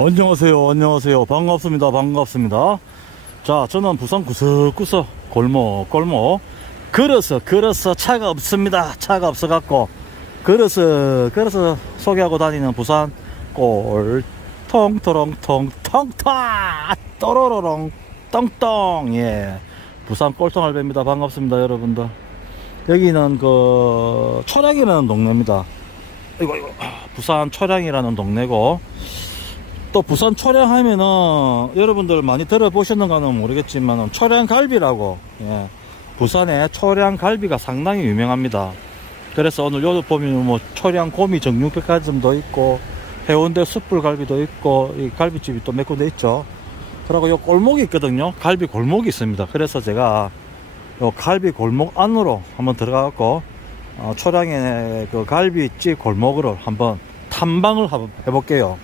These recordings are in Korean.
안녕하세요, 안녕하세요. 반갑습니다, 반갑습니다. 자, 저는 부산 구석구석 골목 걸어서 차가 없습니다. 차가 없어갖고 걸어서 소개하고 다니는 부산 꼴 통토롱통 통타 또로로롱 똥똥. 예, 부산 꼴통알배입니다. 반갑습니다, 여러분들. 여기는 그 초량이라는 동네입니다. 이거 부산 초량이라는 동네고, 또 부산 초량 하면은 여러분들 많이 들어보셨는가는 모르겠지만 초량갈비라고, 예, 부산의 초량갈비가 상당히 유명합니다. 그래서 오늘 여기 보면 뭐 초량 고미 정육백화점도 있고 해운대 숯불갈비도 있고, 이 갈비집이 또 몇 군데 있죠. 그리고 요 골목이 있거든요. 갈비 골목이 있습니다. 그래서 제가 요 갈비 골목 안으로 한번 들어가갖고 초량의 그 갈비집 골목으로 한번 탐방을 해볼게요.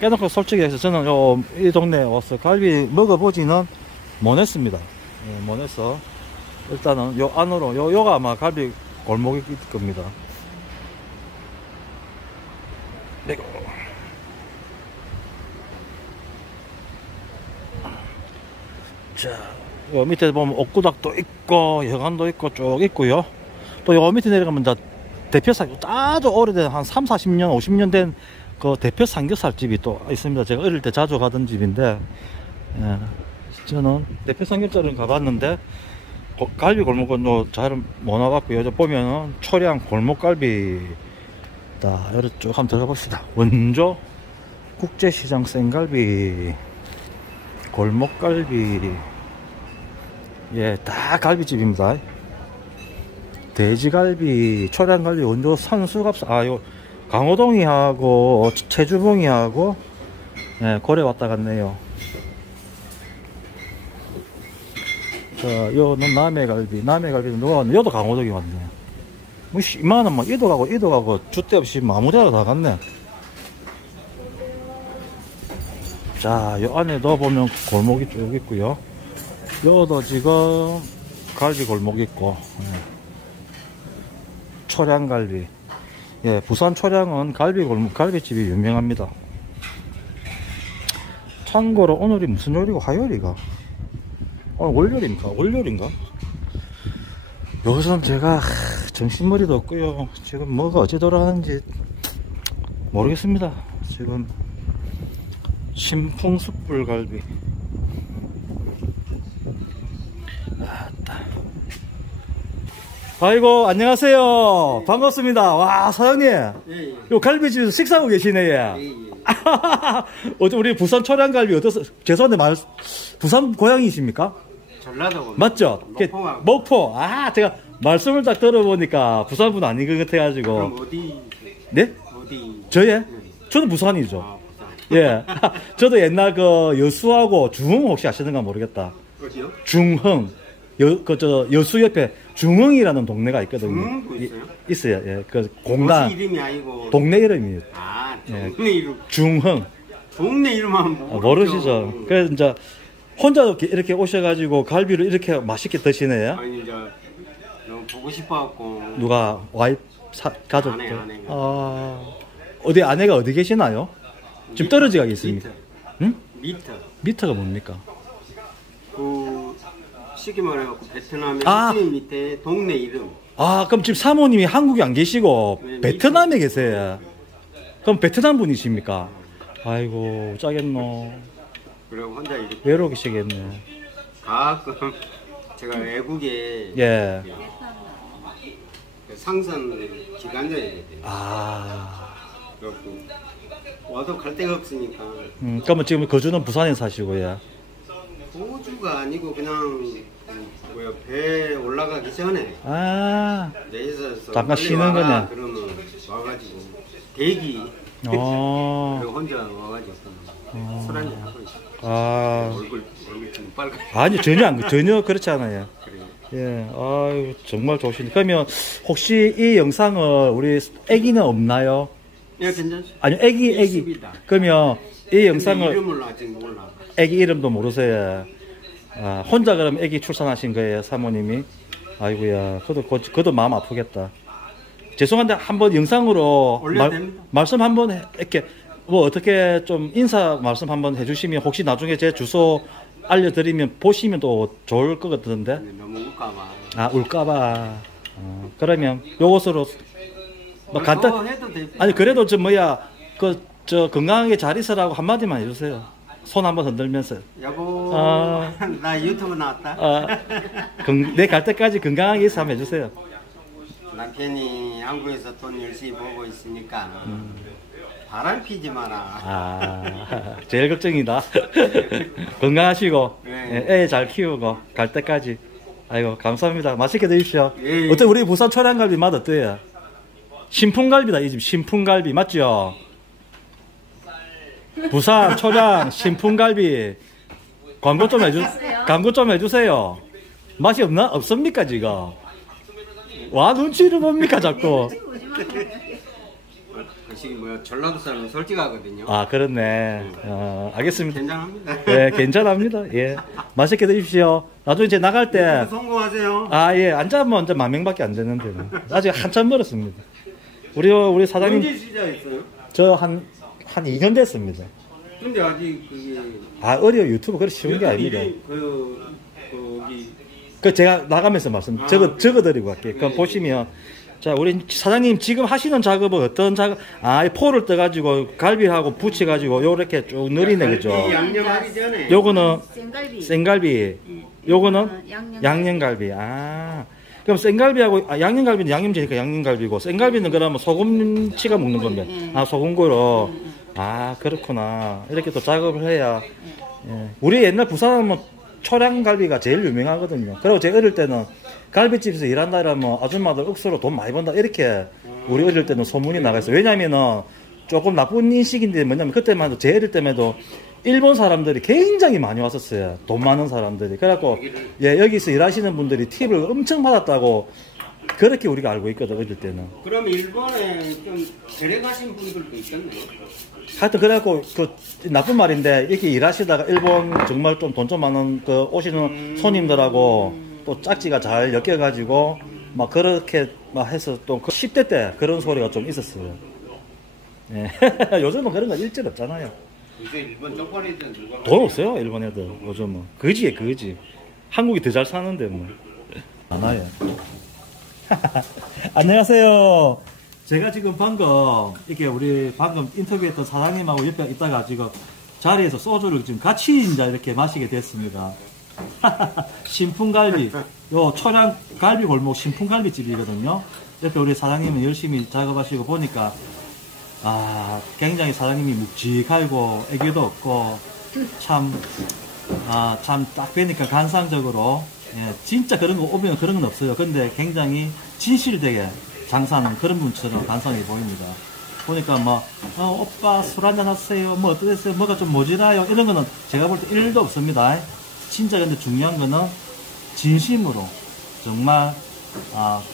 깨놓고 솔직히 해서 저는 이 동네에 와서 갈비 먹어보지는 못했습니다. 예, 못했어. 일단은 요 안으로 요가 아마 갈비 골목일 겁니다. 자, 요 밑에 보면 옥구닥도 있고 여관도 있고 쭉 있고요. 또 요 밑에 내려가면 이제 대표상 아주 오래된 한 3, 40년 50년 된 그 대표 삼겹살 집이 또 있습니다. 제가 어릴 때 자주 가던 집인데, 예, 저는 대표 삼겹살은 가봤는데 갈비 골목은 잘 못 와봤고요. 여기 보면은 초량 골목갈비다. 여기 쭉 한번 들어가 봅시다. 원조 국제시장 생갈비 골목갈비. 예, 다 갈비집입니다. 돼지갈비, 초량갈비, 원조 선수갑사. 요 강호동이하고 최주봉이하고, 예, 고래 왔다 갔네요. 자, 요는 남해갈비는 누가 왔네? 요도 강호동이 왔네. 뭐 이만한 막 이도 가고 주대 없이 아무데나 다 갔네. 자, 요 안에도 보면 골목이 쭉 있고요. 요도 지금 갈비 골목 있고, 예. 초량갈비. 예, 부산 초량은 갈비집이 유명합니다. 참고로 오늘이 무슨 요리고, 화요일이가? 월요일입니까? 월요일인가? 여기서는 제가 정신머리도 없고요. 지금 뭐가 어찌 돌아가는지 모르겠습니다. 지금 신풍숯불갈비. 아이고, 안녕하세요. 예. 반갑습니다. 와, 사장님. 예. 요 갈비집에서 식사하고 계시네. 예. 우리 부산 초량갈비 어떠세요? 죄송한데 부산 고향이십니까? 전라도. 맞죠? 목포. 아, 제가 말씀을 딱 들어보니까 부산분 아닌 것 같아가지고. 그럼 어디? 네? 어디? 저예? 네. 저는 부산이죠. 아, 부산. 예. 저도 옛날 그 여수하고 중흥 혹시 아시는가 모르겠다. 어디요? 중흥. 여수 옆에 중흥이라는 동네가 있거든요. 중흥도 있어요? 있어요. 예. 그 공단. 도시 이름이 아니고. 동네 이름이에요. 아, 동네 예. 이름. 중흥. 동네 이름만 모르시죠? 그래서 이제 혼자 이렇게 오셔가지고 갈비를 이렇게 맛있게 드시네요. 아니, 이제 너무 보고 싶어갖고. 누가 가족들? 아내. 어디 아내가 어디 계시나요? 지금 떨어지가 있습니까? 응? 미터가 뭡니까? 그 쉽게 말해갖고 베트남의 밑에 동네 이름. 아, 그럼 지금 사모님이 한국에 안 계시고 네, 베트남에 계세요. 그럼 베트남 분이십니까? 아이고, 짜겠노. 그리고 혼자 이렇게 외로우시겠네. 가끔 제가 외국에, 예, 그 상선 기관장이거든요. 그래갖고 와도 갈 데가 없으니까. 그러면 지금 거주는 부산에 사시고, 예. 호주가 아니고 그냥 배 올라가기 전에 내에서 잠깐 쉬는 거냐? 그러면 와가지고 대기. 그리고 혼자 와가지고 술 한잔 하고 있어. 얼굴 좀 빨갛. 아니, 전혀 그렇지 않아요. 그래요. 예, 아유, 정말 좋으시네. 그러면 혹시 이 영상을 우리 애기는 없나요? 예, 괜찮습니다. 아니, 애기. 그러면 이 영상을 이름을 아직 몰라. 애기 이름도 모르세요. 혼자 그럼 애기 출산하신 거예요, 사모님이? 아이고야, 그도 마음 아프겠다. 죄송한데 한번 영상으로 말씀 한번 이렇게 뭐 어떻게 좀 인사 말씀 한번 해주시면 혹시 나중에 제 주소 알려드리면 보시면 또 좋을 것 같은데. 너무 울까봐. 아, 울까봐. 그러면 요것으로 뭐 간단. 아니 그래도 저 뭐야 저 건강하게 잘 있으라고 한마디만 해주세요. 손 한번 흔들면서. 여보, 나 유튜브 나왔다. 내 갈 때까지 건강하게 있어 한번 해주세요. 남편이 한국에서 돈 열심히 벌고 있으니까 바람 피지 마라. 제일 걱정이다. 건강하시고 네. 애 잘 키우고 갈 때까지. 아이고 감사합니다. 맛있게 드십시오. 예. 어때 우리 부산 초량갈비 맛 어때요? 신풍갈비다 이 집 신풍갈비 맞죠? 부산 초량 신풍갈비 광고 좀 해주세요. 맛이 없습니까 지금? 와 눈치를 봅니까 자꾸? 그 뭐야 전라도 사람은 솔직하거든요. 아 그렇네. 알겠습니다. 괜찮합니다. 예, 괜찮합니다. 예, 맛있게 드십시오. 나중에 이제 나갈 때. 성공하세요. 아 예, 앉아면 이제 10,000명밖에 안 되는데 아직 한참 멀었습니다. 우리 사장님. 언제 시작했어요? 저 한 2년 됐습니다. 근데 아직 그게. 어려 유튜브 그렇게 쉬운 게 아닙니다. 그 제가 나가면서 적어드리고 갈게요. 그럼 보시면. 자, 우리 사장님 지금 하시는 작업은 어떤 작업? 이 포를 떠가지고 갈비하고 붙여가지고 요렇게 쭉 느리네, 그죠? 양념하기 전에. 요거는 생갈비. 생갈비. 요거는 양념갈비. 그럼 생갈비하고, 양념갈비는 양념제니까 양념갈비고, 생갈비는 그러면 소금치가 먹는 건데. 소금구로. 그렇구나. 이렇게 또 작업을 해야. 예. 우리 옛날 부산은 초량갈비가 제일 유명하거든요. 그리고 제가 어릴 때는 갈비집에서 일한다 이러면 아줌마들 억수로 돈 많이 번다 이렇게 우리 어릴 때는 소문이 나가있어요. 왜냐면은 조금 나쁜 인식인데 뭐냐면 그때만 해도 제 어릴 때만 해도 일본 사람들이 굉장히 많이 왔었어요. 돈 많은 사람들이. 그래갖고 여기서 일하시는 분들이 팁을 엄청 받았다고 그렇게 우리가 알고 있거든 어릴 때는. 그럼 일본에 좀 데려가신 분들도 있겠네요. 하여튼 그래갖고 나쁜 말인데 이렇게 일하시다가 일본 정말 좀 돈 좀 많은 오시는 손님들하고 또 짝지가 잘 엮여가지고 막 그렇게 막 해서 또 10대 때 그런 소리가 좀 있었어요. 예. 요즘은 그런 거 일절 없잖아요. 요새 일본 쪽팔리든 누가 돈 없어요 일본 애들 요즘은. 거지에 거지. 한국이 더 잘 사는데 뭐. 많아요. 안녕하세요. 제가 지금 방금 이렇게 우리 방금 인터뷰했던 사장님하고 옆에 있다가 지금 자리에서 소주를 지금 같이 이제 이렇게 마시게 됐습니다. 신풍갈비, 요 초량 갈비 골목 신풍갈비 집이거든요. 옆에 우리 사장님은 열심히 작업하시고 보니까 굉장히 사장님이 묵직하고 애교도 없고 참 딱 뵈니까 관상적으로 진짜 그런 거 오면 그런 건 없어요. 근데 굉장히 진실되게 장사하는 그런 분처럼 관상이 보입니다. 보니까 오빠 술 한잔 하세요. 뭐 어떠세요? 뭐가 좀 모자라요? 이런 거는 제가 볼 때 1도 없습니다. 진짜 근데 중요한 거는 진심으로 정말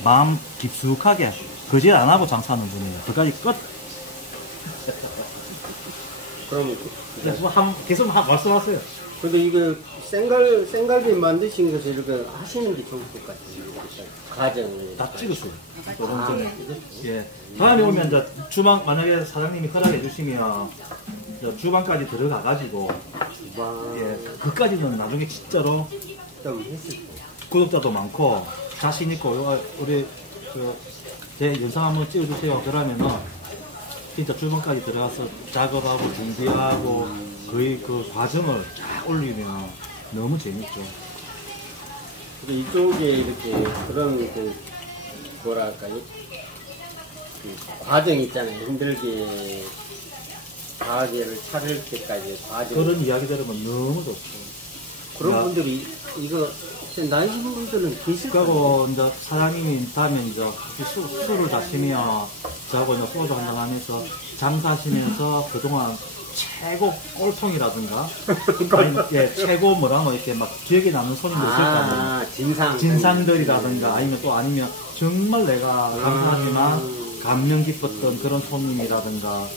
마음 깊숙하게 거짓 안 하고 장사하는 분이에요. 그까지 끝. 그럼 계속 말씀하세요. 근데 이거 생갈비 만드신 것을 이렇게 하시는 게 좋을 것 같아요. 과정을 다 찍었어요. 예. 다음에 오면 이제 주방 만약에 사장님이 허락해 주시면 주방까지 들어가가지고 그까지는 나중에 진짜로 구독자도 많고 자신 있고 우리 제 영상 한번 찍어주세요. 그러면은 진짜 주방까지 들어가서 작업하고 준비하고 거의 그 과정을 쫙 올리면 너무 재밌죠. 이쪽에 이렇게 그런 뭐랄까요? 과정 있잖아요. 힘들게 가게를 차릴 때까지 과정. 그런 이야기 들으면 너무 좋죠. 그런 분들이 이거 나이 드신 분들은 계실 거고 이제 사장님이 다음에 이제 술을 다시며 저하고 이제 소주 한잔 하면서 장사하시면서 그동안 최고 꼴통이라든가 최고 이렇게 막 기억에 남는 손님들 있을까 진상들이라든가 아니면 정말 내가 감사하지만 감명 깊었던 그런 손님이라든가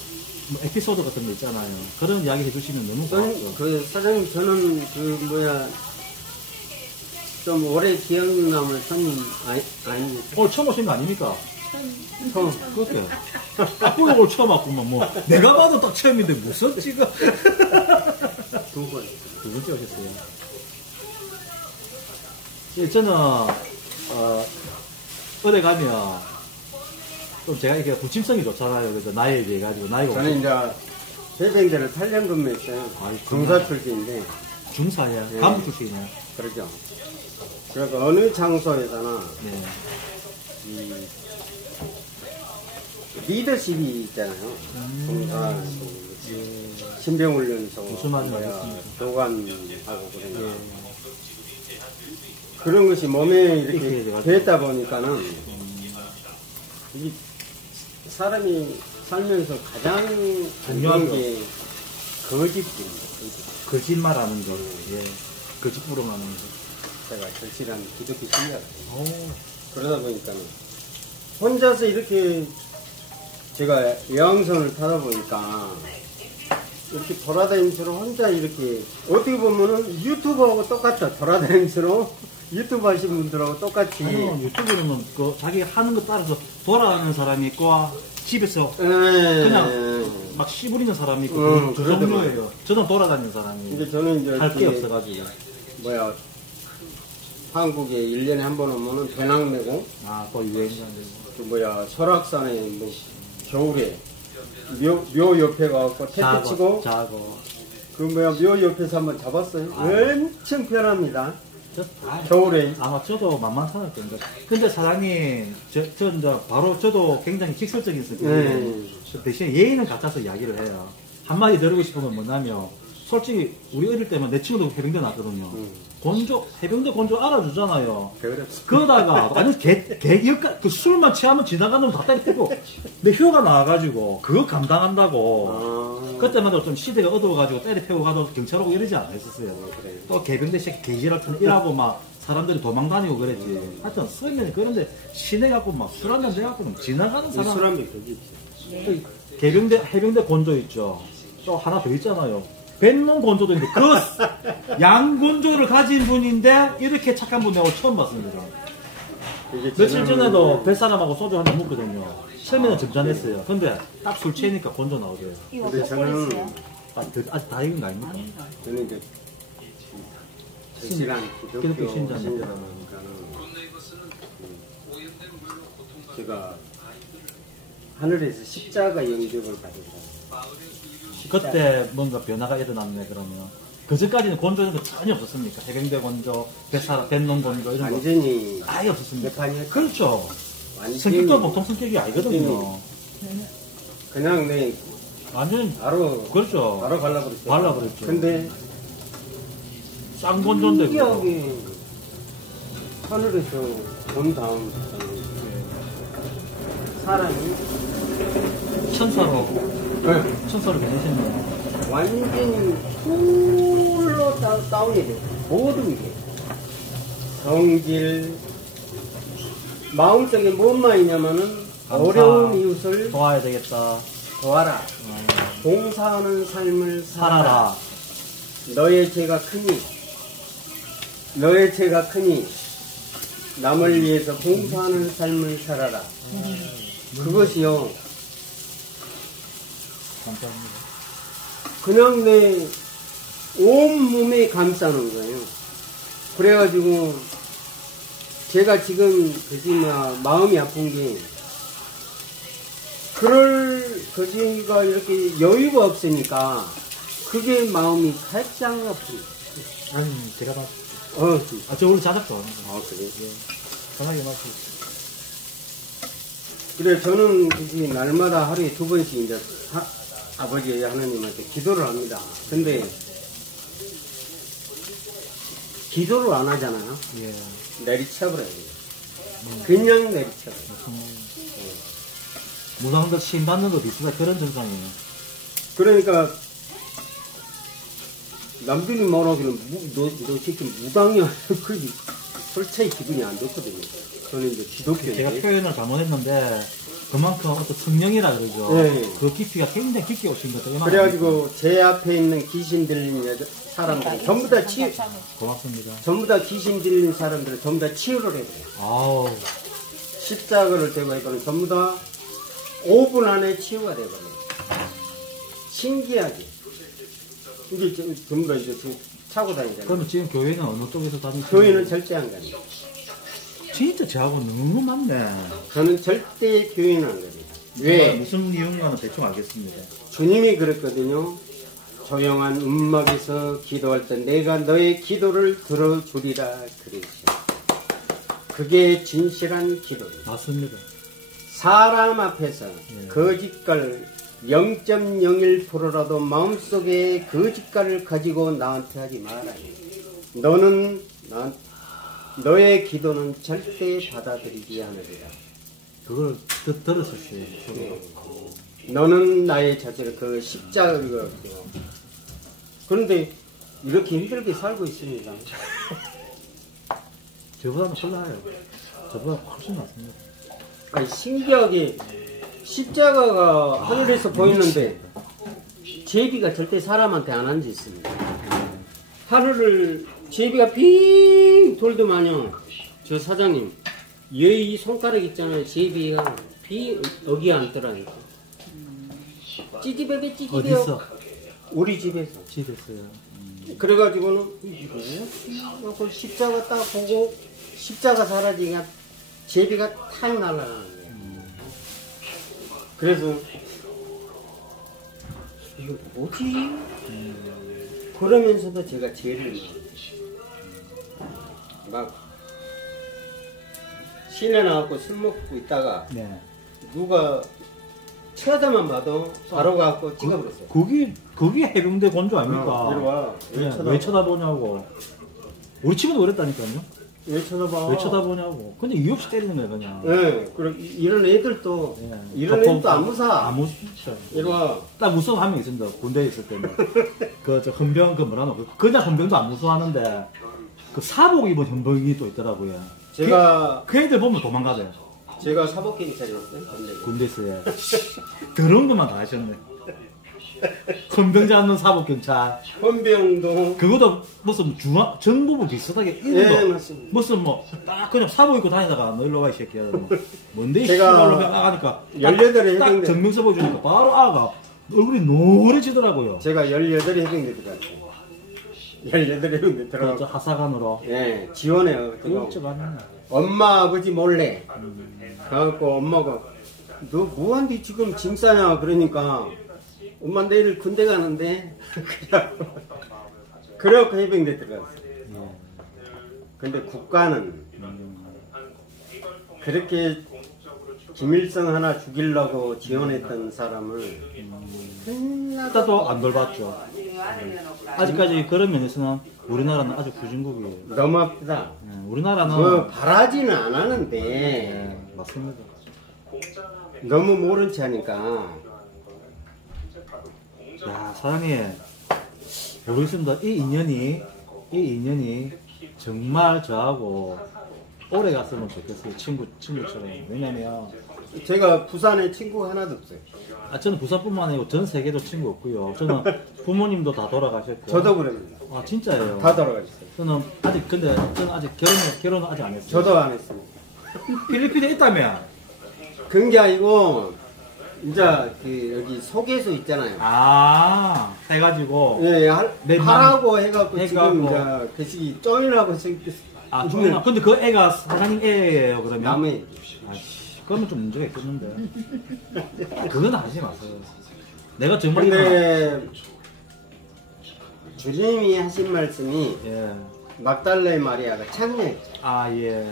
에피소드 같은 거 있잖아요. 그런 이야기 해주시면 너무 고맙죠. 사장님 저는 좀 오래 기억 남을 손님 아닙니까? 오늘 처음 오신 거 아닙니까? 그렇게. 악보역을 처음 왔구만, 뭐. 내가 봐도 딱 처음인데, 무슨 지금. 두 번째 오셨어요. 예, 저는, 어디 가면, 좀 제가 이렇게 부침성이 좋잖아요. 그래서 나이에 비해 가지고, 나이가. 저는 이제 해병대를 8년 근무했어요. 중사 출신인데. 중사야? 네. 간부 출신이네. 그러죠. 그래서 어느 장소에서나, 네. 이 리더십이 있잖아요. 중사, 신병훈련소, 무슨 말인지 알겠습니다. 교관하고 그러니까. 그런 것이 몸에 이렇게 됐다 보니까는, 이 사람이 살면서 가장 중요한 게 거짓입니다. 거짓말하는 거. 예. 거짓부렁하는 거. 제가 절실한 기독교 신자. 그러다 보니까는 혼자서 이렇게 제가 여행선을 타다 보니까 이렇게 돌아다니면서 혼자 이렇게 어떻게 보면은 유튜브하고 똑같다. 돌아다니면서 유튜브 하시는 분들하고 똑같이. 유튜브는 그 자기 하는 거 따라서 돌아가는 사람이 있고 집에서 그냥 막 씨부리는 사람이 있고 그 정도예요. 저는 돌아다니는 사람이. 근데 저는 이제 할 게 없어가지고. 뭐야 한국에 1년에 한 번 오면은 배낭 메고 또 유행이야. 그 뭐야 설악산에 뭐 겨울에 묘 옆에 가서 텐트 치고 자고. 그 뭐야 묘 옆에서 한번 잡았어요. 엄청 편합니다. 겨울에. 아마 저도 만만찮을 텐데. 근데 사장님, 저 이제 바로 저도 굉장히 직설적인 성격이에요. 대신에 예의는 같아서 이야기를 해요. 한마디 들으고 싶은 건 뭐냐면, 솔직히 우리 어릴 때만 내 친구도 해병대 나왔거든요. 해병대 곤조 알아주잖아요. 그러다가, 아니, 그 술만 취하면 지나가는 놈 다 때리고, 내 휴가 나와가지고, 그거 감당한다고. 그때마다 좀 시대가 어두워가지고 때리 패고 가도 경찰 오고 이러지 않았었어요. 또 개병대 새끼 개지랄처럼 일하고 막 사람들이 도망 다니고 그랬지. 하여튼 쓰면 그런데 시내 갖고 막 술 한잔 돼갖고 지나가는 사람. 술 한잔 거기 있어요. 해병대 곤조 있죠. 또 하나 더 있잖아요. 뱃놈 곤조도 있는데 그 양곤조를 가진 분인데 이렇게 착한 분 내가 처음 봤습니다. 며칠 전에도 뱃사람하고 소주 한잔 먹거든요. 처음에는 점잖했어요. 근데 딱 술 취하니까 곤조 나오더라고요. 근데 저는 아직 다 익은 거 아닙니까? 저는 이제 절실한 기독교 신자다 보니까는 제가 하늘에서 십자가 영접을 받았어요. 그때 뭔가 변화가 일어났네 그러면. 그전까지는 곤조는 거 전혀 없었습니까? 해병대 곤조, 뱃놈 곤조 이런 거 완전히 아예 없었습니다. 개판이었죠. 그렇죠. 완전히 성격도 보통 성격이 아니거든요. 그냥 내 완전 바로 그렇죠. 바로 발라버렸죠. 발라버렸죠. 근데 쌍곤조인데 신기하게 하늘에서 본 다음 사람이 천사로 변하셨네요. 완전히 풀로 다운이 돼. 모든 게 성질 마음속에 뭔만 있냐면은 어려운 이웃을 도와야 되겠다. 도와라. 봉사하는 삶을 살아라. 너의 죄가 크니 남을 위해서 봉사하는 삶을 살아라. 그것이요. 감사합니다. 그냥 내 온몸에 감싸는 거예요. 그래가지고 제가 지금 마음이 아픈 게 거지가 이렇게 여유가 없으니까 그게 마음이 가장 아픕니다. 아니 제가 봤어요. 저 우리 자작도. 그래? 편하게 맞고. 그래 저는 그게 날마다 하루에 2번씩 이제 아버지 하나님한테 기도를 합니다. 근데 기도를 안 하잖아요. 예. 내리쳐버려요. 그냥 내리쳐버려요. 무당도 침 받는 거 비슷한 그런 증상이에요. 그러니까 남들이 말하기는 너 새끼 무당이야. 그 솔직히 기분이 안 좋거든요. 저는 이제 기독교인데. 제가 표현을 잘못했는데 그만큼 어떤 성령이라 그러죠. 네. 그 깊이가 굉장히 깊게 오신 거죠. 그래가지고 제 앞에 있는 귀신 들린 사람들 전부 다 고맙습니다. 전부 다 귀신 들린 사람들은 전부 다 치유를 해요. 아우. 십자가를 대고 해보면 전부 다 5분 안에 치유가 돼버려요. 신기하게. 이게 전부 다 이제 지금 차고 다니잖아요. 그러면 지금 교회는 어느 쪽에서 다니세요? 교회는 절대 안 가요. 진짜 저하고 너무 맞네. 저는 절대 교회는 안 갑니다. 왜? 무슨 이유인가는 대충 알겠습니다. 주님이 그랬거든요. 조용한 음막에서 기도할 때 내가 너의 기도를 들어주리라 그랬어요. 그게 진실한 기도입니다. 맞습니다. 사람 앞에서 거짓말 0.01%라도 마음속에 거짓말을 가지고 나한테 하지 마라. 너의 기도는 절대 받아들이지 않으리라. 그걸 들었었어요. 너는 나의 자체를 그 십자가가 그런데 이렇게 힘들게 살고 있습니다. 저보다는 홀라요. 저보다 훨씬 낫습니다. 아니, 신기하게 십자가가 하늘에서 보이는데 제비가 절대 사람한테 안 앉아 있습니다. 하늘을 제비가 빙 돌더만요. 저 사장님 여기 손가락 있잖아요. 제비가 빙 여기 앉더라니까. 찌지배배 찌지배. 어딨어? 우리 집에서. 집에서요. 그래가지고는 뭐지? 십자가 딱 보고 십자가 사라지니까 제비가 탁 날아가는 거예요. 그래서 이거 뭐지? 그러면서도 제가 죄를 막 시내 나가고 술 먹고 있다가 누가 쳐다만 봐도 바로 가고 찍어버렸어요. 그게 해병대 건조 아닙니까? 이리 와. 왜 쳐다보냐고. 우리 친구도 그랬다니까요. 왜 쳐다봐? 왜 쳐다보냐고. 근데 이유 없이 때리는 거야 그냥. 네. 그럼 이런 애들도 이런 애들도 안 무사. 안 무섭죠. 이리 와. 딱 무서운 한 명 있습니다. 군대에 있을 때는. 그 저 헌병 그 뭐라 노 그냥 헌병도 안 무서워하는데 그 사복 입은 헌병이 또 있더라고요. 제가 그 애들 보면 도망가대요. 제가 사복경찰이었어요. 군대에서요. 더러운 것만 다 하셨네. 헌병 잡는 사복경찰. 헌병도 그것도 무슨 정보부 비슷하게 이런 네, 거. 맞습니다. 무슨 뭐 딱 그냥 사복 입고 다니다가 너 일로 와 이 새끼야. 뭔데 이 제가 씨발로 하니까 18에 딱 해병대 정명서 보여주니까 바로 아가 얼굴이 노래지더라고요. 제가 18에 해병대 들어갔어요. 18에 해병대 저 들어가고 하사관으로. 예, 지원해요. 엄마 아버지 몰래 가갖고 엄마가 너 뭐한데 지금 짐 싸냐 그러니까 엄마 내일 군대 가는데 그래갖고 해병대 들어갔어요. 근데 국가는 그렇게 김일성 하나 죽이려고 지원했던 사람을 하나도 안 돌봤죠. 아직까지 그런 면에서는 우리나라는 아주 후진국이에요. 너무 아프다. 우리나라는 뭐 바라지는 안 하는데 맞습니다. 너무 모른 체 하니까. 야 사장님 모르겠습니다. 이 인연이 정말 저하고 오래 갔으면 좋겠어요. 친구처럼. 왜냐면 제가 부산에 친구가 하나도 없어요. 저는 부산뿐만 아니고 전 세계도 친구 없고요. 저는 부모님도 다 돌아가셨고. 저도 그럽니다. 아 진짜예요. 다 돌아가셨어요. 저는 아직 결혼은 아직 안 했어요. 저도 안 했습니다. 필리핀에 있다며. 그런 게 아니고 이제 그 여기 소개소 있잖아요. 아 해가지고. 예, 하라고 해갖고 지금 이제 그 시기 쪼인하고 아 쪼인하. 근데 그 애가 사장님 애예요 그러면? 남의. 그러면 좀 문제가 있겠는데. 그건 하지 마세요. 내가 정말 근데 주님이 하신 말씀이 막달레 마리아가 창녀였죠. 아 예.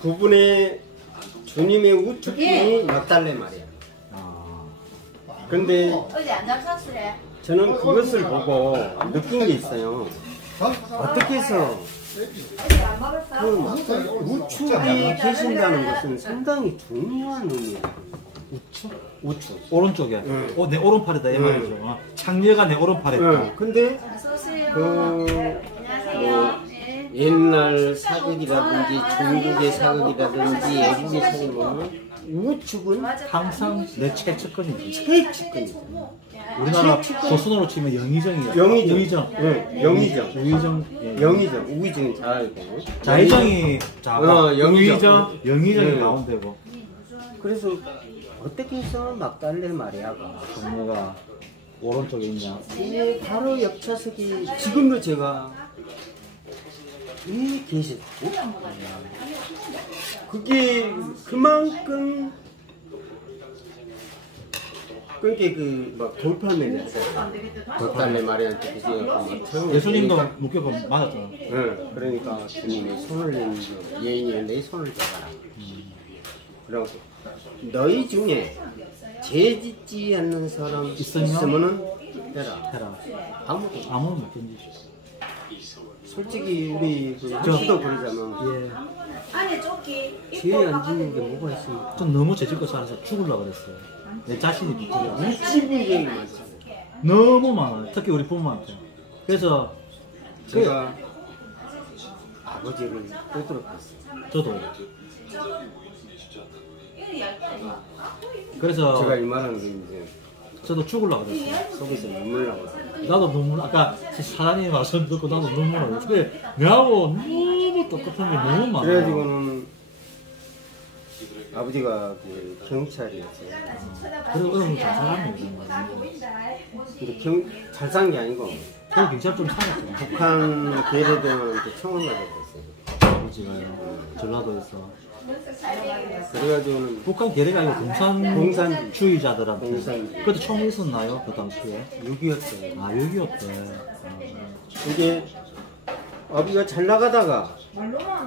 그분의 주님의 우측분이 막달레 마리아. 근데 저는 그것을 보고 느낀 게 있어요. 어떻게 해서 그 우측이 계신다는 것은 상당히 중요한 의미예요. 우측. 오른쪽에. 내 오른팔이다 이 말이죠. 창녀가 내 오른팔에 있다. 근데 뭐 옛날 사극이라든지 중국의 사극이라든지 외국의 사극을 보면 우측은 항상 내 최측근이지. 최측근이죠. 우리나라 조선으로 치면 영의정이에요. 영의정. 우의정. 네, 영의정. 우의정. 예. 영의정. 우의정은 자이고. 좌의정이 좌가. 영의정. 영의정이 네. 가운데고. 그래서 어떻게 해서 막달래 말이야. 종로가 오른쪽에 있냐? 이 바로 옆 좌석이 지금도 제가 이 계시. 그게 그만큼 그게 그막 돌팔매를 돌팔매 말이한테 그게 예수님도 목격은 맞았잖아. 응. 그러니까 주님이 손을 내는 예인이 내 손을 잡아라. 그리고 너희 중에 죄 짓지 않는 사람 있으면은 해라. 아무는 못 견디죠. 솔직히 우리 그 혹시도 그러잖아. 예. 죄 안 짓는 게 뭐가 있습니까? 전 너무 죄짓고 살아서 죽으려고 그랬어요. 내 자신이 비틀려. 무지무지하게 많잖아요. 너무 많아요. 특히 우리 부모한테. 그래서 제가 아버지를 끄도록 했어요. 저도. 그래서 제가 이 말하는 게 이제 저도 죽으려고 그랬어요. 속에서 눈물 나고 나도 눈물, 아까 사장님 말씀 듣고 나도 눈물 나고. 근데 내하고 너무 똑같은 게 너무 많아. 그래가지고는 아버지가 그 경찰이었어요. 그리고 너무 잘 살았네. 근데 잘 산 게 아니고 그리고 경찰 좀 살았죠. 북한 계례대원한테 청원 가자고 했어요. 아버지가요. 전라도에서. 그래가지고는 북한 계례가 아니고 공산주의자들한테. 공산주의. 그때 총 있었나요? 그 당시에? 6.25때. 아, 6.25때. 이게 아버지가 잘 나가다가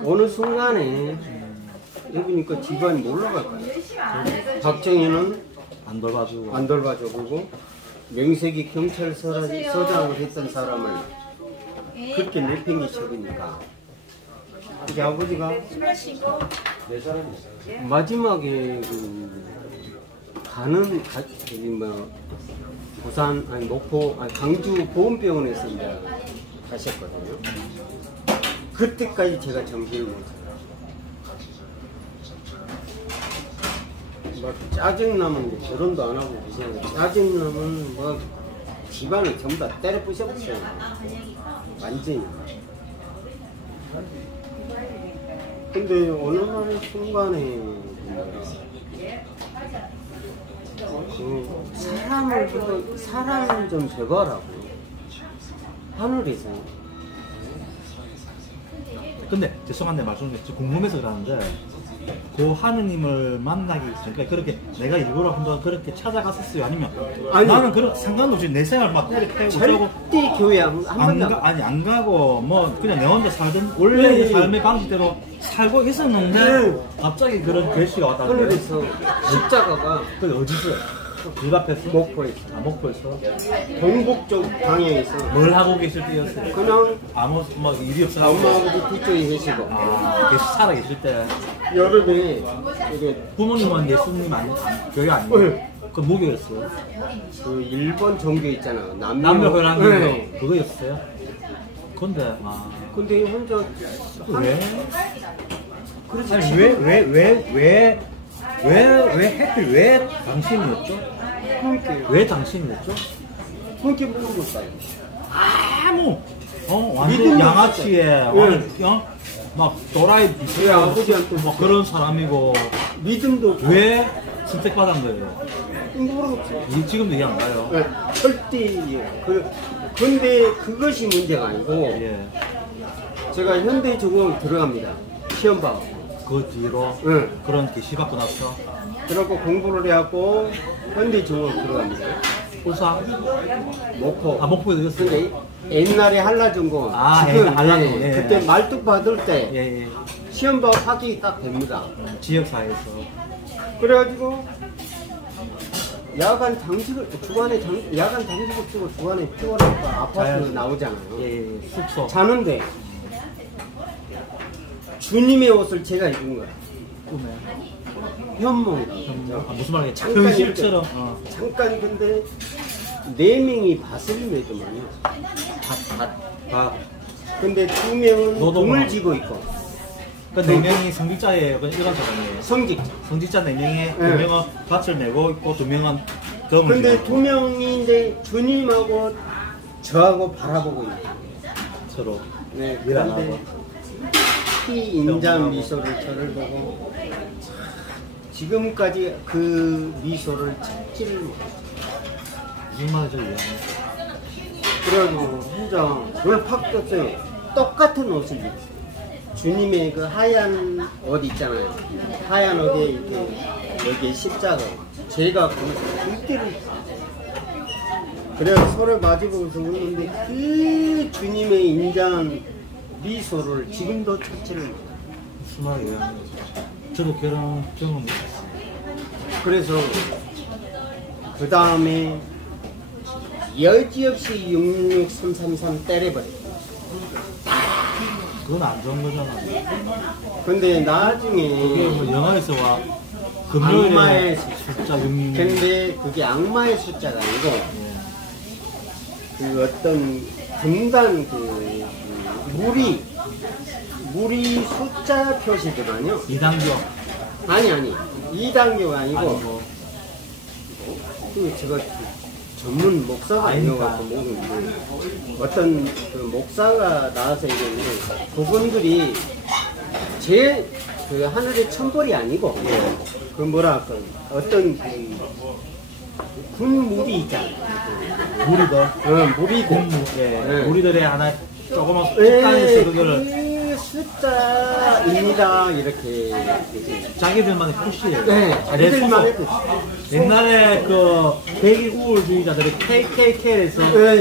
어느 순간에 여기니까 집안이 몰라갈 거야. 박정희는 안 돌봐주고. 안 돌봐줘보고 명색이 경찰서장을 했던 사람을 그렇게 내팽이 쳐버리니까 이제 아버지가 마지막에 가는 저기 뭐 부산 아니 목포 아니 강주 보훈병원에서 이제 가셨거든요. 그때까지 제가 정신을 못 차려요. 막 짜증나면 결혼도 안 하고 그냥 짜증나면 뭐 집안을 전부 다 때려 부셔버렸어요. 완전히. 근데 어느 날 순간에 사람을 좀 제거하라고 하늘에서. 근데 죄송한데 말씀 좀 궁금해서 그러는데 그 하느님을 만나기 전까지 그렇게 내가 일부러 한번 그렇게 찾아갔었어요? 아니면 아니, 나는 그런 상관없이 내 생활 막 때려 패고 절대 교회 한 번도 아니 안 가고 뭐 그냥 내 혼자 살던 원래 네. 삶의 방식대로 살고 있었는데 갑자기 그런 글씨가 왔다. 하늘에서 십자가가 그 어디서? 길 앞에서? 목포에서. 아, 목포에서? 동북쪽 방향에서 뭘 하고 계실 때였어요? 그냥 아무 뭐 일이 없어서 엄마 아버지 뒤쪽에 계시고 계속 살아 계실 때 여름에 이게 부모님은 예수님 교회 아니에요? 네. 그 뭐였어요? 그 일본 종교 있잖아. 남녀회랑교 네. 그거였어요? 근데 근데 혼자 왜? 그래서 아니 지금 왜 하필 왜 당신이었죠? 그러니까 왜 당신이었죠? 그렇게 모르겠어요. 아무 완전 믿음도 양아치에 없었어요. 막 또라이 왜 비슷한 아버지한테 뭐 그런 사람이고 믿음도 없고. 왜 선택받은 거예요? 모르겠어요. 지금도 이해 안 가요? 네, 절대 근데 그것이 문제가 아니고 예. 제가 현대중공 들어갑니다. 시험 봐. 그 뒤로 네. 그런 계시 받고 나서 그래갖고 공부를 해갖고 현대중공 들어갑니다. 울산 목포. 목포에 있었어요. 근데 옛날에 한라중공 지금 한라중공, 예. 그때 말뚝 받을 때 예. 시험 봐 합격이 딱 됩니다. 지역사회에서 그래가지고 야간 당직을 쓰고 주간에 피워라니까 아파트 나오잖아요. 예. 숙소 자는데 주님의 옷을 제가 입은 거야. 꿈에 현몽. 무슨 말이야? 잠깐 현실처럼 잠깐 근데 4명이 밭을 매더만요. 밭. 근데 2명은 돈을 쥐고 있고. 그 4명이 성직자예요. 이런 사람이에요. 성직자. 성직자 4명에 네. 2명은 밭을 내고 있고 2명은 근데 두 명인데 주님하고 저하고 바라보고 있어요. 서로. 네, 일 안 그런데 하고. 이 인자한 미소를 저를 보고 지금까지 그 미소를 찾지를 못해요. 무슨 말이죠, 이게? 그래가지고 혼자 눈을 팍 떴어요. 똑같은 옷을 입었어요. 주님의 그 하얀 옷 있잖아요. 하얀 옷에 이렇게 여기 십자가. 제가 그때를 그래서 서로 마주보면서 웃는데 그 주님의 인자한 미소를 지금도 찾지를 못해요. 무슨 말이에요? 저도 결혼 경험이 있었어요. 그래서 그 다음에 여지없이 66333 때려버려요. 그건 안 좋은 거잖아. 근데 그게 나중에 뭐 영화에서 와 금요일에 악마의 숫자 6. 근데 그게 악마의 숫자가 아니고 예. 그 어떤 분단 무리 숫자 표시더만요. 이단교. 아니 2단계가 아니고 아니고. 그 제가 전문 목사가 아니어가지고 모르는데 어떤 그 목사가 나와서 얘기했는데 그분들이 제 그 하늘의 천벌이 아니고 그 뭐랄까 어떤 군 무리 있잖아요. 무리들. 무리들. 예. 무리들의 하나 조그만 네, 숫자에서 그거를 그 숫자입니다 이렇게 자기들만의 표시예요. 네, 자기들만의 표시. 옛날에 그 대기 우월주의자들이 KKK에서 네.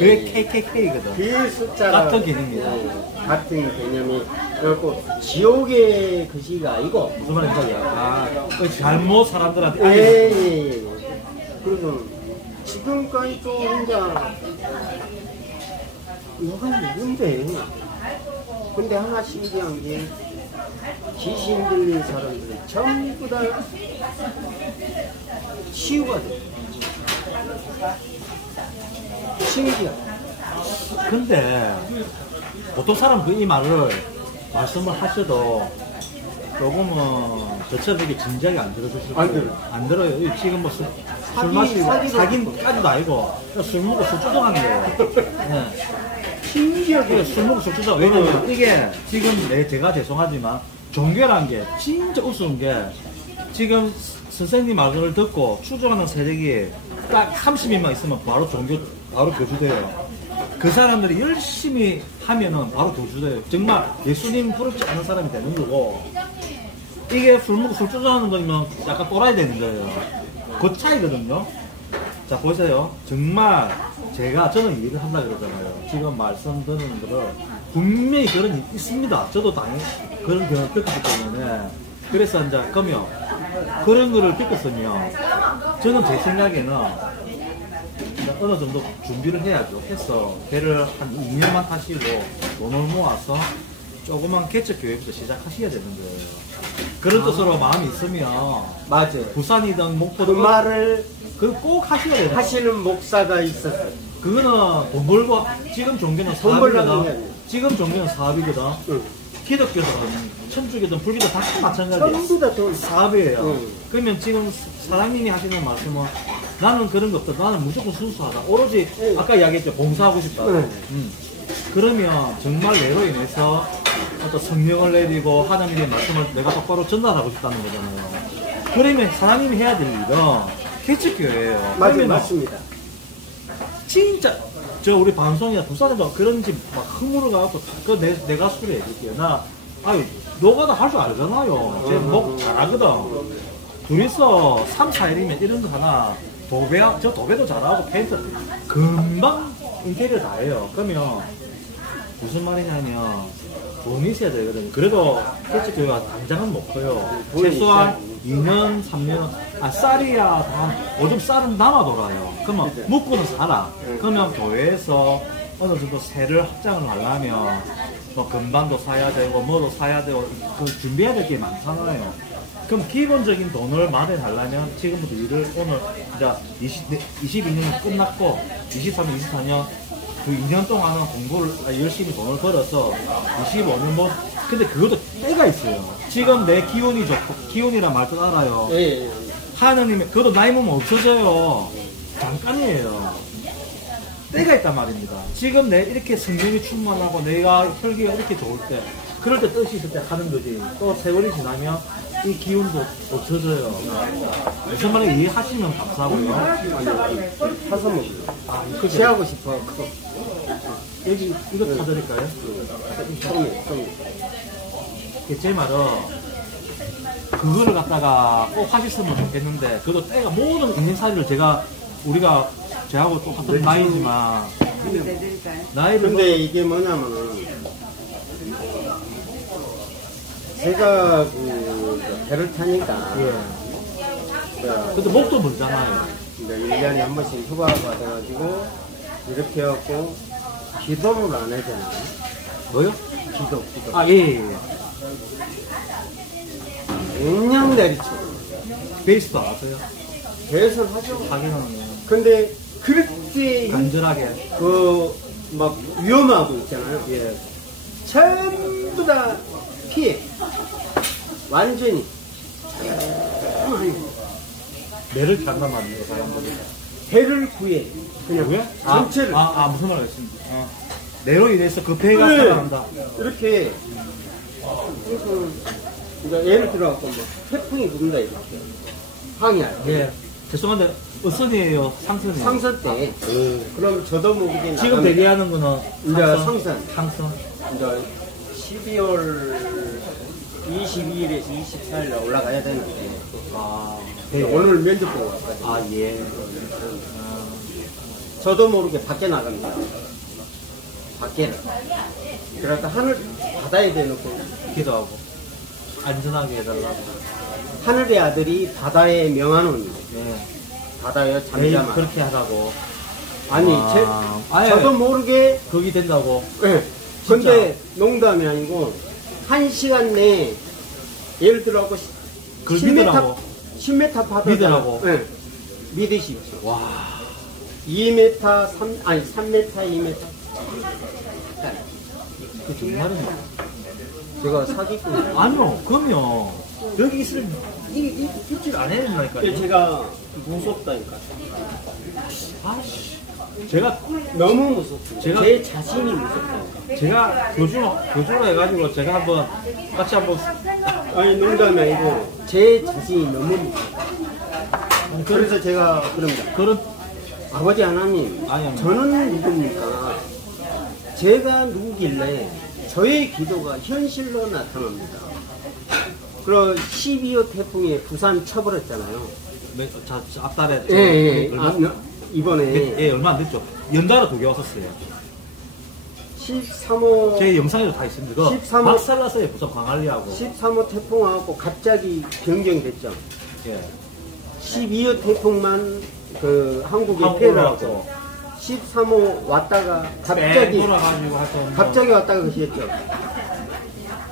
그게 KKK거든. 그 숫자가 같은 개념이다. 같은 개념이 그래갖고 지옥의 글씨가 아니고 무슨 말인지 그 잘못 사람들한테 예. 그래서 지금까지 또 혼자 누가 누군데 근데 하나 신기한 게 귀신 들린 사람들은 전부 다 치유가 돼. 신기하다. 근데 보통 사람은 이 말을 말씀을 하셔도 조금은 저처럼 이렇게 진지하게 안 들어주실 안 거예요. 들어요. 안 들어요. 지금 뭐 술 마시고 사기까지도 아니고 그냥 술 먹고 술 조정하는 거예요. 네. 신기하게 술 먹고 술 조정. 왜냐면 이게 지금 제가 죄송하지만 종교란 게 진짜 우스운 게 지금 선생님 말을 듣고 추종하는 세력이 딱 30인만 있으면 바로 교주돼요. 그 사람들이 열심히 하면은 바로 교주돼요. 정말 예수님 부럽지 않은 사람이 되는 거고, 이게 술 먹고 술 조정하는 거면 약간 또라이 되는 거예요. 그 차이거든요. 자, 보세요. 정말 저는 일을 한다 그러잖아요. 지금 말씀 드리는 거를 분명히 그런 일이 있습니다. 저도 당연히 그런 경험을 겪었기 때문에. 그래서 이제 그러면 그런 거를 겪었으면 저는 제 생각에는 어느 정도 준비를 해야죠. 해서 배를 한 2년만 타시고 돈을 모아서 조그만 개척교회부터 시작하셔야 되는 거예요. 그런 뜻으로 마음이 있으면 맞아요. 그 부산이든 목포든 말을 꼭 하셔야 돼요. 하시는 목사가 있었어요. 그거는 돈 벌고 지금 종교는 돈 벌려는 게 사업이거든. 아니에요. 지금 종교는 사업이거든. 응. 기독교든 천주교든 불교든 다 마찬가지야. 전부 다 돈. 사업이에요. 응. 그러면 지금 사장님이 하시는 말씀은 나는 그런 거 없다. 나는 무조건 순수하다. 오로지 응. 아까 이야기했죠. 봉사하고 싶다. 응. 그러면 정말 내로 인해서 어떤 성령을 내리고 하나님의 말씀을 내가 똑바로 전달하고 싶다는 거잖아요. 그러면 사장님이 해야 될 일은 개척교회예요. 맞아요, 그러면 맞습니다. 진짜 저 우리 방송이나 부산에도 그런 집 막 흥물어가지고 내가 술에 얘기할게요. 너가 다 할 줄 알잖아요. 제 목 잘하거든. 둘이서 3, 4일이면 이런 거 하나 저 도배도 잘하고 페인트 금방 인테리어 다 해요. 그러면 무슨 말이냐면 돈이 있어야 되거든요. 그래도 개척교회가 당장은 못 커요. 최소한 2년, 3년, 쌀이야, 요즘 쌀은 남아돌아요. 그러면 묵고는 살아. 그러면 교회에서 어느 정도 세를 확장을 하려면 뭐 금반도 사야 되고 뭐도 사야 되고 그 준비해야 될 게 많잖아요. 그럼 기본적인 돈을 마련하려면 지금부터 일을 오늘 이제 22년이 끝났고 23년, 24년 그 2년 동안은 공부를 열심히 돈을 벌어서 25년 근데 그것도 때가 있어요. 지금 내 기운이 좋고 기운이란 말도 알아요. 예. 하느님의, 그것도 나이 먹으면 없어져요. 잠깐이에요. 때가 있단 말입니다. 지금 내 이렇게 성령이 충만하고 내가 혈기가 이렇게 좋을 때, 그럴 때 뜻이 있을 때 하는 거지. 또 세월이 지나면 이 기운도 없어져요. 무슨 말인지 이해하시면 감사하고요. 사서 먹어요. 아, 이거 취하고 싶어. 여기 이거 사드릴까요? 제 말은 그거를 갖다가 꼭 하셨으면 좋겠는데, 그것도 때가 모든 인생살이를 우리가 저하고 똑같은 나이지만 나이를 근데 이게 뭐냐면은 제가 그 배를 타니까 근데 목도 멀잖아요. 1년에 한 번씩 휴가 받아가지고 이렇게 해갖고 기도를 안 하잖아요. 뭐요? 기도. 아, 예. 그냥 내리쳐. 베이스도 아세요? 계속 하죠. 하기는 근데 그렇게 간절하게. 막 위험하고 있잖아요. 예. 전부 다 피해. 완전히. 매를 피한단 말이에요, 사람들이. 배를 구해. 그냥 왜? 전체를. 무슨 말을 했습니까? 내로 인해서 그 배가 네. 살아난다. 이렇게. 그러니까 예를 들어갖고 뭐 태풍이 분다 이렇게. 항해할 때. 예. 죄송한데, 어선이에요? 상선이에요? 상선 때. 그럼 저도 모르게 지금 대기하는 거는 이제 상선. 상선. 이제 12월 22일에서 24일에 올라가야 되는데. 오늘 면접 보고 왔거든요. 아, 예. 저도 모르게 밖에 나갑니다. 밖에를. 그러니까 하늘 바다에 대놓고 기도하고. 안전하게 해달라고. 하늘의 아들이 바다에 명하노니. 예. 바다에 매일 잠잠한. 그렇게 하라고. 아니, 아예 저도 모르게. 거기 된다고. 예. 근데 농담이 아니고 1시간 내에 예를 들어갖고 그걸 믿으라고. 10m 바다. 믿으라고. 예. 믿으십시오. 와. 2m, 3m, 2m. 그 정말이네. 제가 사기꾼. 아니요, 그럼요. 여기 입질 안 해야 된다니까요. 제가 무섭다니까. 아씨. 제가 너무 무섭다. 제 자신이 무섭다. 제가 교주로 해가지고 제가 같이 한번. 아니, 농담이 아니고, 제 자신이 너무 무섭다. 그래서 제가 그럽니다. 그런, 아버지 하나님, 아니. 저는 누굽니까? 제가 누구길래 저의 기도가 현실로 나타납니다. 그리고 12호 태풍에 부산 쳐버렸잖아요. 앞달에. 예. 이번에. 예, 얼마 안 됐죠. 연달아 2개 왔었어요. 13호. 제 영상에도 다 있습니다. 13호. 박살났어요, 부산 광안리하고. 13호 태풍 와갖고 갑자기 변경됐죠. 예. 12호 태풍만 한국에 한국으로 피해를 왔고. 하고 13호 왔다가 갑자기 돌아가지고 하여튼 갑자기 왔다가 그랬죠.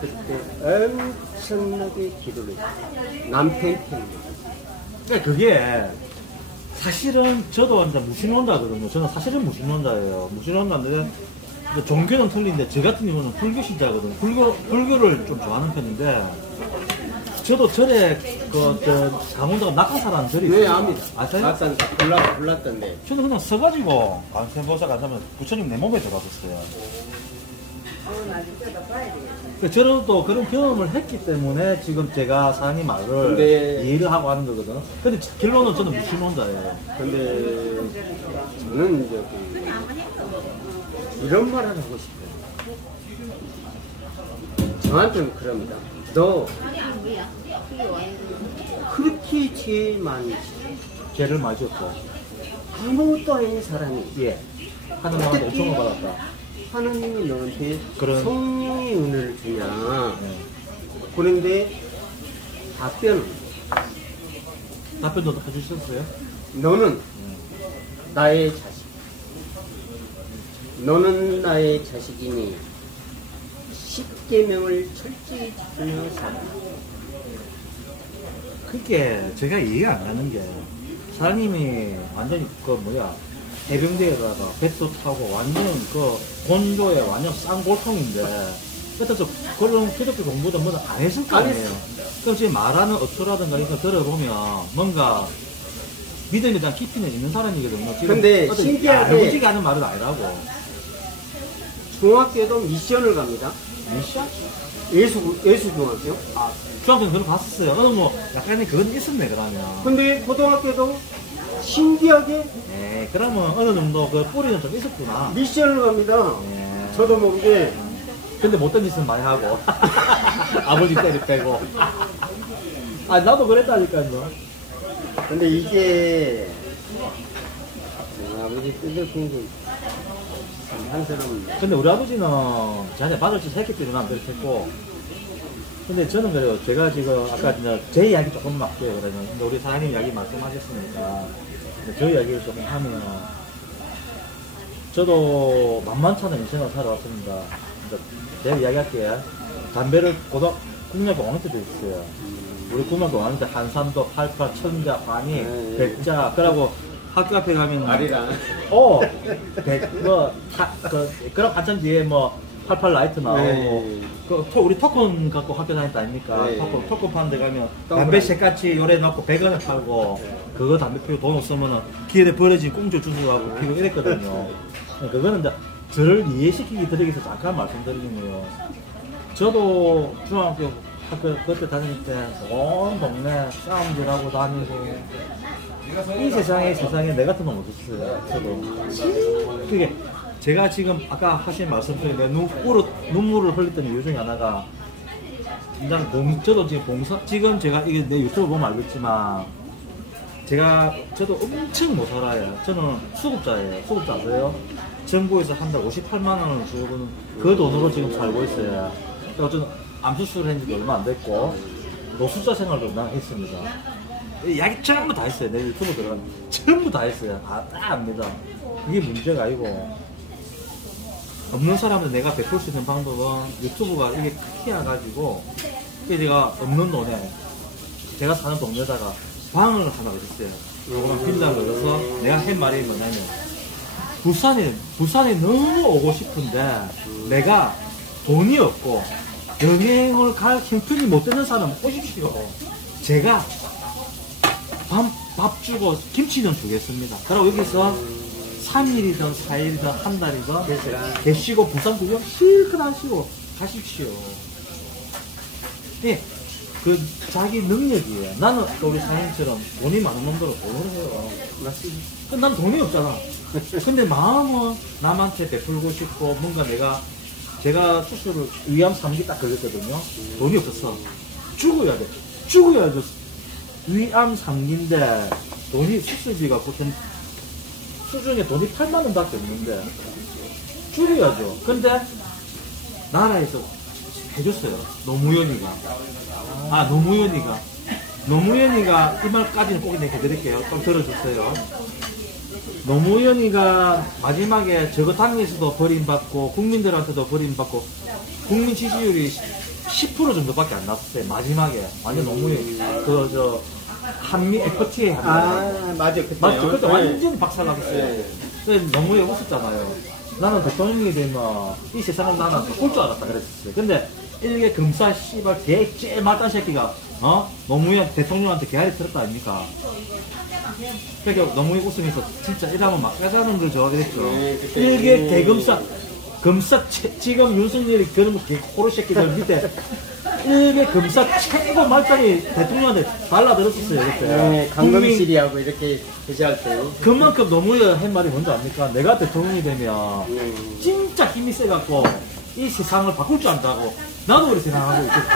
그때 엄청나게 기도를 했어요. 남편편. 그러니까 그게 사실은 저도 이제 무신론자거든요. 저는 사실은 무신론자예요. 무신론자인데 종교는 틀린데 저 같은 경우는 불교 신자거든요. 불교를 좀 좋아하는 편인데 저도 절에 강원도가 낙하사라는 절이 네, 있어요. 압니다. 아세요? 맞습니다. 불났던데. 저는 그냥 서가지고 안세보사 가자면 부처님 내 몸에 들어갔었어요. 저는 또 그런 경험을 했기 때문에 지금 제가 사장님 말을 이해를 하고 하는 거거든. 근데 결론은 저는 무신론자예요. 근데 저는 이제 이런 말을 하고 싶어요. 저한테는 그럽니다. 너 그렇게 죄 많이 죄를 많이 졌고 아무것도 아닌 사람이 예. 하나님한테 5천원 받았다. 하나님이 너한테 그런 성령의 은혜를 주냐. 네. 그런데 답변도 해주셨어요? 너는 나의 자식. 너는 나의 자식이니 10계명을 철저히 지키며 살아. 그게 제가 이해가 안 가는 게 사장님이 완전히 해병대에다가 배도 타고 완전 곤조에 완전 싼 골통인데 그래서 그런 기독교 공부도 뭐안 했을 거 아니에요. 그럼 지금 말하는 어투라든가 이거 들어보면 뭔가 믿음에 대한 깊이는 있는 사람이거든요. 지금 근데 신기하게 아버지가 하는 말은 아니라고. 중학교도 미션을 갑니다. 미션? 예수 중학교. 아, 중학교는 그런 거 봤었어요. 뭐 약간의 그건 있었네 그러면. 근데 고등학교도 신기하게 네, 그러면 어느 정도 그 뿌리는 좀 있었구나. 미션을 갑니다. 네. 저도 모르게. 근데 못된 짓은 많이 하고 아버지 때를 빼고. 아 나도 그랬다니까요. 근데 이게 아버지 뜻을 게 한 사람은 근데 우리 아버지는 자네 받을 짓 했기 때문에 안 그렇겠고. 근데 저는 그래요. 제가 지금 아까 이제 제 이야기 조금 할게요. 그러면 근데 우리 사장님 이야기 말씀하셨으니까 저 이야기를 조금 하면 저도 만만치 않은 인생을 살아왔습니다. 제가 이야기할게요. 담배를 국민학교 5학년 때도 있어요. 우리 국민학교 5학년 때 한산도, 88, 천자, 관이, 백자, 그러고 학교 앞에 가면 아리랑 그럼 한참 뒤에 뭐 88 라이트 나오고 우리 토큰 갖고 학교 다녔다 아닙니까? 토큰 파는 데 가면 담배 색같이 요래 넣고 100원에 팔고 그거 담배 피우고 돈 없으면 길에 버려진 꽁조 주워가고 피우고 이랬거든요. 그거는 이제 저를 이해시키기 드리기 위해서 잠깐 말씀드리는 거예요. 저도 중학교 학교 그때 다닐 때 온 동네 싸움질하고 다니고 이 세상에 내 같은 놈 없었어요. 저도 그게 제가 지금 아까 하신 말씀처럼 눈물을 흘렸던 이유 중에 하나가 저도 지금 지금 제가 이게 내 유튜브 보면 알겠지만 저도 엄청 못 살아요. 저는 수급자예요. 수급자 아세요? 정부에서 한 달 58만 원을 주고는 그 돈으로 지금 살고 있어요. 그래서 저는 암수술을 했는 지 얼마 안 됐고 노숙자 생활도 난 했습니다. 이야기 전부 다 했어요. 내 유튜브 들어가면 전부 다 했어요. 다 압니다. 이게 문제가 아니고 없는 사람은 내가 베풀 수 있는 방법은 유튜브가 이게 크게 와가지고 제가 없는 돈에 제가 사는 동네에다가 방을 하나 얻었어요. 조그만 빌라를 얻어서 내가 한 말이 뭐냐면 부산에 너무 오고 싶은데 내가 돈이 없고 여행을 갈 형편이 못 되는 사람 오십시오. 제가 밥 주고 김치는 주겠습니다. 그리고 여기서 3일이든 4일이든 한 달이든 계시고 부산 구경 실컷 하시고 가십시오. 예, 그 자기 능력이에요. 나는 우리 사장님처럼 돈이 많은 놈들은 돈을 해요. 맞습니다. 난 돈이 없잖아. 근데 마음은 남한테 베풀고 싶고 뭔가 제가 수술을 위암 3기 딱 걸렸거든요. 돈이 없었어. 죽어야 돼. 위암 3기인데 돈이 수술비가 보통 수중에 돈이 8만 원 밖에 없는데 죽여야죠. 근데 나라에서 해줬어요. 노무현이가 이 말까지는 꼭 해드릴게요. 좀 들어주세요. 노무현이가 마지막에 저거 당에서도 버림받고 국민들한테도 버림받고 국민 지지율이 10% 정도밖에 안 났었어요. 마지막에 완전 노무현이 한미 FTA 맞아 그때 완전 박살나겠어요. 노무현 웃었잖아요. 나는 대통령이 되면 이 세상을 나는 볼 줄 알았다 그랬었어요. 근데 이게 검사 씨발 개 제일 말단 새끼가 노무현 대통령한테 개활이 들었다 아닙니까? 그러니까 노무현 웃으면서 진짜 이러면 막 깨자는 거죠 이랬죠. 일개 대검사 지금 윤석열이 그런 호로 새끼들 밑에 일개 검사 최고 말단이 대통령한테 발라들었었어요. 이렇게 강검실이하고 이렇게 대시할 때 그만큼 노무현 한 말이 뭔지 압니까? 내가 대통령이 되면 진짜 힘이 세갖고 이 세상을 바꿀 줄 안다고 나도 그렇게 생각하고 있었지.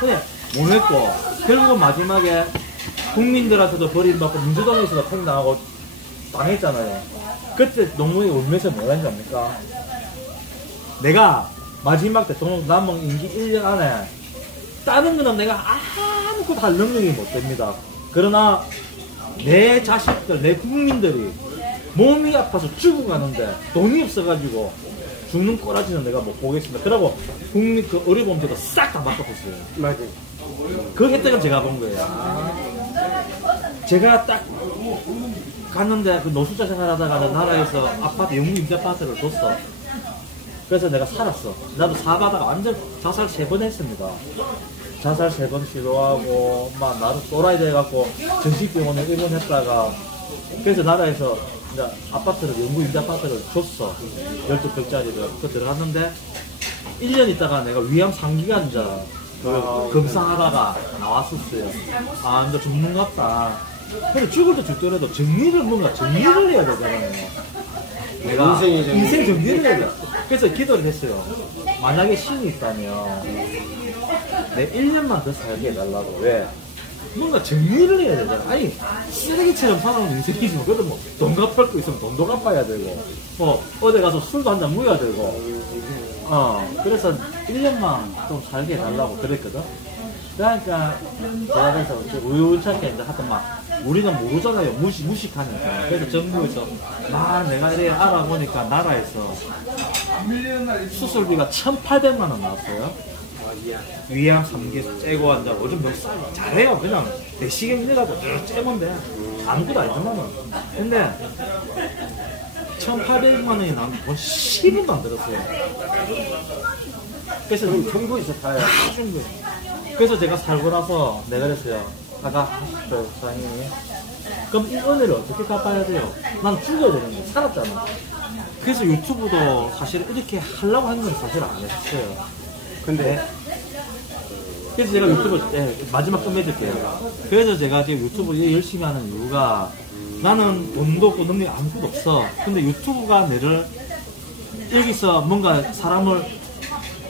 근데 못 했고 결국은 마지막에 국민들한테도 버림받고 민주당에서도 팽당하고 당했잖아요. 그때 노무현이 울면서 뭐라 했는지 압니까? 내가 마지막 대통령 남은 임기 1년 안에 다른 거는 내가 아무것도 할 능력이 못 됩니다. 그러나 내 자식들, 내 국민들이 몸이 아파서 죽어가는데 돈이 없어가지고 죽는 꼬라지는 내가 못 보겠습니다. 그러고 국민 그 의료보험제도 싹 다 바꿔줬어요. 맞아요. 그 혜택은 제가 본 거예요. 제가 딱 갔는데 그 노숙자 생활하다가 나라에서 아파트 영구 임대 아파트를 줬어. 그래서 내가 살았어. 나도 사바다가 완전 자살 3번 했습니다. 자살 3번 시도하고, 막 나도 또라이 돼갖고 정신병원에 입원했다가, 그래서 나라에서 이제 아파트를, 영구 임대 아파트를 줬어. 12평짜리를. 그 들어갔는데, 1년 있다가 내가 위암 3기가 이제 검사하다가 나왔었어요. 아, 이제 죽는갑다. 근데 죽을 때 죽더라도 정리를 해야 되잖아요. 내가 인생 정리를 해야 돼. 그래서 기도를 했어요. 만약에 신이 있다면 내 1년만 더 살게 해달라고. 왜? 뭔가 정리를 해야 되잖아. 아니, 쓰레기처럼 살아오는 인생이지 뭐. 그래도 뭐 돈 갚을 거 있으면 돈도 갚아야 되고, 어디 가서 술도 한잔 무어야 되고, 그래서 1년만 좀 살게 해달라고 그랬거든. 그러니까 제가 그래서 우연찮게 이제 하여튼 막 우리는 모르잖아요. 무식하니까. 그래서 정부에서 막 내가 이래 알아보니까 나라에서 수술비가 1,800만 원 나왔어요. 위암 3기 째고 한다고. 요즘 몇 살 잘해요. 그냥 내시경 일해가지고 째면 돼. 아무것도 아니지만은. 근데 1,800만 원이 나면 돈 10원도 안 들었어요. 그래서 정부에서 다 해준 거예요. 그래서 제가 살고 나서 내가 그랬어요. 아까 하셨어요, 사장님이. 그럼 이 은혜를 어떻게 갚아야 돼요? 난 죽어야 되는데, 살았잖아. 그래서 유튜브도 사실 이렇게 하려고 하는 건 사실 안 했어요. 근데, 그래서 제가 유튜브, 마지막 끝맺을게요. 그래서 제가 지금 유튜브 열심히 하는 이유가 나는 돈도 없고 능력이 아무것도 없어. 근데 유튜브가 내를 여기서 뭔가 사람을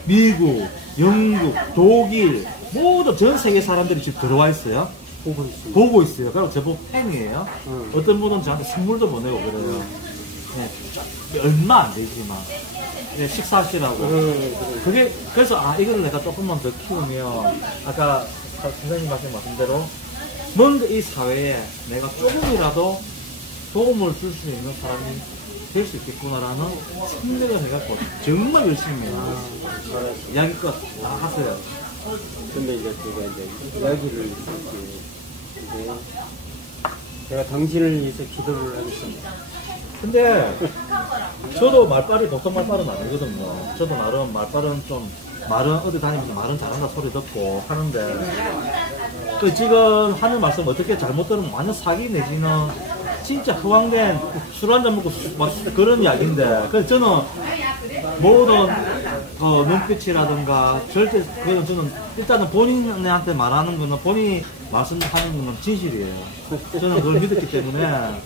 미국, 영국, 독일, 모두 전 세계 사람들이 지금 들어와 있어요. 보고 있어요. 그리고 제법 팬이에요. 어떤 분은 저한테 선물도 보내고 그래요. 네, 얼마 안 되지만. 네, 식사하시라고. 그게, 그래서, 이걸 내가 조금만 더 키우면, 아까 선생님 말씀대로, 뭔가 이 사회에 내가 조금이라도 도움을 줄 수 있는 사람이 될 수 있겠구나라는 생각을 해갖고, 정말 열심히 해요. 이야기껏 다 하세요. 근데 이제 제가 이제 이야기를 이제 제가 당신을 위해서 기도를 하겠습니다. 근데 저도 말빨이 보통 말빨은 아니거든요. 저도 나름 말빨은 좀 말은 어디 다니면서 말은 잘한다 소리 듣고 하는데 그 지금 하는 말씀 어떻게 잘못 들으면 완전 사기 내지는 진짜 허황된 술 한잔 먹고 막 그런 이야기인데 그래서 저는 모든 눈빛이라든가 절대 그건 저는 일단은 본인한테 말하는 거는 본인이 말씀하는 거는 진실이에요. 저는 그걸 믿었기 때문에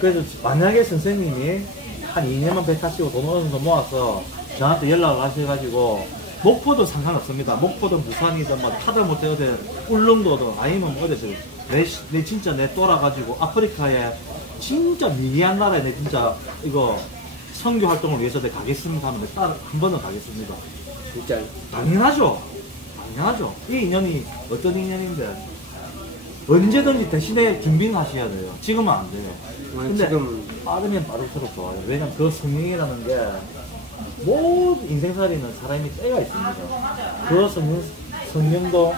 그래서 만약에 선생님이 한 2년만 백하시고 돈 어느 정도 모아서 저한테 연락을 하셔가지고 목포도 상관없습니다. 목포든 부산이든 뭐 하다못해 어디 울릉도든 아니면 어디 내 진짜 내 돌아가지고 아프리카에 진짜 미개한 나라에 내 진짜 이거 선교 활동을 위해서 내 가겠습니다 하면 한 번은 가겠습니다. 진짜 당연하죠. 당연하죠. 이 인연이 어떤 인연인데 언제든지 대신에 준비는 하셔야 돼요. 지금은 안 돼요. 근데 지금 빠르면 빠를수록 좋아요. 왜냐면 그 성령이라는 게 모든 인생살이는 사람이 때가 있습니다. 그 성령도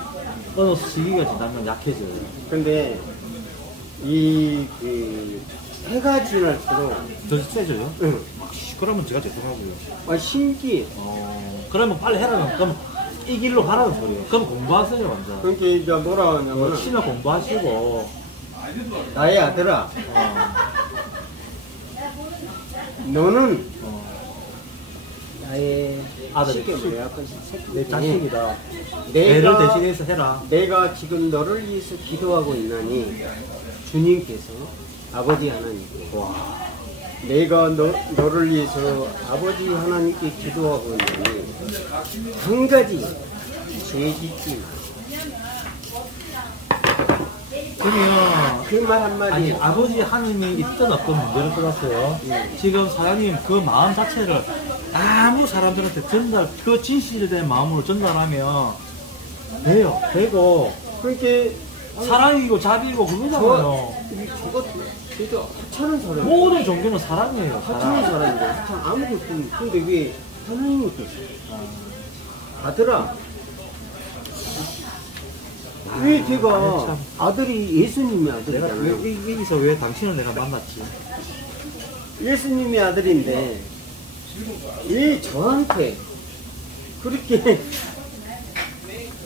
어느 시기가 지나면 약해져요. 근데 해가 지날수록 더 세져요? 응. 그러면 제가 죄송하고요. 신기해. 그러면 빨리 해라는 그럼 이 길로 가라는 소리예요. 그럼 공부하세요 완전. 그러니까 이제 뭐라 하냐면 신을 공부하시고 나의 아들아 너는 나의 아들 내 자식이다. 내가 애를 대신해서 해라. 내가 지금 너를 위해서 기도하고 있나니 주님께서 아버지 하나님께 내가 너를 위해서 아버지 하나님께 기도하고 있나니 한 가지 죄 짓지 마. 그러면 그 말 한마디. 아니 아버지 하나님이 있던 없던 문제를 떠났어요. 지금 사장님 그 마음 자체를 아무 사람들한테 그 진실에 대한 마음으로 전달하면 돼요. 되고 그러니까 사랑이고 자비고 그거잖아요. 저도 하찮은 사람. 모든 종교는 사랑이에요. 하찮은 사람인데 아무것도 근데 왜 하나님이 또 아들아 왜 제가 아들이 예수님의 아들이잖아요. 여기서 왜 당신을 내가 만났지? 예수님의 아들인데 이 저한테 그렇게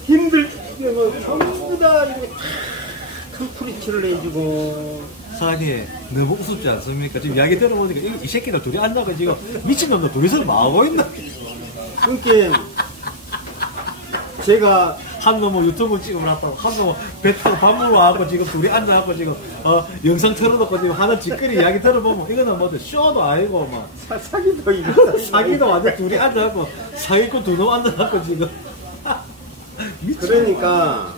힘들게 전부 다 이렇게 큰 프리치를 해주고. 사장님 너무 우습지 않습니까? 지금 이야기 들어보니까 이 새끼들 둘이 앉아가 지금 미친놈들 둘이서 뭐하고 있나? 그러니까 제가 한 놈은 유튜브 찍어놨다고 한 놈은 배트로 밥 먹으러 와갖고 지금 둘이 앉아갖고 지금 영상 틀어놓고 지금 하는 짓거리 이야기 들어보면 이거는 뭐 쇼도 아니고 막 사기도 이거 사기도 완전 둘이 앉아갖고 사기꾼 두 놈 앉아갖고 지금 그러니까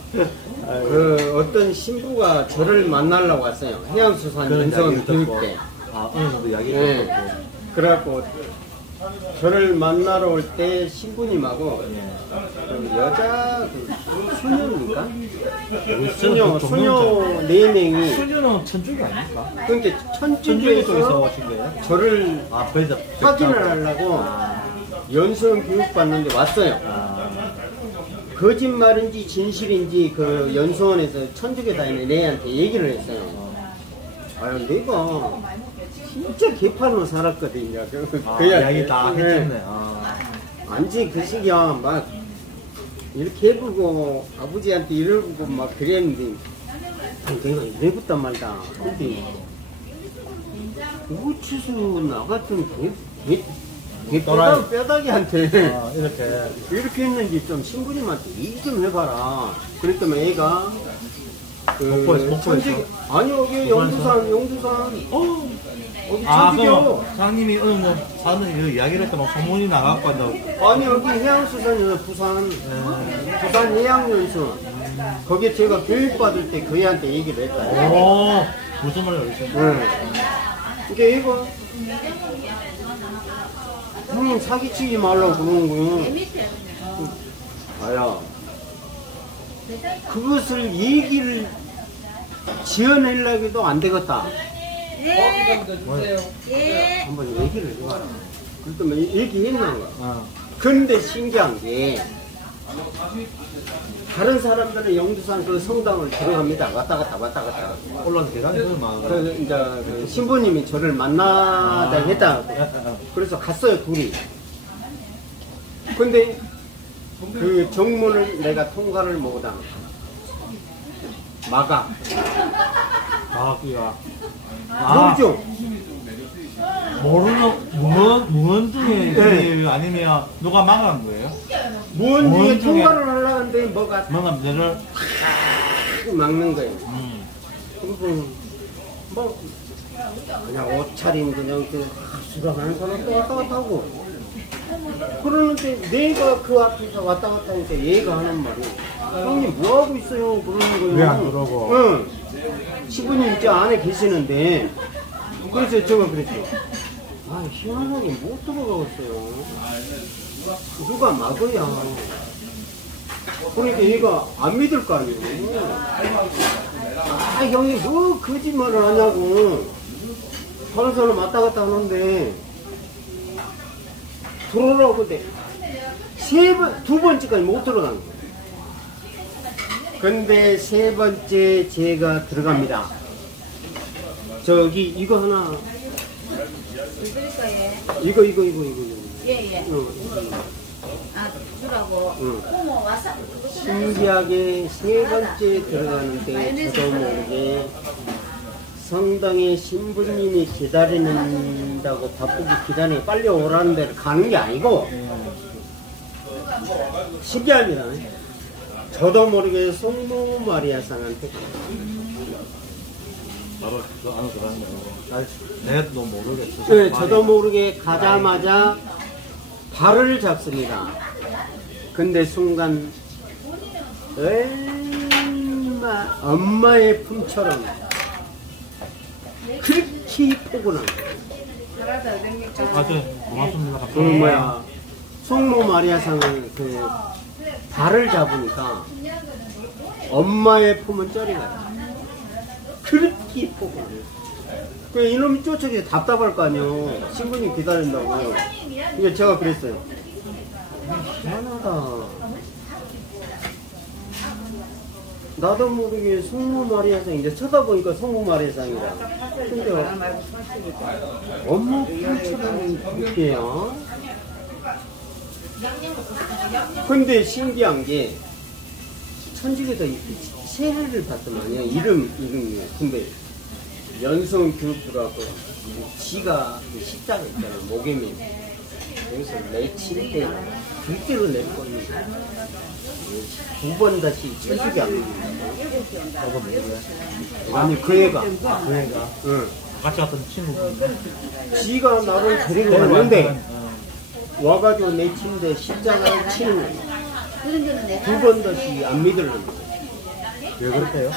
그 어떤 신부가 저를 만나려고 왔어요. 해양수산 연수원 교육대. 아 어느 정도 이야기를 네. 듣고 그래갖고 저를 만나러 올 때 신부님하고 그 여자 그 수녀입니까? 수녀 네명이 수녀는 천주교 아닙니까? 그러니까 천주교 쪽에서 천주교에서 오신 거예요? 저를 배자 확인을 하려고 연수원 교육 받는데 왔어요. 거짓말인지 진실인지 그 연수원에서 천주교 다니는 애한테 얘기를 했어요. 아유 내가 진짜 개판으로 살았거든요. 이야기 다 했겠네. 완전 그 시기야 막 이렇게 해보고 아버지한테 이러고 막 그랬는데 내가 이래봤단 말이다. 근데 우치수 나 같은 뼈다귀한테 이렇게 했는지 좀 신부님한테 얘기 좀 해봐라. 그랬더니 애가 목포에서? 아니 여기 영두산 여기 천주교. 사장님이 오늘 뭐 사는 이야기를 했더니 소문이 나갖고 한다고. 아니 여기 해양수산이요 부산 해양연수 거기에 제가 교육받을 때 그애한테 얘기를 했다. 오 무슨 말을 하셨어요? 이게 이거 형님 사기치지 말라고 그러는 거예요. 아야 그것을 얘기를 지어내려고 해도 안 되겠다. 한번 얘기를 해봐라. 그랬더니 얘기했는 거야. 그런데 신기한 게 다른 사람들은 영두산 그 성당을 들어갑니다. 왔다 갔다. 올라서 계단이 그만. 그 이제 그 신부님이 저를 만나다 했다. 그래서 갔어요 둘이. 근데 그 정문을 내가 통과를 못한 막아. 마귀가. 모르죠? 모르는 무언 중에 네. 아니면 누가 막은 거예요? 무언 중에 통과를 하려는데 뭐가 뭔가 내를 막는 거예요. 그리고 뭐 그냥 옷차림 그냥 수락하는 사람도 왔다 갔다 하고 그러는데 내가 그 앞에서 왔다 갔다 하니까 얘가 하는 말이 형님 뭐 하고 있어요? 그러는 거예요. 왜 안 그러고? 응. 신부님 이제 안에 계시는데 그래서 제가 그랬죠. 아 희한하게 못 들어가겠어요. 누가 막어야. 그러니까 얘가 안 믿을 거 아니에요. 아 형이 뭐 거짓말을 하냐고. 다른 사람 왔다 갔다 하는데 들어오라고 돼. 두 번째까지 못 들어간 거예요. 근데 세 번째 제가 들어갑니다. 저기 이거 하나. 이거. 예. 아, 주라고. 어머, 와서. 신기하게 세 번째 들어가는데 저도 모르게 성당에 신부님이 기다린다고 바쁘게 기다리고 빨리 오라는 데를 가는 게 아니고 신기합니다. 저도 모르게 성모 마리아 상한테 바로 그 안으로 들어가는 거예요. 내도 모르겠어. 네, 저도 모르게 가자마자 발을 잡습니다. 근데 순간 엄마의 품처럼 그렇게 포근한 거예요. 아주 고맙습니다. 그 뭐야 성모 마리아상은 그 발을 잡으니까 엄마의 품은 쩌리가요. 그렇게 포근해요. 그 이놈이 쫓아기 답답할 거 아니에요. 신부님 기다린다고. 근데 제가 그랬어요. 희한하다. 나도 모르게 성모마리아상 이제 쳐다보니까 성모마리아상이라. 근데 엄마 팔처럼 그렇게요. 근데 신기한 게 천주교도 세례를 받더만요. 이름이. 근데 연성 교주라고 지가 십자가 있잖아요. 목에 매고 여기서 내칠 때 글귀로 낼 겁니다. 9번 다시 천주교 안 됩니다. 아니 그 애가 응. 같이 갔던 친구분. 지가 나를 데리고 갔는데 와가지고 내 침대 십자가를 치는 거예요. 2번 다시 안 믿으려는 거예요. 왜 그럴까요?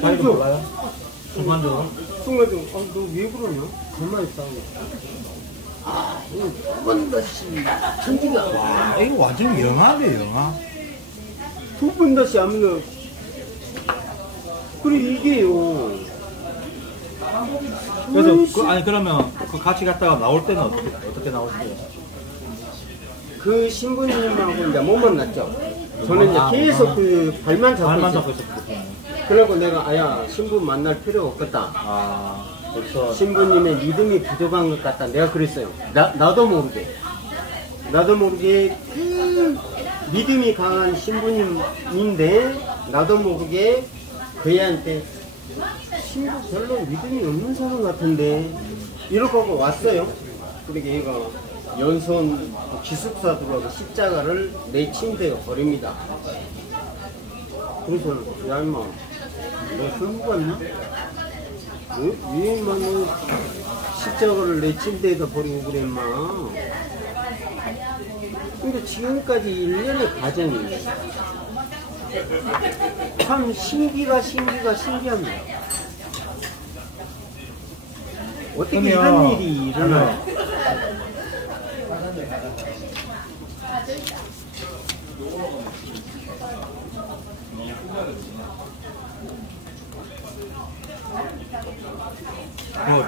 자기도 몰라요? 순간적으로? 순간적으로 너 왜 그러냐? 가만히 있다고. 2번 다시 천주교 와, 이거 완전 영화인데, 영화. 2번 다시 안 믿어. 그래 이게요. 그래서 그러면 같이 갔다가 나올 때는 어떻게 나오세요? 그 신부님하고 이제 못 만났죠. 저는 이제 계속 그 발만 잡고 있었거든요. 그래고 내가 아야 신부 만날 필요 없겠다. 벌써 신부님의 믿음이 부족한 것 같다. 내가 그랬어요. 나도 모르게 그 믿음이 강한 신부님인데 나도 모르게 그 애한테 신부 별로 믿음이 없는 사람 같은데 이러고 하고 왔어요. 그러니까 얘가 연손 기숙사 들어가고 십자가를 내 침대에 버립니다. 그래서 야 임마 너 술 먹었나? 왜 임마 너 십자가를 내 침대에다 버리고 그래 임마. 근데 지금까지 1년의 과정이에요. 참 신기합니다. 어떻게 이런 일이 일어나요?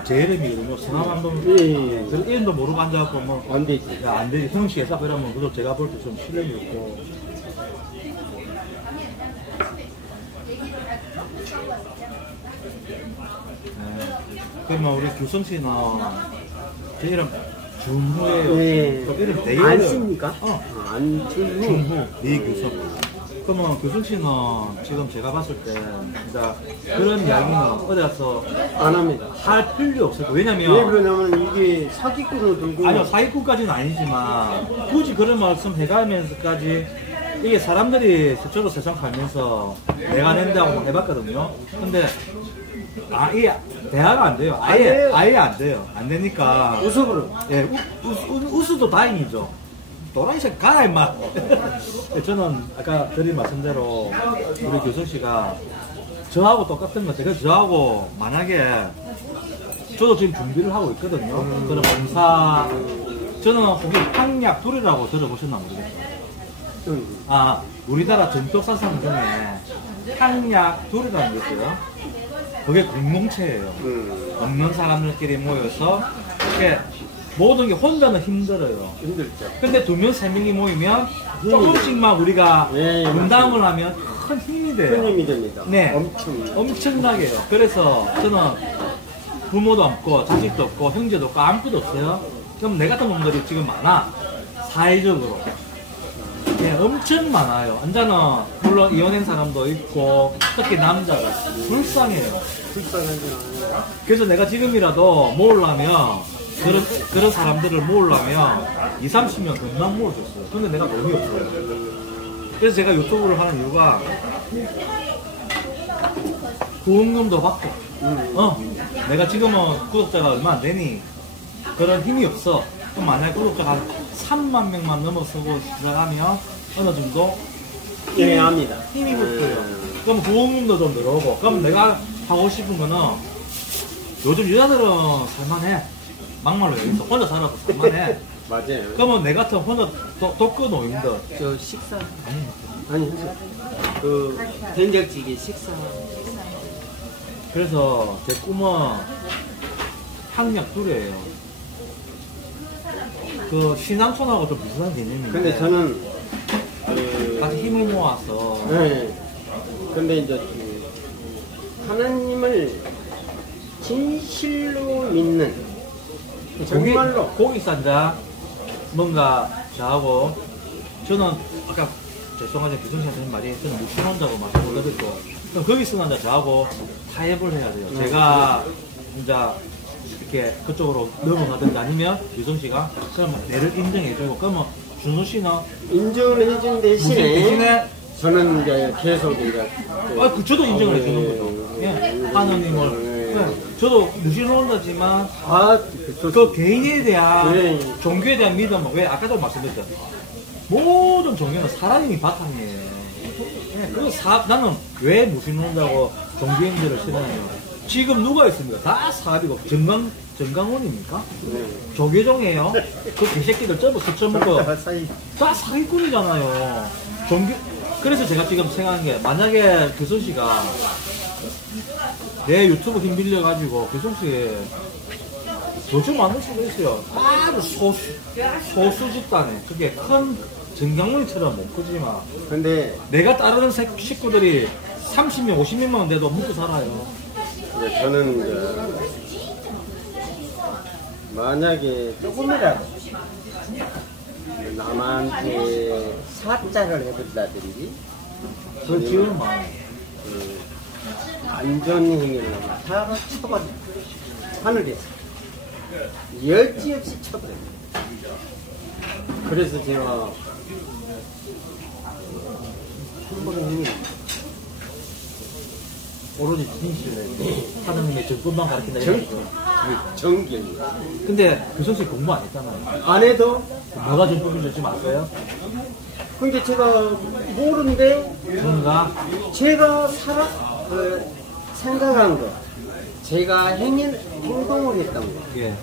제 이름이거든요. 성함 예. 그 이름도 모르고 앉아갖고 뭐 안 되지. 야, 안 되지. 형씨 회사 그러면 그래도 제가 볼 때 좀 실력이 없고. 그러면 우리 규성 씨는 제 이름 준후예요. 네. 그 이름 되게 안 어려워요. 씁니까? 준후, 안준후. 이규성. 그러면 규성 씨는 지금 제가 봤을 때 진짜 그런 이야기는 어디 가서 안 합니다. 할 필요 없어요. 왜 왜냐면 그러냐면 이게 사기꾼을 들고 아니요, 사기꾼까지는 아니지만 굳이 그런 말씀 해가면서까지 이게 사람들이 저도 세상 살면서 내가 낸다고 해봤거든요. 근데 이게 대화가 안 돼요. 아예 안 돼요. 안 되니까 우습으로. 예, 웃어도 다행이죠. 도라이색 가라 임마. 저는 아까 드린 말씀대로 우리 교성 씨가 저하고 똑같은 것 같아요. 그래서 저하고 만약에 저도 지금 준비를 하고 있거든요. 그런 봉사 저는 혹시 향약돌이라고 들어보셨나 모르겠어요. 우리나라 전통사상 중에 향약돌이라는 게 있어요. 그게 공동체예요. 없는 사람들끼리 모여서 이렇게 모든 게 혼자는 힘들어요. 힘들죠. 근데 2명, 3명이 모이면 조금씩만 우리가 분담을 하면 큰 힘이 돼요. 큰 힘이 됩니다. 네. 엄청나게요. 그래서 저는 부모도 없고 자식도 없고 형제도 없고 아무것도 없어요. 그럼 내 같은 놈들이 지금 많아. 사회적으로. 네, 엄청 많아요. 앉아는 물론 이혼한 사람도 있고 특히 남자가 불쌍해요. 그래서 내가 지금이라도 모으려면 그런 사람들을 모으려면 20-30명 금방 모아줬어요. 근데 내가 돈이 없어요. 그래서 제가 유튜브를 하는 이유가 후원금도 받고 내가 지금은 구독자가 얼마 안 되니 그런 힘이 없어. 그럼 만약에 구독자가 한 3만 명만 넘어서고 들어가면 어느 정도 힘이 붙어요. 그럼 후원금도 좀 늘어오고 그럼 내가 하고 싶은 거는 요즘 여자들은 살만해. 막말로 여기서 혼자 살아도 살만해. 맞아요. 그러면 내 같은 혼자 독거 노인들 저 식사 아니 그 된장찌개 식사. 그래서 제 꿈은 향약돌이에요. 그 신앙촌하고 좀 비슷한 개념인데 근데 저는 같이 힘을 모아서 네. 근데 이제 하나님을 진실로 믿는 정말로 고기 싼자 뭔가 저하고 저는 아까 죄송하지만 규성씨한테 한 말이 저는 무신론자고 말씀드렸고 그럼 거기 쓰는 자 저하고 타협을 해야 돼요. 제가 이제 이렇게 그쪽으로 넘어가든지 아니면 규성씨가 그러면 내를 인정해주고 그러면 준호씨는 인정을 해준 대신에 대신에 저는 이제 계속 이제 저도 인정을 해주는 거죠. 예, 하나님을. 저도 무신론자지만 그 개인에 대한 네. 종교에 대한 믿음은 왜 아까도 말씀드렸죠. 모든 종교는 사람이 바탕이에요. 예, 그래서 나는 왜 무신론자고 종교인들을 싫어하냐면 지금 누가 있습니까? 다 사업이고 정강원입니까? 네. 조계종이에요. 그 개새끼들 전부 스쳐먹고 다 사기꾼이잖아요. 그래서 제가 지금 생각한 게 만약에 교수씨가 내 유튜브 힘 빌려가지고 교수씨 요즘 만들 수도 있어요. 아주 소수 집단에 그게 큰 정강훈이처럼 못 크지만 근데 내가 따르는 식구들이 30명 50명만 돼도 먹고 살아요. 이제 저는 이제 만약에 조금이라도 남한테 사자를 해본다든지 그 기회는 많아요. 안전행위를 하면 바로 처벌해. 하늘에서 여지없이 처벌해. 그래서 제가 한번은 오로지 진실을 하나님의 정권만 가르친다 정경 근데 교수씨 공부 안 했잖아요. 안 해도 뭐가 정법인지 좀 아세요? 근데 제가 모르는데 뭔가 제가 생각한 거, 제가 행동을 했던 거, 예.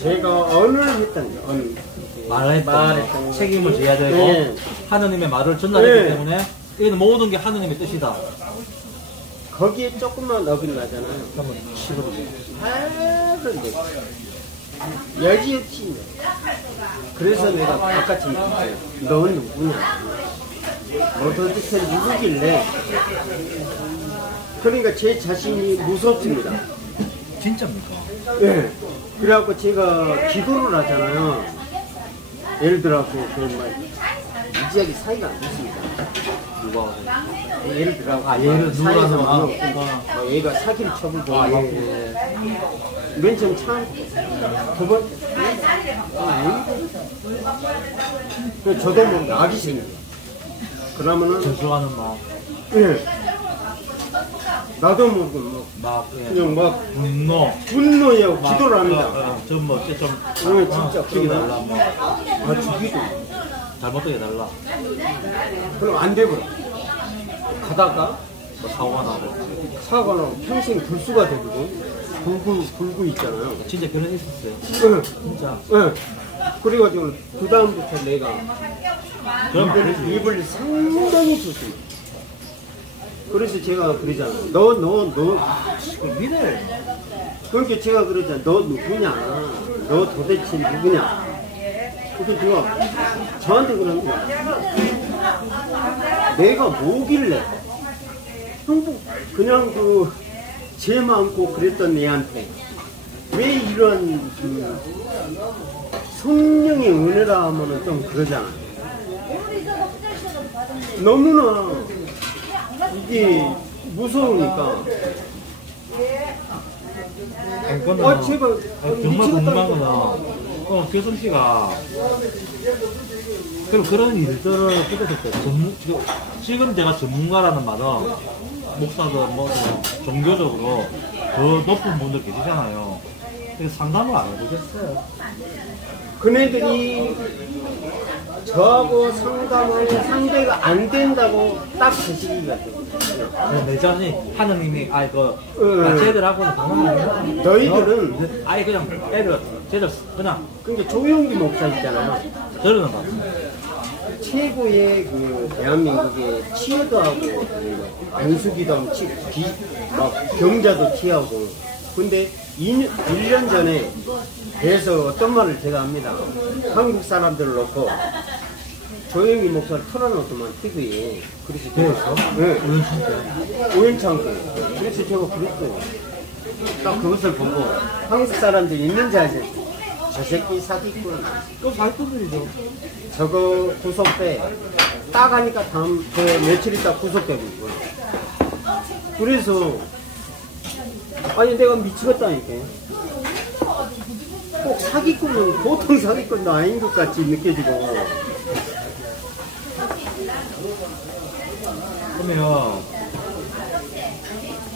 제가 언어를 했던 거, 말했던 거, 책임을 져야 되고 네. 하느님의 말을 전달했기 네. 때문에 이건 모든 게 하느님의 뜻이다. 거기에 조금만 어긋나잖아요. 그러면 치거든요. 그런데 여지없이. 그래서 내가 바깥에 있었어요. 넌 누구냐? 너 도대체 누구길래? 그러니까 제 자신이 무섭습니다. 진짜입니까? 예. 그래갖고 제가 기도를 하잖아요. 예를 들어갖고 무지하게 사이가 안 좋습니다. 누가? 예를 들어 얘를 누구라는 거? 얘가 사기를 쳐불고 예. 맨 처음 참고 두 번째 저도 뭐 나기 싫네요. 그러면은 저주하는 막, 예. 나도 모르고 뭐 예. 그냥 막 막, 분노해요. 기도를 합니다. 좀 진짜 진짜 죽여달라 뭐 죽이고 잘못되게 해달라 그럼 안 되고 가다가 뭐 사고가 나고 사고는 평생 불수가 되거든. 불구 있잖아요. 진짜 그런 일 있었어요. 진짜. 그래가지고 그 다음부터 내가 그럼 입을 상당히 좋습니다. 그래서 제가 그러잖아요. 너 믿을 그러니까 제가 그러잖아. 너 누구냐? 너 도대체 누구냐? 그래서 제가 저한테 그럽니다. 내가 뭐길래 그냥 죄 많고 그랬던 애한테 왜 이런 성령의 은혜라 하면은 좀 그러잖아. 너무나 이게 무서우니까. 제가 정말 궁금한 거는 교성 씨가 그런 일들을 그때서 지금 제가 전문가라는 말은 목사들 뭐 종교적으로 더 높은 분들 계시잖아요. 그래서 상담을 안 해보겠어요. 그네들이 저하고 상담할 상대가 안 된다고 딱 하시기가 돼요. 내 자신이 하느님이 쟤들하고는 방황하는 너희들은 아예 그냥 쟤들 그냥 그러니까 조용기 목사 있잖아요. 저러는 것 같아요. 최고의 대한민국의 치유도 하고 안수기도 하고 병자도 치하고. 근데 1년 전에 그래서 어떤 말을 제가 합니다. 한국 사람들을 놓고 조영기 목사를 틀어놓더만 TV에. 그래서 그래서? 네. 우연찮게. 우연찮게. 그래서 제가 그랬어요. 딱 그것을 보고 한국 사람들이 있는지 알지? 저 새끼 사기꾼. 또 사기꾼들이죠. 저거 구속돼. 딱 하니까 다음 그 며칠 있다 구속되고 있고. 그래서 아니 내가 미치겠다니까. 꼭 사기꾼은 보통 사기꾼도 아닌 것 같이 느껴지고. 그러면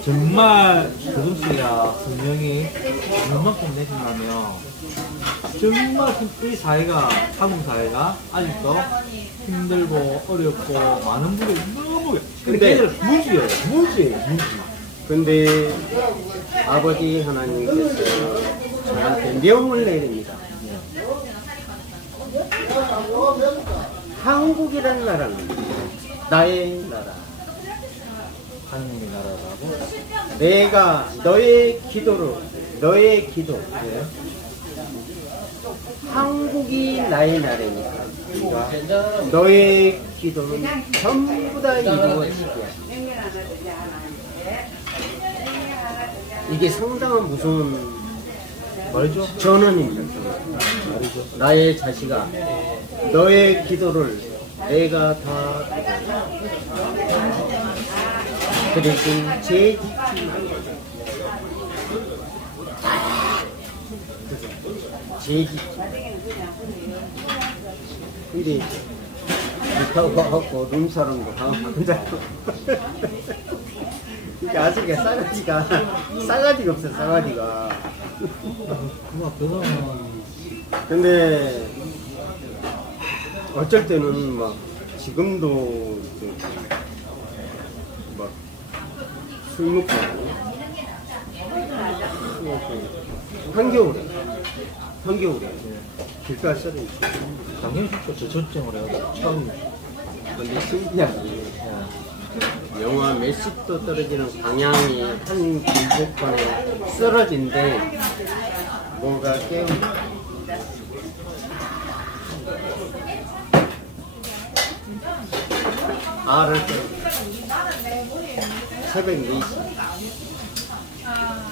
정말 조정씨가 분명히 얼마큼 내신다면 정말 이 사회가, 한국 사회가 아직도 힘들고 어렵고 많은 분들이 너무 근데 걔들 무지예요. 근데 아버지 하나님께서 저한테 명을 내립니다. 한국이라는 나라는 나의 나라. 하나님의 나라라고? 내가 너의 기도 한국이 나의 나라니까 너의 기도는 전부 다 이루어지게. 이게 상당한 무서운 말이죠? 전언입니다. 말이죠. 나의 자식아, 너의 기도를 내가 다 그 대신 죄짓지 말고. 죄짓지. 근데 좋다고 하고 룸사람도 하고 이게 아직에 싸가지가 없어. 싸가지가. 근데 어쩔 때는 막 지금도 막 술 먹고 한겨울에 길가에 썰어 있어. 당연히 진짜 저전쟁을 해요. 처음. 근데 신기하게 영하 몇십도 떨어지는 방향이 한 길목판에 쓰러진데 뭐가 깨운 알을 깨운 새벽 4시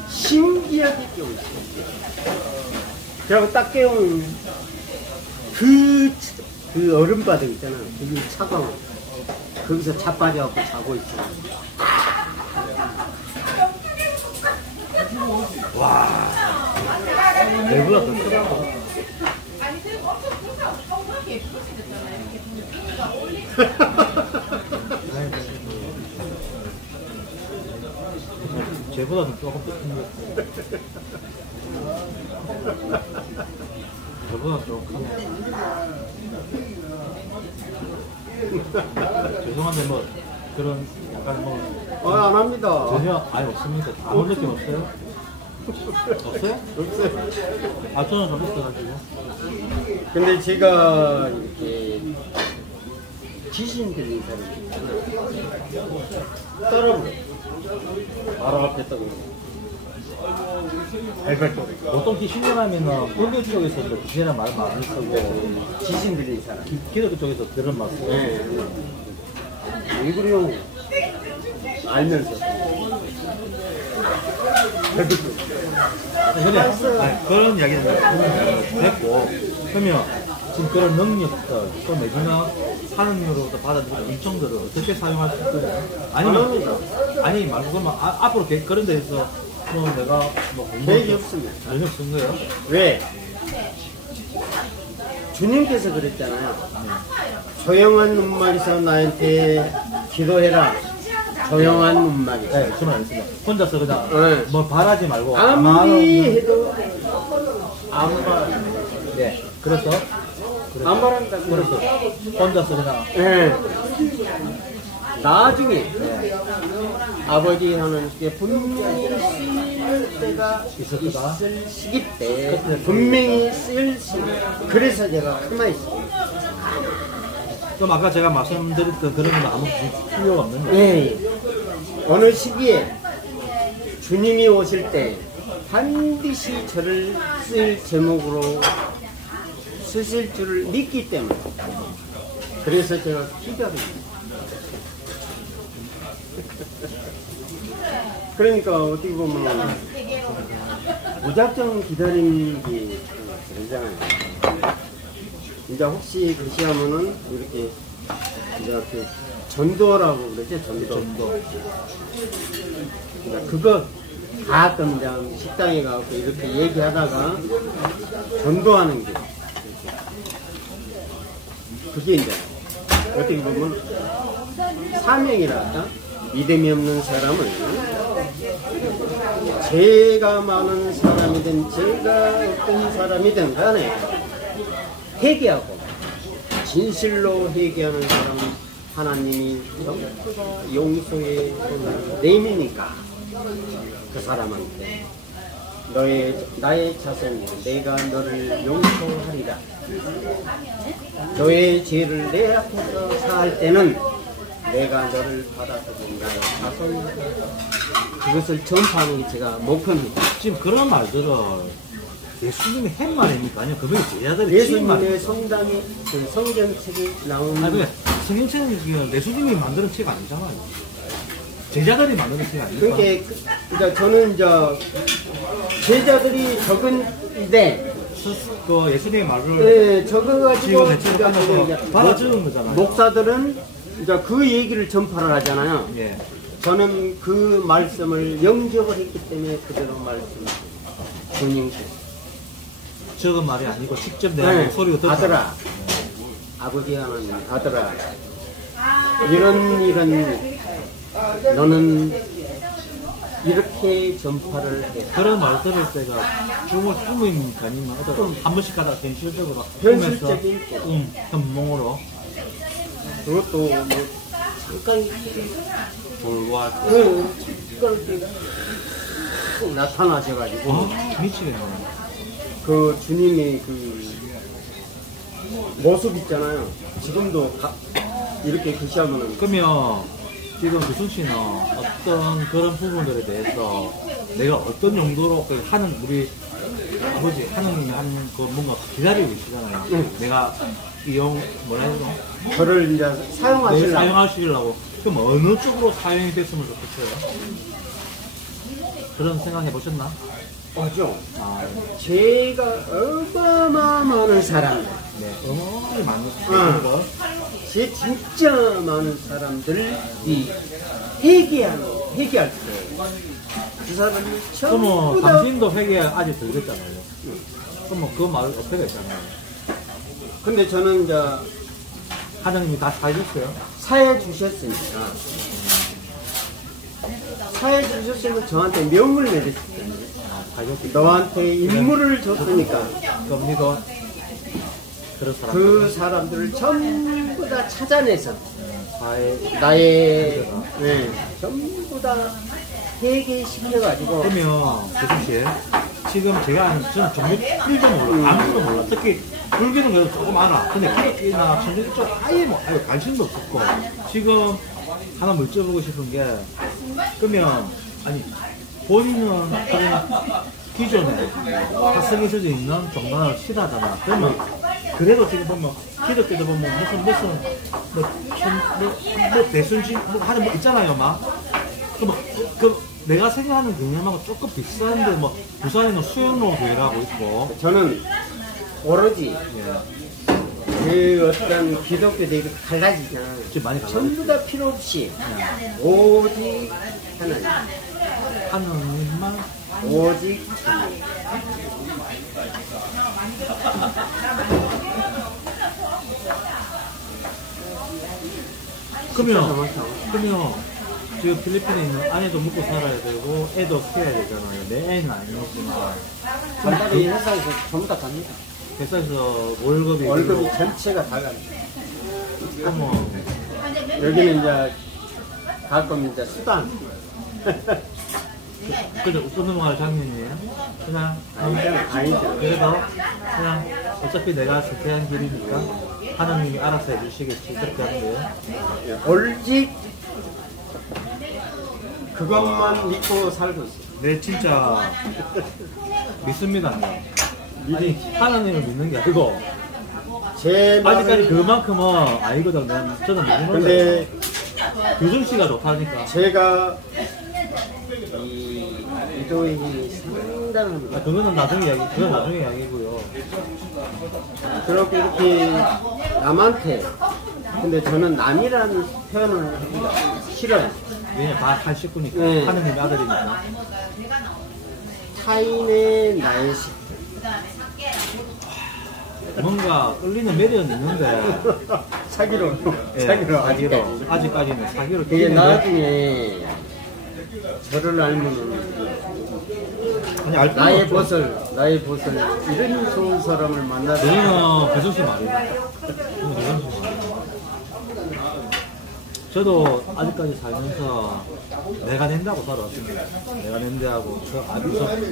신기하게 깨운 있어. 그리고 딱 깨운 그 얼음바닥 있잖아. 되게 차가워. 거기서 자빠져갖고 자고 있어. 와. 내보다 더 크다. 쟤보다는 조금 더 큰 거. 저보다 조금 크네. 죄송한데 뭐 그런 약간 뭐 안 합니다. 전혀 아예 없습니까? 아무 느낌 없어요? 없어요? 없어요. 아 저는 좀 있어가지고. 근데 제가 이렇게 귀신 들린 사람이 있잖아. 떨어버려. 바로 앞에 떠고. 보통 귀신이라면은 불교 쪽에서도 귀신이라는 말 많이 쓰고 귀신 들린 사람. 기독교 쪽에서 그런 말 쓰고. 네. 왜 그래요? 알면서. 그런 이야기는 됐고, 그러면 지금 그런 능력들 또 내주나 하느님으로부터 받아들인 인청들을 어떻게 사용할 수 있거든요? 아니 말고 그러면 앞으로 그런 데서 뭐 내가 뭐 계획이 없습니다. 전혀 없는 거예요? 왜? 주님께서 그랬잖아요. 조용한 눈막에서 나한테 기도해라. 조용한 눈막에서. 네, 그만 안 했습니다. 혼자서 그냥 네. 뭐 바라지 말고 아무리 해도 아무 말. 네, 그래서 안 바란다. 그래서 혼자서 그냥 네. 나중에 아버지 하나님께 분명히 쓰일 때가 있을 시기 때 분명히 쓰일 시기. 그래서 제가 가만히 있습니다. 그럼 아까 제가 말씀드렸던 그런 건 아무 필요가 없는 거예요? 예. 어느 시기에 주님이 오실 때 반드시 저를 쓸 제목으로 쓰실 줄을 믿기 때문에 그래서 제가 기다립니다. 그러니까 어떻게 보면 무작정 기다림이 그러잖아요. 이제 혹시 그시하면은 이렇게 이제 그 전도라고 그러죠. 전도. 이제 그거 가끔 이제 식당에 가서 이렇게 얘기하다가 전도하는 게 그게 이제 어떻게 보면 사명이라 할까? 믿음이 없는 사람을 죄가 많은 사람이든 죄가 없던 사람이든 간에 회개하고 진실로 회개하는 사람은 하나님이 전부 다 용서의 손을 내미니까 그 사람한테 나의 자손 내가 너를 용서하리라. 너의 죄를 내 앞에서 사할 때는 내가 너를 받아들인 나의 자손, 그것을 전파하는 게 제가 목표입니다. 지금 그런 말들은 예수님이 한 말입니까? 아니면 그분이 제자들이 지은 말? 예수님의 성당이 그 성경책이 나오는 아니, 성경책은 예수님이 만드는 책 아니잖아요. 제자들이 만드는 책 아닙니까? 그러니까 저는 이제 제자들이 적은데 그 예수님의 말을 적어가지고 받아 적은 거잖아요. 목사들은 이제 그 얘기를 전파를 하잖아요. 예. 저는 그 말씀을 영접을 했기 때문에 그대로 말씀을 주님께 적은 말이 아니고 직접 내가 소리가 듣고 아들아, 아버지 하나님, 아들아, 이런 너는 이렇게 전파를 해. 그런 말 들을 때가 주로 꿈입니까? 아니면 한 번씩 가다 현실적으로 현실적인 현몽으로 그것도 뭐 잠깐 돌과 꼭 나타나셔가지고 미치겠네. 그 주님의 그 모습 있잖아요. 지금도 이렇게 계시하면은 그러면 지금 규승 씨는 어떤 그런 부분들에 대해서 내가 어떤 용도로 하는 우리 아버지 하느님이 하는 그 뭔가 기다리고 계시잖아요. 내가 뭐라 해야 되나? 저를 이제 네, 사용하시려고. 그럼 어느 쪽으로 사용이 됐으면 좋겠어요? 그런 생각 해보셨나? 맞죠? 아, 죄가 어마어마한 사람들. 네. 어마어마하게 많은 거. 죄 진짜 많은 사람들이 회개할 때 그 사람이 전부 그러면 다 당신도 회개 아직 덜 됐잖아요. 그러면 그 말을 어떻게 했잖아요. 근데 저는 이제 하나님이 다 사해줬어요. 사해 주셨으니까 사해 주셨으면 저한테 명을 내렸을 텐데 너한테 임무를 줬으니까 그럼 니도 그런 사람 그 사람들을 전부 다 찾아내서 나의 전부 다 회개시켜가지고 그러면 교수씨 지금 제가 아는 저는 종교 1도 몰라 아무도 몰라 특히 불교는 그래도 조금 알아 근데 기독교나 천주교 쪽 아예 관심도 없었고 지금 하나 물어보고 싶은 게 그러면 아니 본인은 그냥 기존에 학생이 써져 있는 정당을 싫어하잖아 그러면 그래도 지금 보면 기독교도 보면 무슨 대순신 하는 뭐 있잖아요 막 내가 생각하는 개념하고 조금 비슷한데 뭐 부산에는 수영로 교회라고 있고 저는 오로지 그 어떤 기독교 대가 갈라지잖아. 많이 전부 다 필요 없이 오직 하나님. 하나님만 오직 그러면 지금 필리핀에 있는 아내도 먹고 살아야 되고 애도 키워야 되잖아요. 내 애는 아니지만 전달이 회사에서 전부 다 갑니다. 회사에서 월급이 전체가 다 갑니다. 어머 여기는 이제 가끔 이제 수단. 근데 어떤 넘어갈 장면이에요? 그냥 아니죠. 그래도 그냥 어차피 내가 선택한 길이니까 하나님이 알아서 해주시겠지 그렇게 하는 거예요. 오직 그것만 믿고 살고 있어요. 네 진짜 믿습니다. 아니 하나님을 믿는 게 아니고 제 아직까지 말을- 그만큼은 아니거든. 저는 모르는데 근데 규정 씨가 좋다니까. 제가 이 이도인이 상당한 아, 그거는 나중에 이야기, 그건 나중에 이야기고요. 그렇게 이렇게 남한테 근데 저는 남이라는 표현을 하기가 싫어요. 왜냐 다 식구니까 네. 하느님의 아들이니까. 타인의 나의 식 뭔가 끌리는 매력은 있는데 사기로 예, 사기로 사기로 아직까지는 사기로 그게 끼는 거- 나중에 저를 알면은 아니 알 필요는 나의 없죠. 벗을 이런 좋은 사람을 만나서 저희는 배수 씨 말이에요. 저도 아직까지 살면서 내가 낸다고 살아왔습니다. 내가 낸다고 저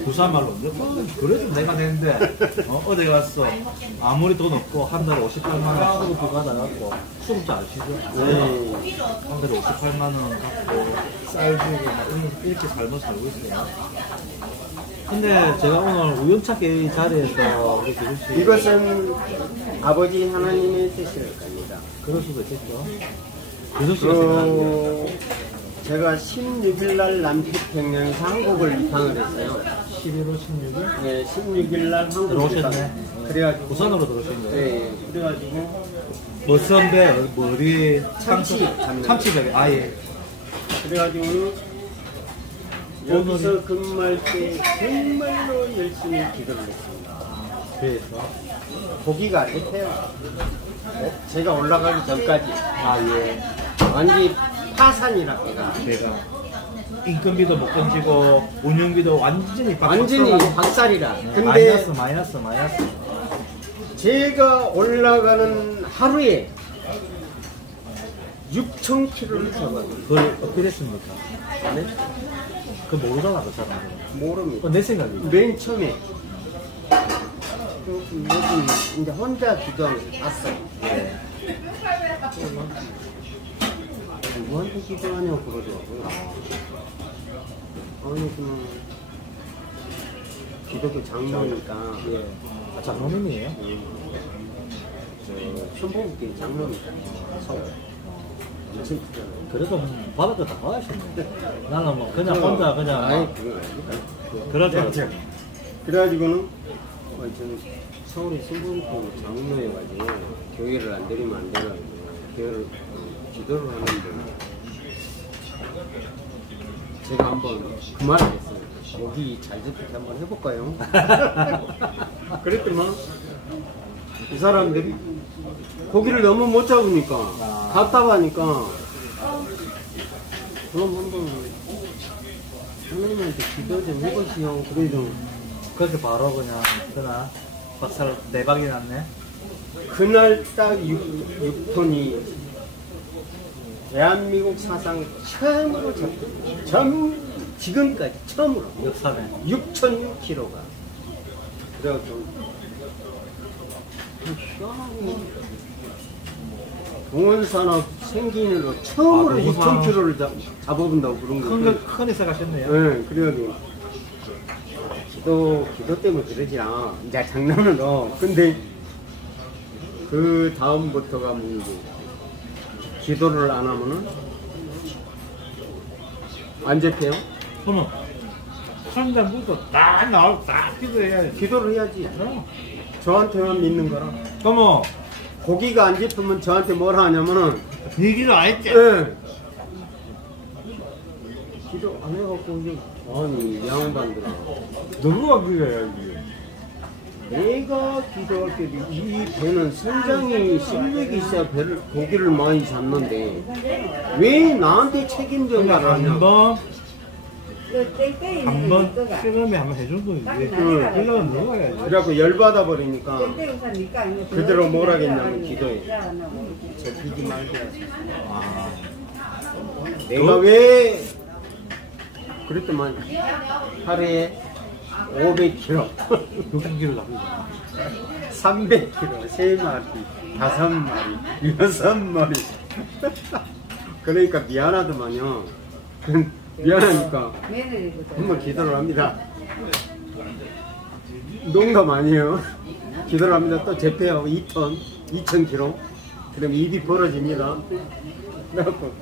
부산 말로 그래도 내가 낸데 어디 갔어 아무리 돈 없고 한 달에 58만 원 수급비 받아갖고 수급자 아시죠? 네. 한 달에 58만 원 갖고 쌀 주고 막 이렇게 살고 있어요. 근데 제가 오늘 우연찮게 이 자리에서 우리 교수씨 이것은 아버지 하나님의 뜻일 겁니다. 그럴 수도 있겠죠. 교수씨가 생각하는 제가 16일 날 남태평양 한국을 입항을 했어요. 11월 16일 네, 16일 날 한국 들어오셨네. 그래가지고 부산으로 들어오신 거예요. 네, 그래가지고 머선배 머리 참치. 참치벽에 아예 그래가지고는 여기서 근무할 때 정말로 열심히 기도를 했습니다. 배에서 고기가 안 잡혀요. 제가 올라가기 전까지 아예 완전히 파산이라 제가 배가 인건비도 못 건지고 운영비도 완전히 완전히 박살이라. 근데 마이너스 제가 올라가는 하루에 6,000km를 잡아요. 그걸 어떻게 됐습니까? 네? 그거 모르잖아 그 사람들은. 모릅니다. 내 생각이죠. 맨 처음에 여기 이제 혼자 기도하면서 봤어요. 네. 누구한테 기도하냐고 그러더라고요. 아니 그냥 기독교 장로니까 예. 아, 장로님이에요? 천복국회 장로니까 서울 엄청 크잖아요. 그래도 받을 거 다 받으셨네. 나는 뭐 그냥 혼자 그냥 아니 막 그건 아닙니다. 그럴 줄 알았죠. 그래가지고는 저는 서울에 신부님께 장로여가지고 교회를 안 드리면 안 돼가지고 교회를 기도를 하는데 제가 한번 그 말을 했어요. 고기 잘 잡히게 한번 해볼까요? 그랬더만 이 사람들이 고기를 너무 못 잡으니까 답답하니까 그럼 한번 하나님한테 기도 좀 해보시오. 그래도 그렇게 바로 그냥 박살 대박이 났네. 그날 딱 6톤이 대한민국 사상 처음으로 잡혔어요. 지금까지 처음으로 역사네. 6,006kg가. 그래가지고 희한하게 동원산업 생긴으로 처음으로 아, 동원산. 6,000kg를 잡아본다고 그런 거예요. 큰 회사 가셨네요. 네, 그래가지고 기도 때문에 그러지 않아. 이제 장난으로. 근데 그 다음부터가 문제. 기도를 안 하면은 안 잡혀요? 그러면 상담부터 딱 나오고 딱 기도해야지. 기도를 해야지. 그럼 저한테만 믿는 거라. 그러면 고기가 안 잡히면 저한테 뭐라 하냐면은 얘기도 안 했지. 예. 기도 안 해갖고 이제 아니 이 양반들아 누구가 기도해야지. 내가 기도할 때도 이 배는 선장이 실력이 있어야 배를 고기를 많이 잡는데 왜 나한테 책임져 말을 하냐. 한번 실험에 한번 해준 거지. 그러면 누가 해야지. 그래갖고 열받아 버리니까 그대로 뭘 하겠냐면 기도해. 잡히지 말게 하세요. 아, 내가 왜 그랬더만 하루에 500kg 60kg 잡히잖아. 300kg 3마리 5마리 6마리 그러니까 미안하더만요. 미안하니까 한번 기도를 합니다. 농담 아니에요. 기도를 합니다. 또 재패하고 2톤 2,000km. 그럼 입이 벌어집니다. 그래갖고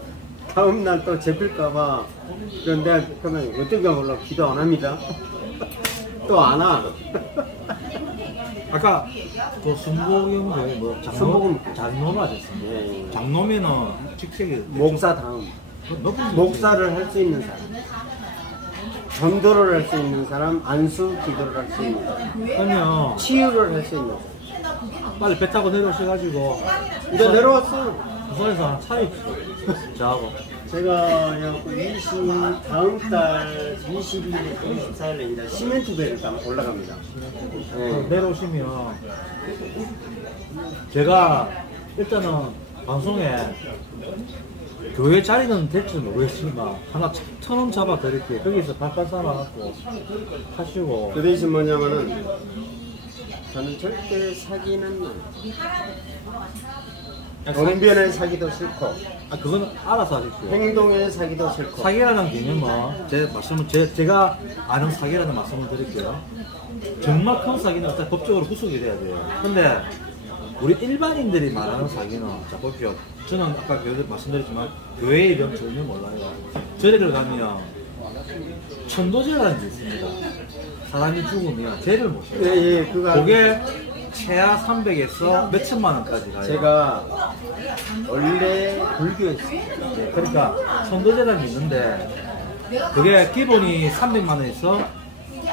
다음날 또 잡힐까봐. 그런데 그러면 어떤가 몰라 기도 안 합니다. 또 안 와. 아까 그 순복용대 뭐 장놈 하셨습니다. 예. 장놈에는 직책이 목사 다음. 높은 목사를 할 수 있는 사람. 전도를 할 수 있는 사람, 안수 기도를 할 수 있는 사람, 그러면 치유를 할 수 있는 사람. 빨리 배 타고 내려오셔가지고 이제 내려왔어. 부산에서 한 차이 저하고 제가 다음 달 22일, 24일에 이제 시멘트 배를 올라갑니다. 네. 내려오시면 제가 일단은 방송에 교회 자리는 될지 모르겠지만 하나 1,000원 잡아 드릴게요. 거기서 발판 쌓아갖고 하시고. 그 대신 뭐냐면은 저는 절대 사기는 언변의 사기도 싫고 그건 알아서 하십시오. 행동의 사기도 싫고. 사기라는 개념은 제가 아는 사기라는 말씀을 드릴게요. 정말 큰 사기는 일단 법적으로 구속이 돼야 돼요. 근데 우리 일반인들이 말하는 사기는 자 보십시오. 저는 아까 말씀드렸지만 교회에 이런 전혀 몰라요. 절에를 가면 천도제라는 게 있습니다. 사람이 죽으면 죄를 못 져요. 예, 그게 최하 300에서 몇 천만 원까지 가요. 제가 원래 불교였어요. 네, 그러니까 천도제라는 게 있는데 그게 기본이 300만 원에서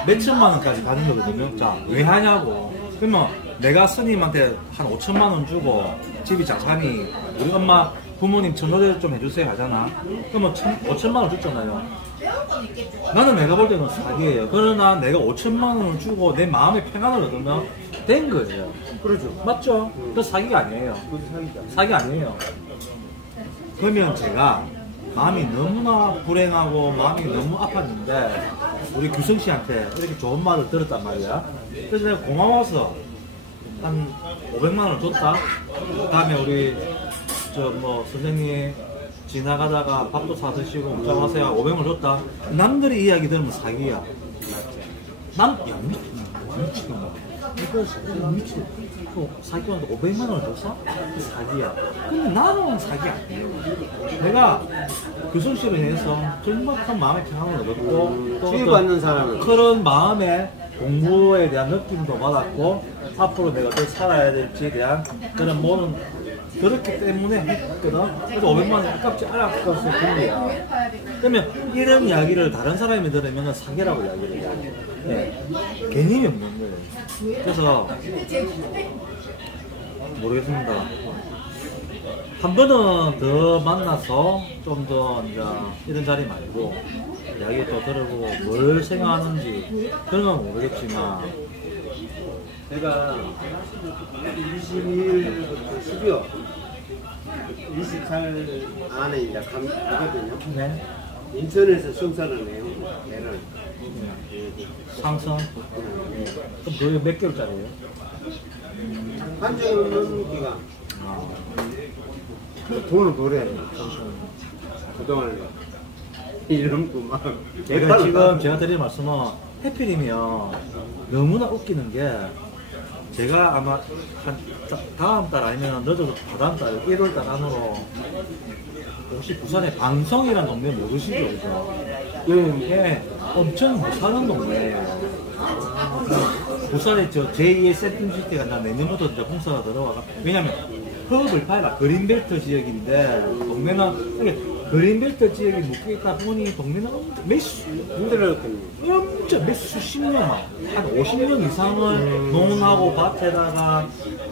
몇 천만 원까지 가는 거거든요. 자, 왜 하냐고. 그러면 내가 스님한테 한 5천만 원 주고 집이 자산이 우리 엄마 부모님 천도제 좀 해주세요 하잖아. 그러면 5천만 원 줬잖아요. 나는 내가 볼 때는 사기예요. 그러나 내가 5천만 원을 주고 내 마음의 평안을 얻으면 된 거예요. 그렇죠. 맞죠? 그 사기가 아니에요. 사기 아니에요. 그러면 제가 마음이 너무나 불행하고 마음이 너무 아팠는데 우리 규성 씨한테 이렇게 좋은 말을 들었단 말이야. 그래서 내가 고마워서 한 500만 원을 줬다. 그 다음에 우리 선생님 지나가다가 밥도 사 드시고 운전하세요 500원 줬다. 남들의 이야기 들으면 사기야. 미치겠네. 이거 미치겠네. 사기한테 500만 원을 줬어? 사기야. 근데 나는 사기 아니에요. 내가 규성 씨로 인해서 정말 큰 마음의 평안을 얻었고 또 치유받는 사람은 그런 마음에 공부에 대한 느낌도 받았고 앞으로 내가 어떻게 살아야 될지에 대한 그런 뭐는 그렇기 때문에 했거든. 그래서 500만 원 아깝지 않았어서 그런 거야. 그러면 이런 이야기를 다른 사람이 들으면 사기라고 이야기를 해요. 네. 개념이 없는 거예요. 그래서 모르겠습니다. 한 번은 더 만나서 좀 더 이제 이런 자리 말고 이야기 또 들어보고 뭘 생각하는지 그런 건 모르겠지만 제가 22일부터 12월 24일 안에 이제 가거든요. 네. 인천에서 승선을 해요. 배를. 상선. 네. 그럼 그게 몇 개월짜리예요? 한 주는 기간. 돈을 벌어야 돼. 그동안 이런 막. 지금 제가 드릴 말씀은 해필이면 너무나 웃기는 게 제가 아마 한 다음 달 아니면 늦어도 다다음 달 1월 달 안으로 혹시 부산에 방성이라는 동네 모르시죠? 예, 엄청 못하는 동네예요. 부산에 저 제2의 세팅시티가 나 내년부터 이제 공사가 들어와가. 왜냐면 허브를 파이라 그린벨트 지역인데 동네는 그린벨트 지역이 묶여있다 보니 동네는 몇 수십 년, 한 50년 이상을 농하고 밭에다가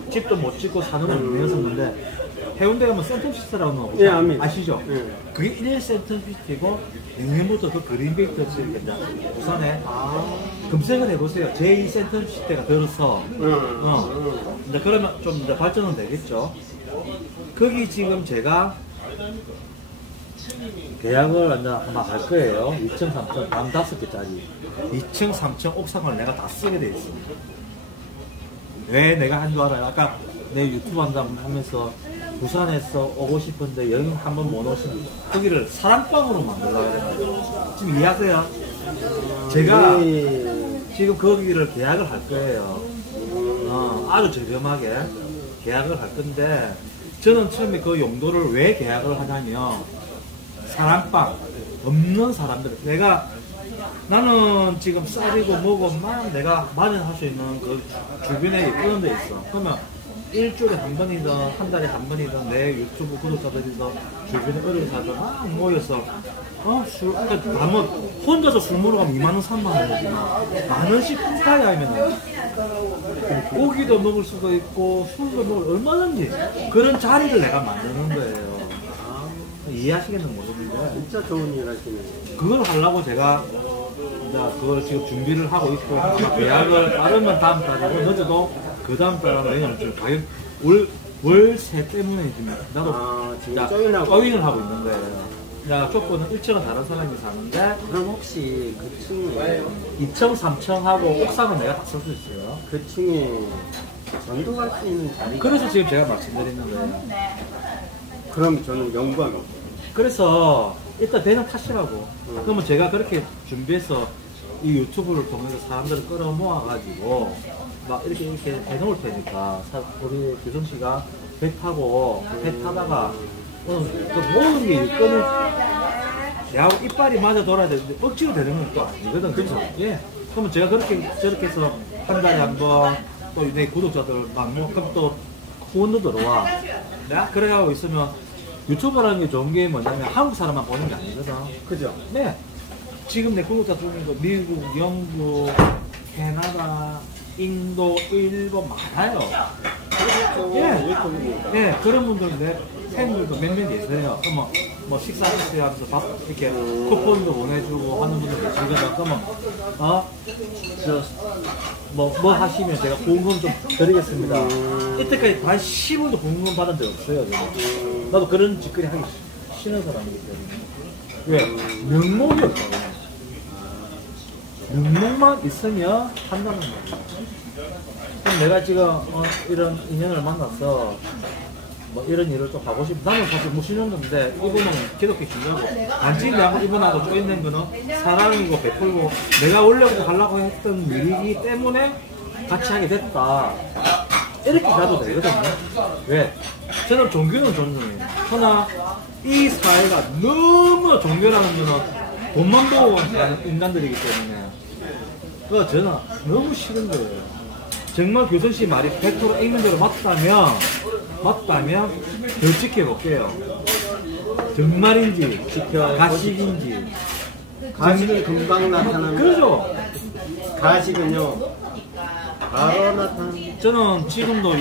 집도 못 짓고 사는 걸 유명했었는데 해운대 가면 센텀시티라고 하고 예, 아시죠? 예. 그게 1 센텀시티고 내년부터 그 그린벨트 지역이 이제 부산에 검색을 해보세요. 제2 센텀시티가 들어서 이제 그러면 좀 이제 발전은 되겠죠. 거기 지금 제가 계약을 이제 아마 할 거예요. 2층, 3층, 방 5개짜리. 2층, 3층 옥상을 내가 다 쓰게 돼 있습니다. 왜 내가 한 줄 알아요? 아까 내 유튜브 한다고 하면서 부산에서 오고 싶은데 여행 한번 못 오시는 거기를 사랑방으로 만들려고 했는데 지금 이해하세요? 제가 지금 거기를 계약을 할 거예요. 아주 저렴하게 계약을 할 건데 저는 처음에 그 용도를 왜 계약을 하냐면 사랑방 없는 사람들 나는 지금 쌀이고 뭐고 막 내가 마련할 수 있는 그 주변에 예쁜 데 있어. 그러면 일주일에 한 번이든 한 달에 한 번이든 내 유튜브 구독자들이든 주변에 어려운 사람들 막 모여서 그러니까 혼자서 술 먹으러 가면 2만원 3만원 오지만 만원씩 품타이 하면은 고기도 먹을 수도 있고 술도 먹을 얼마든지 그런 자리를 내가 만드는 거예요. 이해하시겠는 모르겠는데 진짜 좋은 일 하시네. 그걸 하려고 제가 이제 그걸 지금 준비를 하고 있고 계약을 빠르면 다음 달이고 늦어도 그 다음 달은 내년쯤 가격 월세 때문에 지금 나도 지금 조인을 하고 있는 거예요. 야, 조건은 1층은 다른 사람이 사는데 그럼 혹시 그 층에 2층, 3층 하고 옥상은 내가 다 쓸 수 있어요. 그 층에 전도할 수 있는 자리. 그래서 지금 제가 말씀드리는 거예요. 그럼 저는 연구하고. 그래서 일단 대장 타시라고. 그러면 제가 그렇게 준비해서 이 유튜브를 통해서 사람들을 끌어모아가지고 막 이렇게 해놓을 테니까 우리 규성 씨가 배 타고 배 타다가 그 모든 게 일거는 내하고 이빨이 맞아 돌아야 되는데 억지로 되는 건 또 아니거든. 그렇죠? 예. 그러면 제가 저렇게 해서 한 달에 한 번 또 내 구독자들 막 그럼 또 후원도 들어와. 내가 그래 하고 있으면 유튜브라는 게 좋은 게 뭐냐면 한국 사람만 보는 게 아니거든. 그죠? 네. 지금 내 구독자 중에도 미국, 영국, 캐나다, 인도, 일본 많아요. 예. 예, 그런 분들 내 팬들도 몇몇 계세요. 그러면 뭐 식사하세요 하면서 밥 이렇게 쿠폰도 보내주고 하는 분들 계시거든. 그러면 뭐 하시면 제가 보험금 좀 드리겠습니다. 이때까지 단 10원도 보험금 받은 적 없어요. 나도 그런 짓거리 하기 싫은 사람이기 때문에. 왜? 명목이 없어요. 명목만 있으면 한다는 거예요. 그럼 내가 지금 이런 인연을 만나서 뭐 이런 일을 좀 하고 싶어. 나는 사실 무신론자인데 이분은 기독교 신자고 단지 내가 이분하고 쪼있는 거는 사랑이고 베풀고 내가 원래 하려고 했던 일이기 때문에 같이 하게 됐다. 이렇게 가도 되거든요. 왜? 저는 종교는 존중해요. 그러나 이 사회가 너무 종교라는 거는 돈만 보고 가는 인간들이기 때문에 그거 저는 너무 싫은 거예요. 정말 교선씨 말이 100% 액면대로 맞다면 더 지켜볼게요. 정말인지 가식인지. 가식은 금방 나타나는. 그러죠. 가식은요 바로 나타나는. 저는 지금도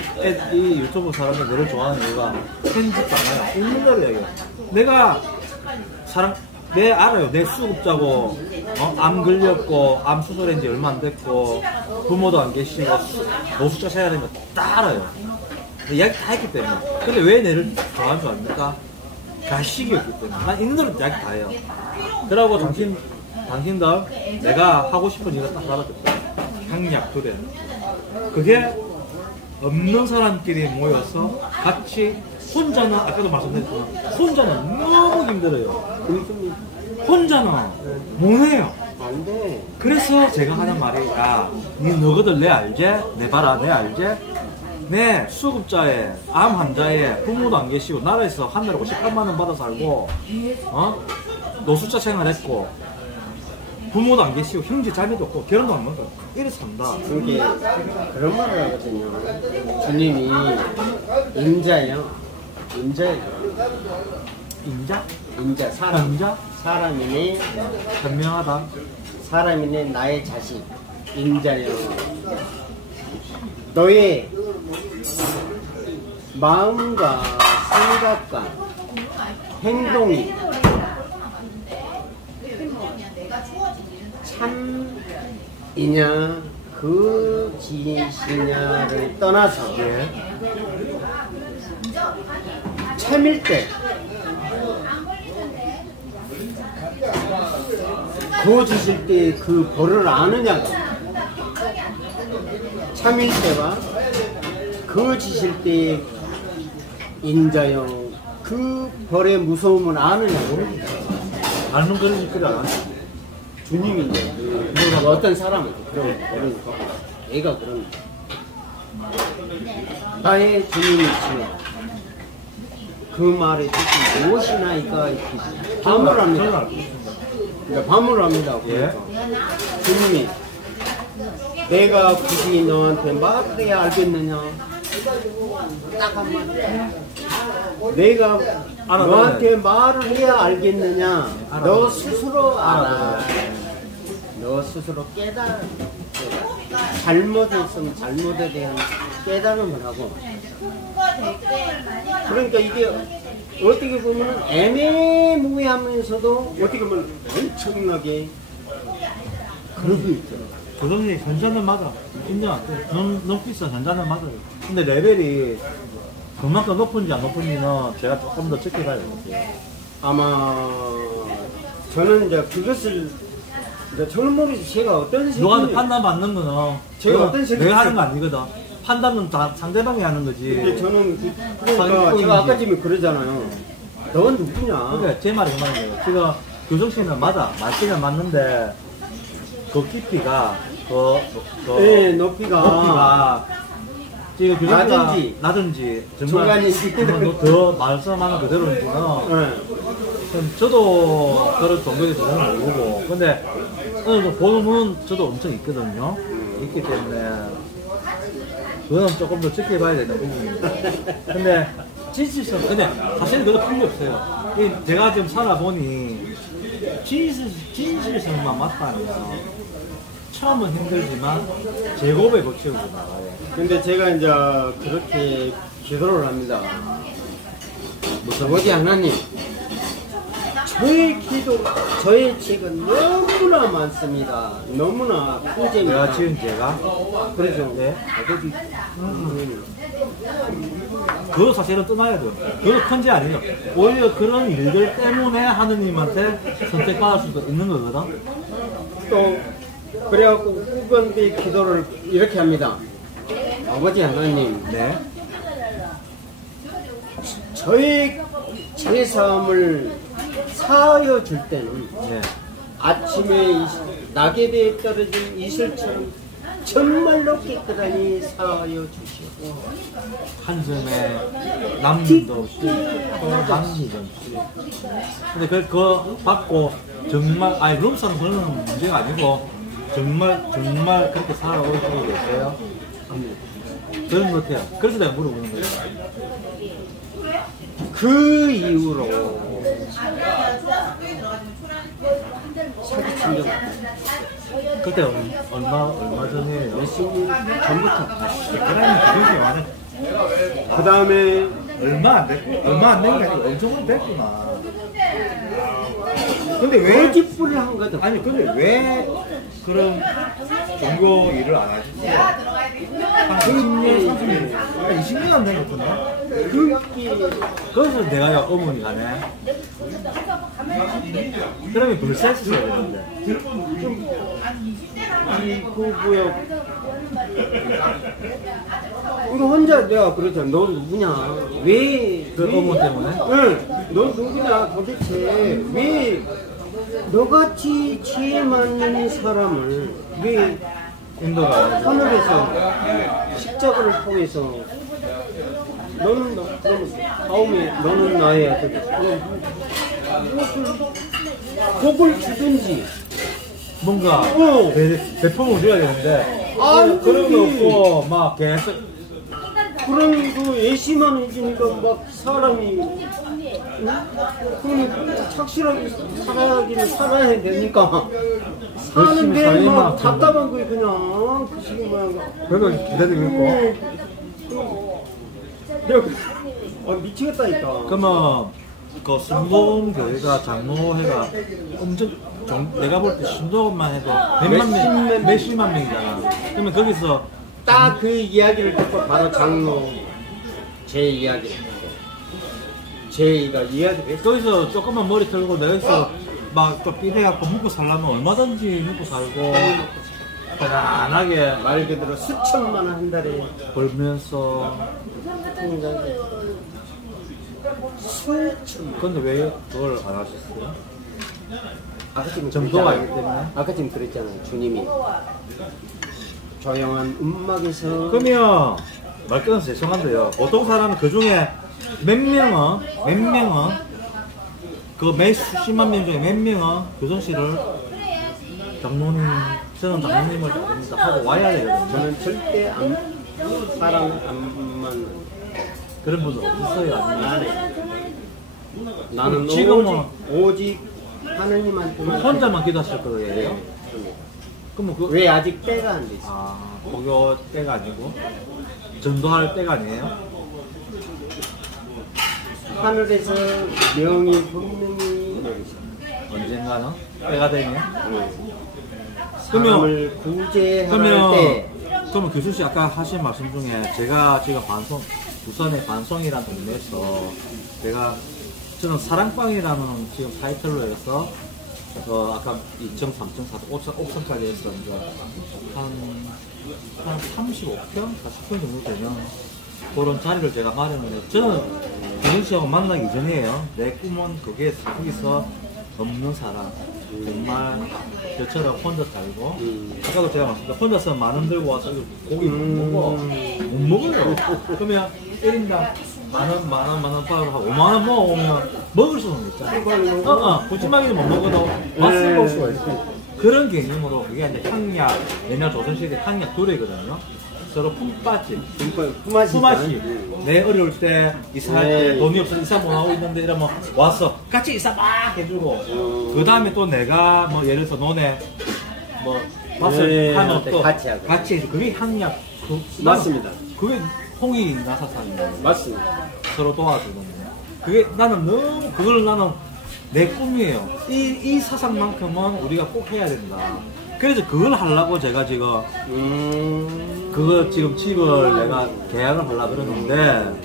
이 유튜브 사람들 너를 좋아하는 이유가 편집도 안 해요. 있는 대로 얘기해요. 내가 내 알아요. 내 수급자고 암 걸렸고 암 수술한 지 얼마 안 됐고 부모도 안 계시고 노숙자 생활하는 거 다 알아요. 이야기 다 했기 때문에. 근데 왜 내를 좋아하는 줄 압니까? 가식이었기 때문에. 난 있는 대로 이야기 다 해요. 그러고 당신들 내가 하고 싶은 일을 딱 알아듣고 향약 그래. 그게 없는 사람끼리 모여서 같이 혼자는 아까도 말씀드렸지만 혼자는 너무 힘들어요. 혼자는 못해요. 안 돼. 그래서 제가 하는 말이 니 너희들 내 알지? 내 봐라 내 알지? 내 수급자에 암 환자에 부모도 안 계시고 나라에서 한 달에 58만 원 받아 살고 노숙자 생활했고 부모도 안 계시고 형제 자매도 없고 결혼도 안 먹고 이래 산다. 그게 그런 말을 하거든요. 주님이 인자예요. 인자 사람이네 현명하다. 사람이네 나의 자식 인자요. 너의 마음과 생각과 행동이 참이냐 그 짓이냐를 떠나서 참일 때 거짓일 때 그 벌을 아느냐고. 참일 때와 거짓일 때 인자요 그 벌의 무서움을 아느냐고. 알면 그런 짓거리 안 하죠. 주님인데 어떤 사람은 그런 거. 얘가 그런 거. 나의 주님이 주여. 그 말에 듣고 무엇이나이까 반문합니다. 그러니까 반문합니다. 그러니까. 주님이 내가 굳이 너한테 말을 해야 알겠느냐? 딱 한마디. 내가 너한테 말을 해야 알겠느냐? 너 스스로 알아. 너 스스로 깨달아. 잘못했으면 잘못에 대한 깨달음을 하고. 그러니까 이게 어떻게 보면 애매모호하면서도 어떻게 보면 엄청나게 그러고 있더라고요. 조정이 현자는 맞아. 인정할게. 너무 비싼 현자는 맞아요. 근데 레벨이 그만큼 높은지 안 높은지는 제가 조금 더 지켜봐야 될 것 같아요. 아마 저는 이제 그것을 이제 저는 모르겠어요. 제가 어떤 색이 너한테 판단받는 거는 제가 어떤 색이 내가 하는 거 아니거든. 판단은 다 상대방이 하는 거지. 근데 저는 그러니까 제가 아까 지금 그러잖아요. 넌 누구냐? 그러니까 제 말이 그 말이에요. 지금 교정 씨는 맞기는 맞는데 그 깊이가 네, 높이가 지금 교정 씨가 낮은지 정말 중간인지 더 말씀하는 그대로인지는 저도 그런 종교에 대해서 저는 모르고 근데 어느 정도 보는 분은 저도 엄청 있거든요. 있기 때문에 그건 조금 더 지켜봐야 되는 부분입니다. 근데 진실성 근데 사실 그거 필요 없어요. 제가 지금 살아보니 진실성만 맞다면 처음은 힘들지만 제곱의 거치고 나가요. 근데 제가 이제 그렇게 기도를 합니다. 아버지 하나님, 저의 기도, 저의 책은 너무나 많습니다. 너무나 풍쟁이. 내가 지은 제가 그래서 네. 아버지, 그거 사실은 떠나야 돼요. 그거 큰지 아니에요. 오히려 그런 일들 때문에 하느님한테 선택받을 수도 있는 거거든. 또 그래갖고 후건대 기도를 이렇게 합니다. 아버지 하나님, 네. 저의 제사함을 사하여 줄 때는 네. 아침에 낙엽에 떨어진 이슬처럼 정말로 깨끗하니 사하여 주시오. 한 점에 남도 없이 또 남기도 없이. 근데 그거 받고 정말 아니 룸사는 그런 문제가 아니고 정말 그렇게 살아오시고 계세요? 그런 것 같아요. 그래서 내가 물어보는 거예요. 그 이후로 사기친 적 그때 얼마 전에 몇십 년 전부터. 그러면 기억이 많아. 그 다음에 얼마 안 된 게 아니고 엄청 오래됐구나. 근데 왜 거짓부를 한 거든. 아니 근데 왜 그런 종교 일을 안 하셨어요? 한 20년, 30년, 20년 안 된 것 같은데? 그래서 내가 의문이 가네. 그러면 벌써 했어야 되는데. 이 구구역 우리 혼자 내가 그러잖아. 너 누구냐? 왜? 그 의문 때문에? 응. 너 누구냐? 도대체 왜 너같이 지혜 많은 사람을 왜 인도가 하늘에서 십자가를 통해서 너는 그러면 다음에 너는 나의 아들. 무엇을 복을 주든지 뭔가 대통령을 줘야 되는데 아니, 그런 거 없고 막 계속 그런 그 예시만 해주니까 막 사람이 그러니 착실하게 살아야 되니까 사는데 막 답답한 거예요. 그냥 그 지금 막 그래도 기다리고 있고. 내가 미치겠다니까. 그러면 그 순동교회가 장로회가 엄청 내가 볼 때 순동만 해도 몇십만 명이잖아. 그러면 거기서 딱 그 이야기를 듣고 바로 장로 제 이야기를 듣고 제가 이야기를 했어. 거기서 조금만 머리 털고 내가서 막 또 삐대갖고 먹고 살려면 얼마든지 먹고 살고 편안하게 말 그대로 수천만 원 한 달에 벌면서. 근데 왜 그걸 안 하셨어요? 아까 지금 정도가 그랬잖아요. 있기 때문에. 아까 지금 그랬잖아요. 주님이 조용한 음막에서 그러면 말 끊어서 죄송한데요. 보통 사람은 그 중에 몇 명은 그 몇 수십만 명 중에 몇 명은 교정 씨를 장로님, 저는 장로님을 하고 와야 되거든요. 저는 절대 사람 안 만나요. 그런 분들 없어요. 나는 지금은 오직 하나님한테만 혼자만 기도하실 거예요? 그럼 그, 왜 아직 때가 안 됐어? 아, 고교 때가 아니고 전도할 때가 아니에요? 하늘에서 명이 분명히 내리죠. 언젠가는 때가 되면. 사람을 구제할 때 그러면 교수 씨 아까 하신 말씀 중에 제가 지금 부산의 반송이라는 동네에서 저는 사랑방이라는 지금 타이틀로 해서 아까 2층, 3층, 4층, 옥상까지 해서 이제 한 35평, 40평 정도 되면 그런 자리를 제가 마련을 저는 교수 씨하고 만나기 이전이에요. 내 꿈은 거기서 없는 사람, 정말 저처럼 혼자 살고 아까도 제가 말씀드렸죠. 혼자서 만원 들고 와서 고기 못 먹어요. 그러면 1인당 만원 파를 하고 5만원 먹으면 먹을 수는 있잖아요. 부침하기는 못 먹어도 맛을 볼 수가 있어요. 그런 개념으로 그게 이제 향약, 옛날 조선시대 향약 둘이거든요. 서로 품맛이 내 어려울 때 이사할 때 돈이 없어서 이사 못 하고 있는데 이러면 와서 같이 이사 막 해주고 그 다음에 또 내가 뭐 예를 들어서 너네 뭐 맛을 하면 또 같이 해주고 그게 향약 맞습니다. 그게 홍이 나사상이에요. 맞습니다. 서로 도와주거든요. 그게 그걸 나는 내 꿈이에요. 이 사상만큼은 우리가 꼭 해야 된다. 그래서 그걸 하려고 제가 지금 그거 지금 집을 내가 계약을 하려고 그러는데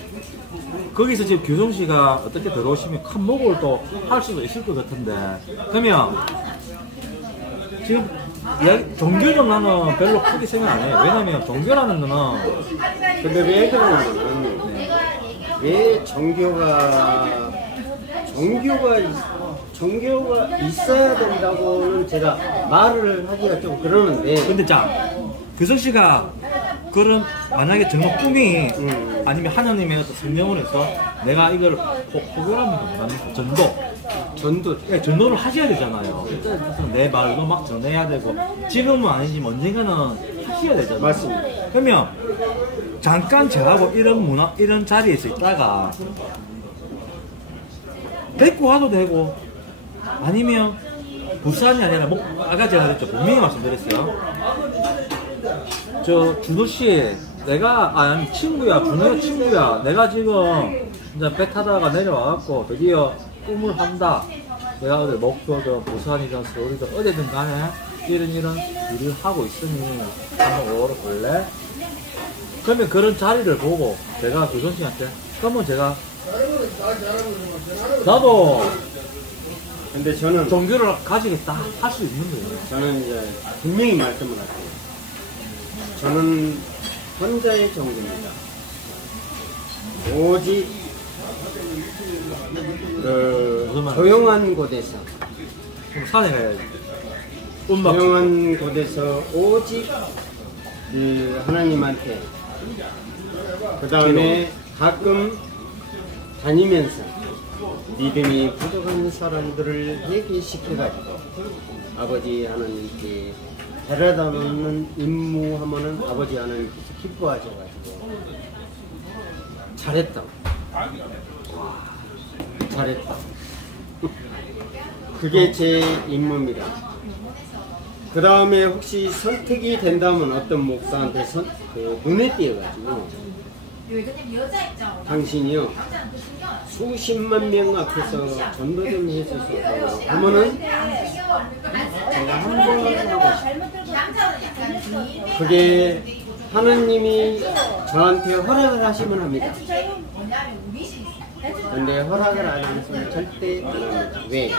거기서 지금 교정 씨가 어떻게 들어오시면 큰 목을 또 할 수도 있을 것 같은데 그러면 지금 종교는 나는 별로 크게 생각 안 해요. 왜냐면 종교라는 거는 근데 왜 그러냐면 왜 종교가 있어야 된다고는 제가 말을 하기가 좀 그러는데 근데 자 교정 씨가 그런 만약에 정말 꿈이 아니면 하나님의 어떤 성령을 해서 내가 이걸 포교라면 전도 네, 전도를 하셔야 되잖아요. 내 말도 막 전해야 되고 지금은 아니지만 언젠가는 하셔야 되잖아요. 맞습니다. 그러면 잠깐 저하고 이런 자리에서 있다가 데리고 와도 되고 아니면 부산이 아니라 아까 제가 그랬죠. 분명히 말씀드렸어요. 준호씨 내가 친구야 준호야 친구야 내가 지금 이제 배 타다가 내려와갖고 드디어 꿈을 한다 내가 어디 목표든 부산이든 서울이든 어디든 간에 이런 일을 하고 있으니 한번 오러 볼래? 그러면 그런 자리를 보고 제가 교정씨한테 그러면 제가 나도 근데 저는 종교를 가지겠다 할 수 있는 거예요. 저는 이제 분명히 말씀을 할게요. 저는 혼자의 종교입니다. 오직 조용한 곳에서 그럼 산에 가야지. 조용한 곳에서 오직 하나님한테 그 다음에 가끔 다니면서 믿음이 부족한 사람들을 얘기시켜가지고 아버지 하나님께 데려다 놓는 임무하면은 아버지 하나님께서 기뻐하셔가지고 잘했다. 잘했다. 그게 제 임무입니다. 그 다음에 혹시 선택이 된다면 어떤 목사한테 눈에 띄어가지고 당신이요 수십만 명 앞에서 전도 좀 해주셔서 하면은 제가 한번 하고 싶어요. 그게 하나님이 저한테 허락을 하시면 합니다. 근데 허락을 안 하시면 절대 안 합니다. 왜?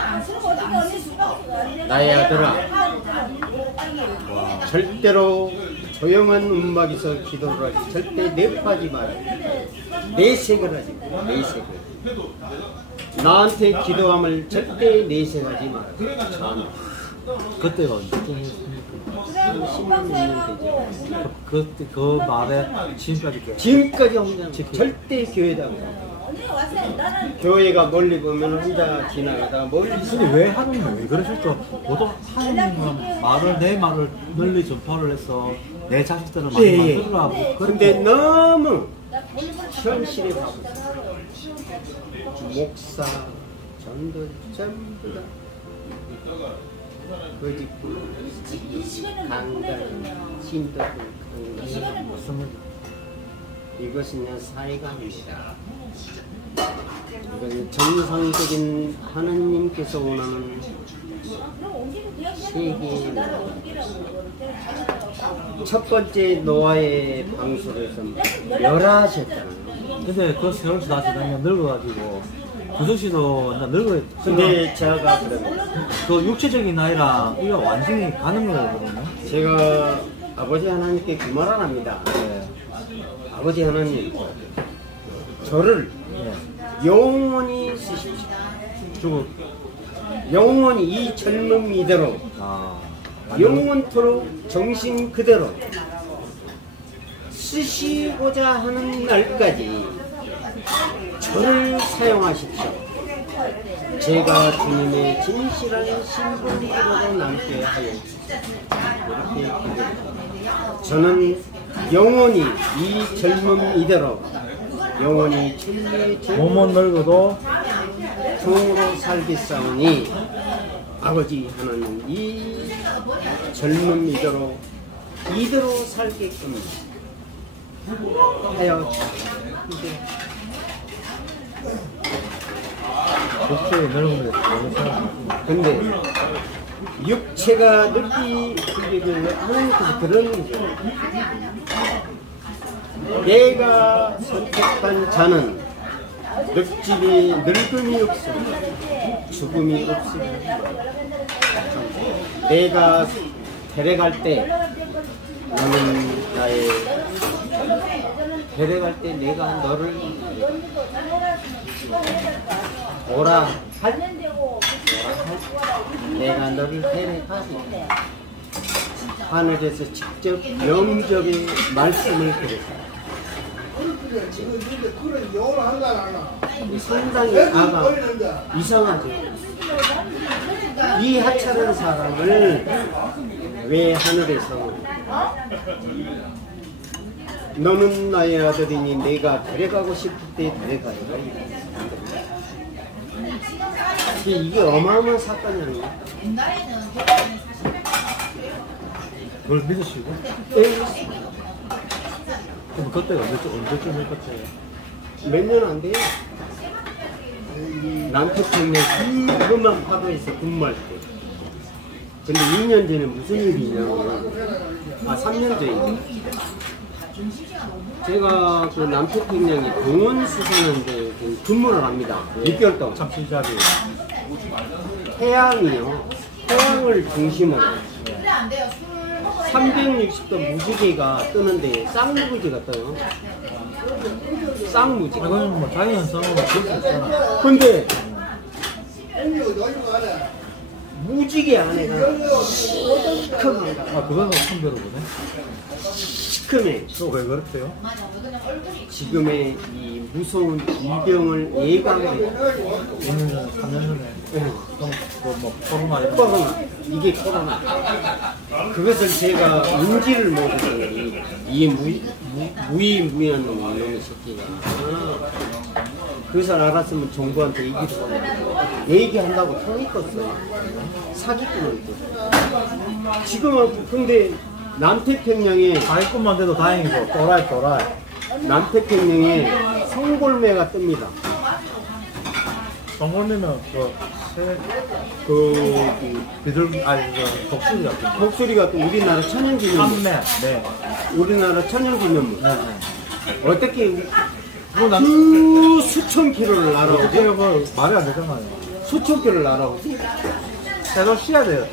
나의 아들아 절대로 조용한 음악에서 기도를 하지 절대 내파지 마라. 내색을 하지 마라. 내색을. 나한테 기도함을 절대 내색하지 마라. 그때가 언제쯤 했습니까? 10년 되죠. 그 말에 지금까지 지금까지 혼자 절대 교회다. 교회가 멀리 보면 혼자 지나가다가 멀리. 근데 왜 하느님 왜 그러실까? 보통 하느님은 내 말을 널리 전파를 해서 내 자식들을 많이 만들으라고. 그런데 너무 현실에 가고 목사, 전도 전부 다 거짓 강단, 신도들 강단. 이것은 사회가 아닙니다. 이건 정상적인 하나님께서 원하는 세계. 첫 번째 노아의 방수에서 멸하셨잖아요. 근데 그 세월이 다 지나면 늙어가지고 구석 씨도 이제 늙어요. 근데 제가 그러면 그 육체적인 나이랑 이거 완전히 가는 거거든요. 제가 아버지 하나님께 그 말 안 합니다. 네. 아버지 하나님, 저를 네. 영원히 쓰십시오. 죽을. 영원히 이 젊음 이대로, 영원토록 정신 그대로 쓰시고자 하는 날까지 저를 사용하십시오. 제가 주님의 진실한 신분으로 남게 하여 주십시오. 이렇게 기도합니다. 저는 영원히 이 젊음 이대로 영원히 천리의 몸은 늙어도 종으로 살겠사오니 아버지 하나님 이 젊음 이대로 살게끔 하여 주십시오. 육체에 늙은 게 너무 생각합니다. 근데 육체가 늙기 하나님께서 그러는 거죠. 내가 선택한 자는 늙음이 없습니다. 죽음이 없습니다. 내가 데려갈 때 너는 나의 데려갈 때 내가 너를 오라 할 내가 너를 데려가지. 하늘에서 직접 영접의 말씀을 드렸어요. 상당히 이상하죠. 이 하찮은 사람을 왜 하늘에서 너는 나의 아들이니 내가 데려가고 싶을 때 데려가라. 이게 어마어마한 사건이 아니에요. 그걸 믿으시고? 네. 그럼 그때가 언제쯤일 것 같아요? 몇 년 안 돼요. 남태평양 그것만 파도에서 근무할 때. 근데 2년 전에 무슨 일이 있냐면 3년 전에 제가 그 남태평양에 공원 수산하는데 근무를 합니다. 6개월 동안. 참 신기하게. 태양을 중심으로 360도 무지개가 뜨는데 쌍무지개가 떠요. 쌍무지개. 이거는 뭐 자연현상으로 볼 수 있잖아. 근데 무지개 안에가 시큼한가. 그건 어떤 배로 보네? 시큼해. 또 왜 그렇대요? 지금의 이 무서운 질병을 예방해. 2년 전에, 3년 전에. 뭐 코로나 이런 코로나. 이게 코로나. 그것을 제가 인지를 못했더니 이 무의무이한 놈의 새끼가. 그것을 알았으면 정부한테 얘기한다고 통이 껐어요. 사기꾼을 껐어요. 지금은 근데 남태평양에 자기뿐만 돼도 다행이고 또라이 남태평양에 성골매가 뜹니다. 정골매면 그 비둘기 독수리 같은 독수리 같은 우리나라 천연기념물. 판매. 네. 우리나라 천연기념물. 네. 어떻게 그 수천 킬로를 날아오지? 뭐 말이 안 되잖아요. 수천 킬로를 날아오지? 새로 쉬어야 돼요.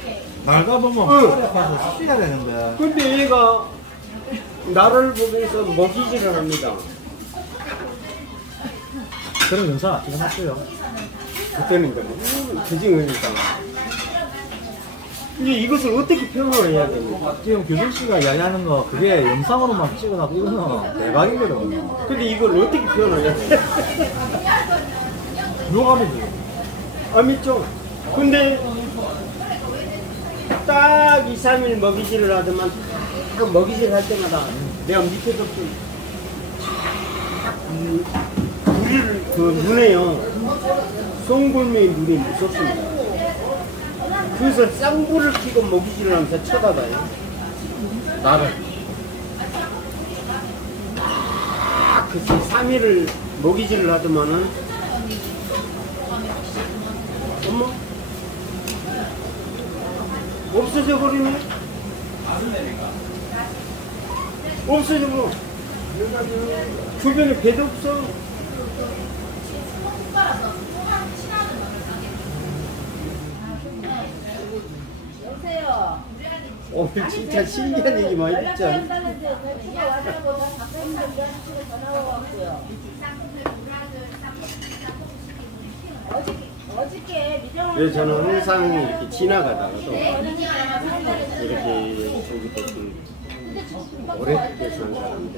말다 보면 허리 아파서 쉬어야 되는데. 근데 얘가 나를 보면서 먹이질을 합니다. 그런 영상 찍어놨어요. 그때는 그래. 그지 그러니까. 이제 이것을 어떻게 표현을 해야 됩니까? 지금 교정 씨가 이야기하는 거 그게 영상으로만 찍어놔도 이거는 대박이거든요. 근데 이걸 어떻게 표현을 해야 돼? 유감이지. 아, 믿죠? 근데 딱 2, 3일 먹이질을 하더만 딱 먹이질 할 때마다 내가 밑에서 물을 그 눈에요 송골매의 눈이 무섭습니다. 그래서 쌍불을 켜고 먹이질을 하면서 쳐다봐요 나를. 그 3일을 먹이질을 하더만은 어머 없어져 버리네. 없어져 버려. 주변에 배도 없어. 여보세요. 오늘 진짜 신기한 얘기 많이 듣죠. 어저께 미정을 그래서 저는 항상 이렇게 지나가다가도 이렇게 저기 오래되게 산 사람들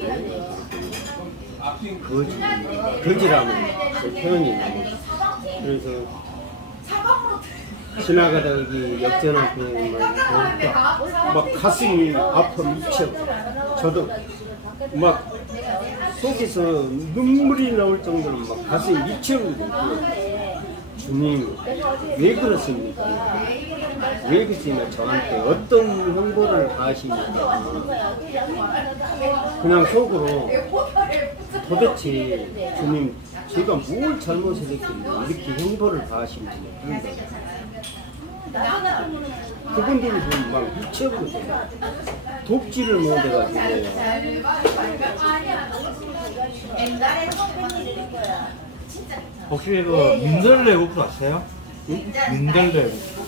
거지라는 그 표현이 너무 그래서 지나가다 여기 역전한 막 가슴이 아파 미쳐. 저도 막 속에서 눈물이 나올 정도로 막 가슴이 미쳐버리고 주님 왜 그렇습니까? 왜 그러시나 저한테 어떤 형벌을 가하십니까? 그냥 속으로 도대체 주님 제가 뭘 잘못했길래 이렇게 형벌을 가하십니까? 그분들이 막 미쳐버렸어요. 돕지를 못해가지고. 혹시 그 민들레 국수 아세요? 응? 민들레 국수.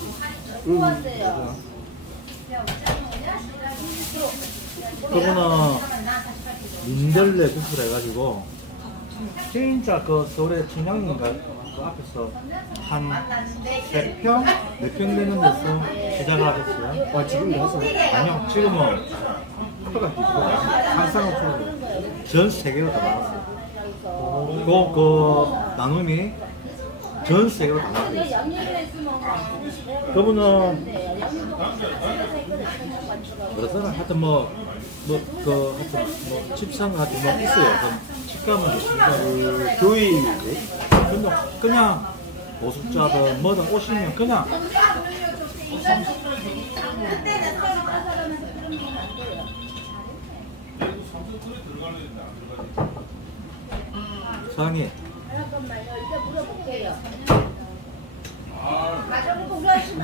그거는 민들레 국수를 해가지고 진짜 그 서울의 청량리인가 그 앞에서 한 3평? 4평 되는 데서 시작을 하셨어요. 아, 지금도 하세요? 아니요, 지금은 커가 있고 항상 전 세계로 다 나왔어요. 그 나눔이 전 세계로 다 나왔어요. 그분은 그러더라. 하여튼 집상 같은 뭐 있어요. 직감은 있습니다. 교회인인데? 그냥 보수자든 뭐든 오시면 그냥 사장님 잠깐만요. 일단 물어볼게요.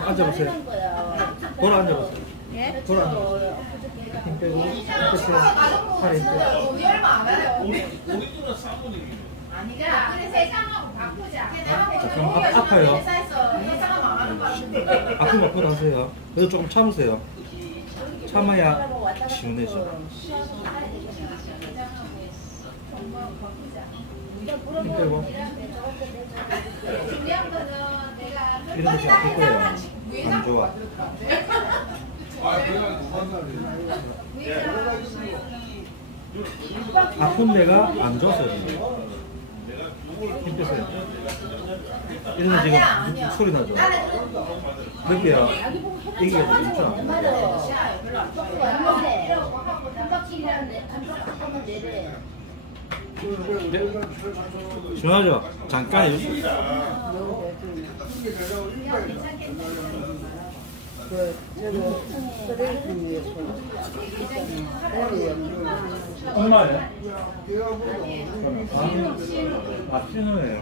앉아보세요. 돌아 앉아보세요. 예? 돌아 앉아보세요. 힘 빼고 힘 빼세요. 팔에 힘 빼고. 자, 그럼 아파요. 아프면 하세요. 그래도 조금 참으세요. 참아야 시원해져. 힘 빼고. 이런 데서 아플 거예요. 안 좋아. 아픈 데가 안 좋았어요. 힘 빼세요. 이런 거 지금 소리 나죠? 그렇게요. 이게 진짜. 시원하죠? 잠깐 해주세요. 얼마예요? 신호예요.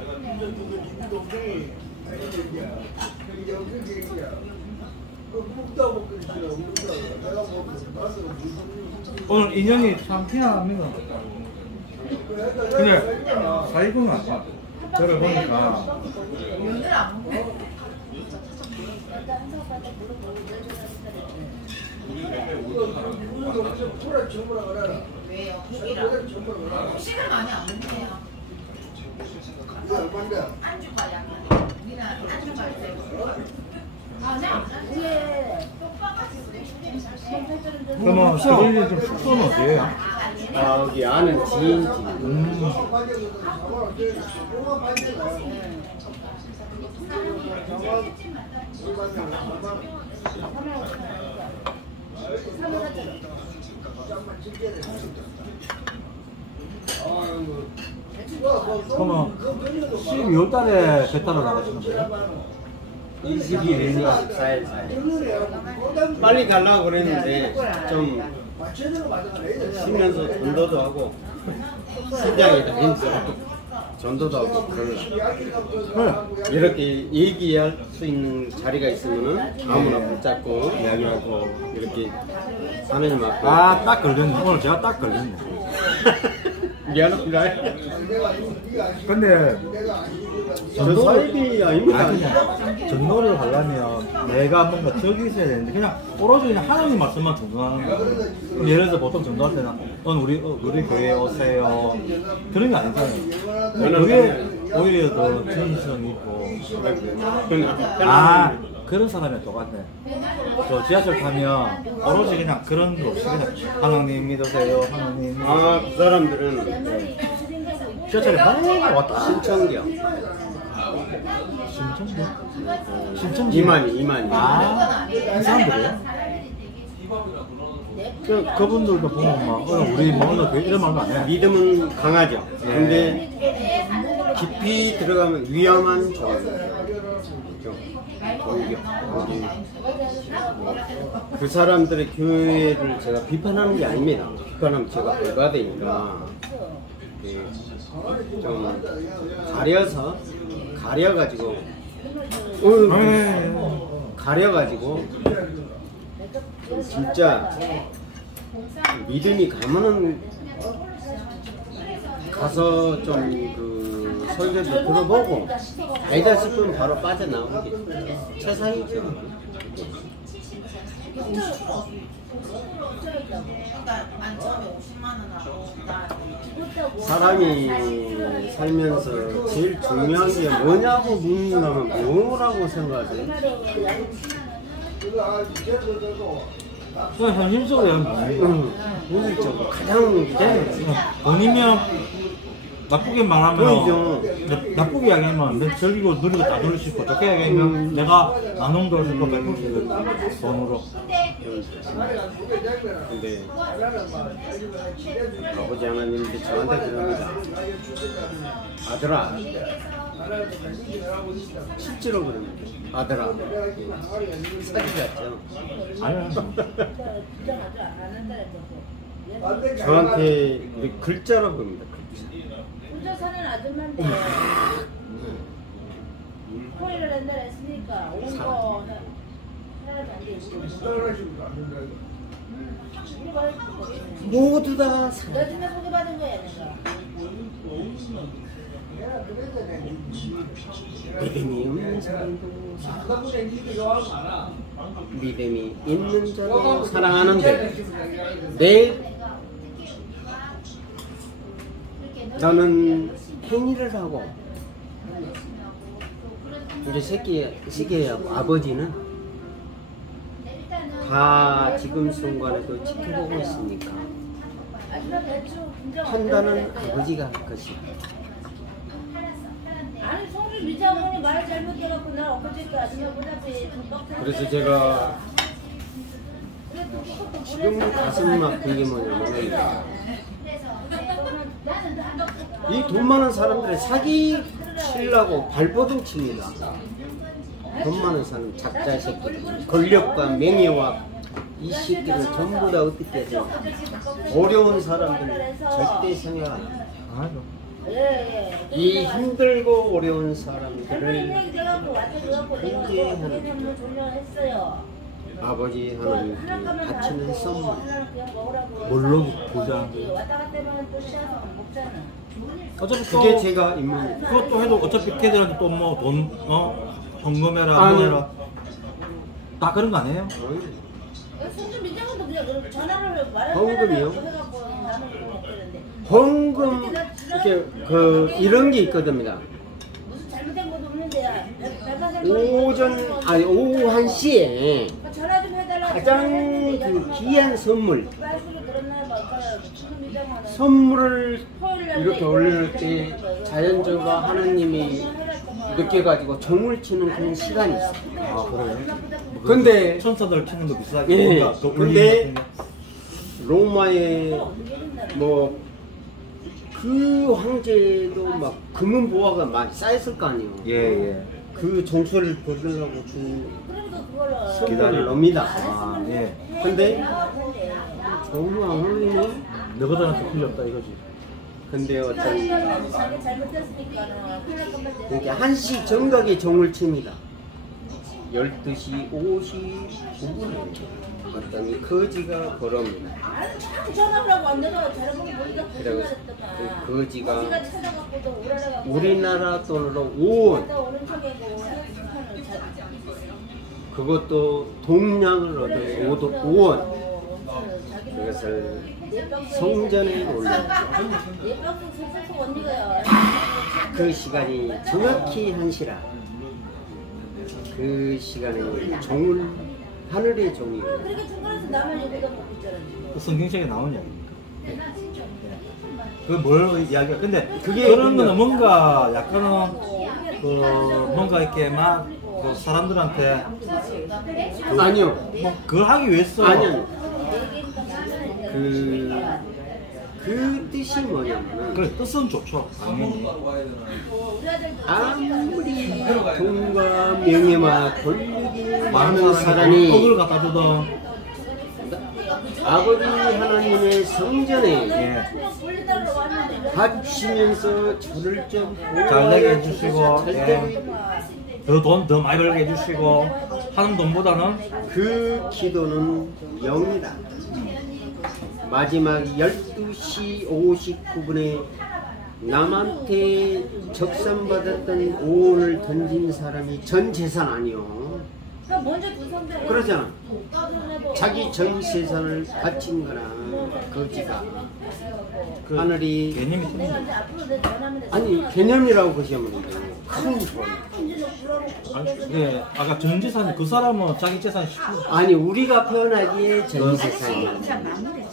오늘 인연이 참 희한합니다. 근데 사이구는 아니야. 저를 보니까 왜요? 시간 많이 안 먹네요. 안주가 약간 우리는 안주가 있어요. 위에 그러면 저희는 좀 숙소는 어디예요? 아, 여기 아는 지인집. 그러면 12월 달에 배 타러 나가시는 거예요? 22일인가 4일. 빨리 가려고 그랬는데 좀 쉬면서 전도도 하고 시장에도 벤츠도 전도도 하고 그러려고. 이렇게 얘기할 수 있는 자리가 있으면은 아무나 붙잡고 이야기하고 이렇게 하느님 앞에 아, 딱 걸렸네. 오늘 제가 딱 걸렸네. 미안합니다. 근데 저 사입이 아닙니다. 아니, 그냥 전도를 하려면 내가 뭔가 적이 있어야 되는데 그냥 오로지 그냥 하나님 말씀만 전도하는 거예요. 예를 들어 보통 전도할 때는 오늘 우리 교회에 오세요 그런 게 아니잖아요. 그게 오히려 더 진실성이 있고. 아, 그런 사람이 똑같네. 저 지하철 타면 오로지 그냥 그런 거 없이 그냥 하나님 믿으세요, 하나님. 아, 그 사람들은 지하철에 맨날 왔다. 신청기요. 신천지? 이만희. 아, 그 사람들이에요? 그분들도 보면 막 우리 뭐 오늘 이런 말도 안 해. 믿음은 강하죠. 근데 깊이 들어가면 위험한 종교. 그 사람들의 교회를 제가 비판하는 게 아닙니다. 비판하면 제가 벌받으니까 좀 가려가지고 가려가지고 진짜 믿음이 가면은 가서 좀 그 설교도 들어보고 아니다 싶으면 바로 빠져나오는 게 최상이죠. 사람이 살면서 제일 중요한 게 뭐냐고 묻는다면 뭐라고 생각하세요? 그냥 현실적으로 하면 현실적으로 가장 본인이면 나쁘게 말하면 나쁘게 이야기하면 내 즐기고 누리고 다 누릴 수 있고 좋게 이야기하면 내가 나눔도 해주고 베풀 수 있고 돈으로. 근데 아버지 하나님도 저한테 그럽니다. 아들아, 실제로 그럽니다. 아들아, 사기 같죠? 아니야. 저한테 글자로 그럽니다. 혼자 사는 아줌마인데 코일을 옛날에 했으니까 온 거 하나도 안 돼. 모두 다 너 중에 소개받은 거야 내가. 믿음이 없는 사람도 믿음이 있는 자도 사랑하는데 나는 행위를 하고 우리 새끼하고 아버지는 다 지금 순간에도 지켜보고 있으니까 판단은 아버지가 할 것이야. 아니 성주 미장원이 말 잘못해갖고 나 엊그저께 아줌마보다 그래서 제가 지금 가슴 아픈 게 뭐냐면 이 돈 많은 사람들의 사기 치려고 발버둥 칩니다. 돈 많은 사람 작자 새끼들 권력과 명예와 이 새끼들 전부 다 어떻게 해서 어려운 사람들 절대 생각 안 해요. 이 힘들고 어려운 사람들을 회개하는 아버지 하나님 바치는 선물. 뭘로 보자. 어차피 그게 제가 임무. 그것도 해도 어차피 걔들한테 또 뭐 돈 헌금해라 뭐 해라 다 그런 거 아니에요? 성주 미장원도 그냥 전화를 헌금이요? 헌금 이렇게 이런 게 있거든요. 무슨 잘못된 것도 없는데 백화점 오후 1시에 전화 좀 해달라고. 가장 그 귀한 선물을 이렇게 올릴 때 자연적으로 하나님이 느껴가지고 종을 치는 그런 시간이 있어요. 아 그래요? 근데 천사들 치는 거 비슷하게 예, 뭔가 더 근데 울리는 거. 로마의 뭐 그 황제도 막 금은 보화가 많이 쌓였을 거 아니에요. 예. 그 종수를 받으려고 그 선물을 기다려. 넣습니다. 아 예. 근데 종을 안 올리네. 너보다는 더 풀렸다 이거지. 근데 어떤 자기 잘못했으니까는 그러니까 1시 정각에 종을 칩니다. 12시 59분에 어떤 거지가 걸어옵니다. 전화를 하고 안 내가 잘못을 모르니까 그래서 그 거지가 우리가 찾아갖고도 오라라갖고 우리나라 돈으로 5원, 오는 척이고 그것도 동량을 얻어요. 5원. 그것을 성전에 올렸죠. 그 시간이 정확히 1시라. 그 시간에 종을 하늘의 종이 그렇게 중간에서 나만 여기다 먹고 있잖아. 그 성경책에 나온 이야기입니까? 그뭘 이야기가 근데 그게 그런 근데- 거는 뭔가 약간은 그 뭔가 이렇게 막 그 사람들한테 아니요. 뭐 그걸 하기 위해서 아니요. 그 뜻이 뭐냐면 그래 뜻은 좋죠 당연히. 아무리 돈과 명예와 권력이 많은 사람을 사람이 갖다 주던 아버지 하나님의 성전에 예. 바치면서 저를 좀 잘 내게 해주시고 절대 더 많이 벌게 해주시고 하는 돈보다는 그 기도는 영이다. 마지막 12시 59분에 남한테 적산받았던 5원을 던진 사람이 전 재산 아니요. 먼저 구성대 그러잖아. 자기 전 재산을 바친 거나 거지가 하늘이 개념이 내가 틀린다. 이제 앞으로 내 전화하면 돼. 아니 개념이라고 보시면 돼요. 큰 돈. 아니, 네, 아까 전 재산 그 사람은 자기 재산 10%. 아니 우리가 표현하기에 전 재산이야. 전 재산.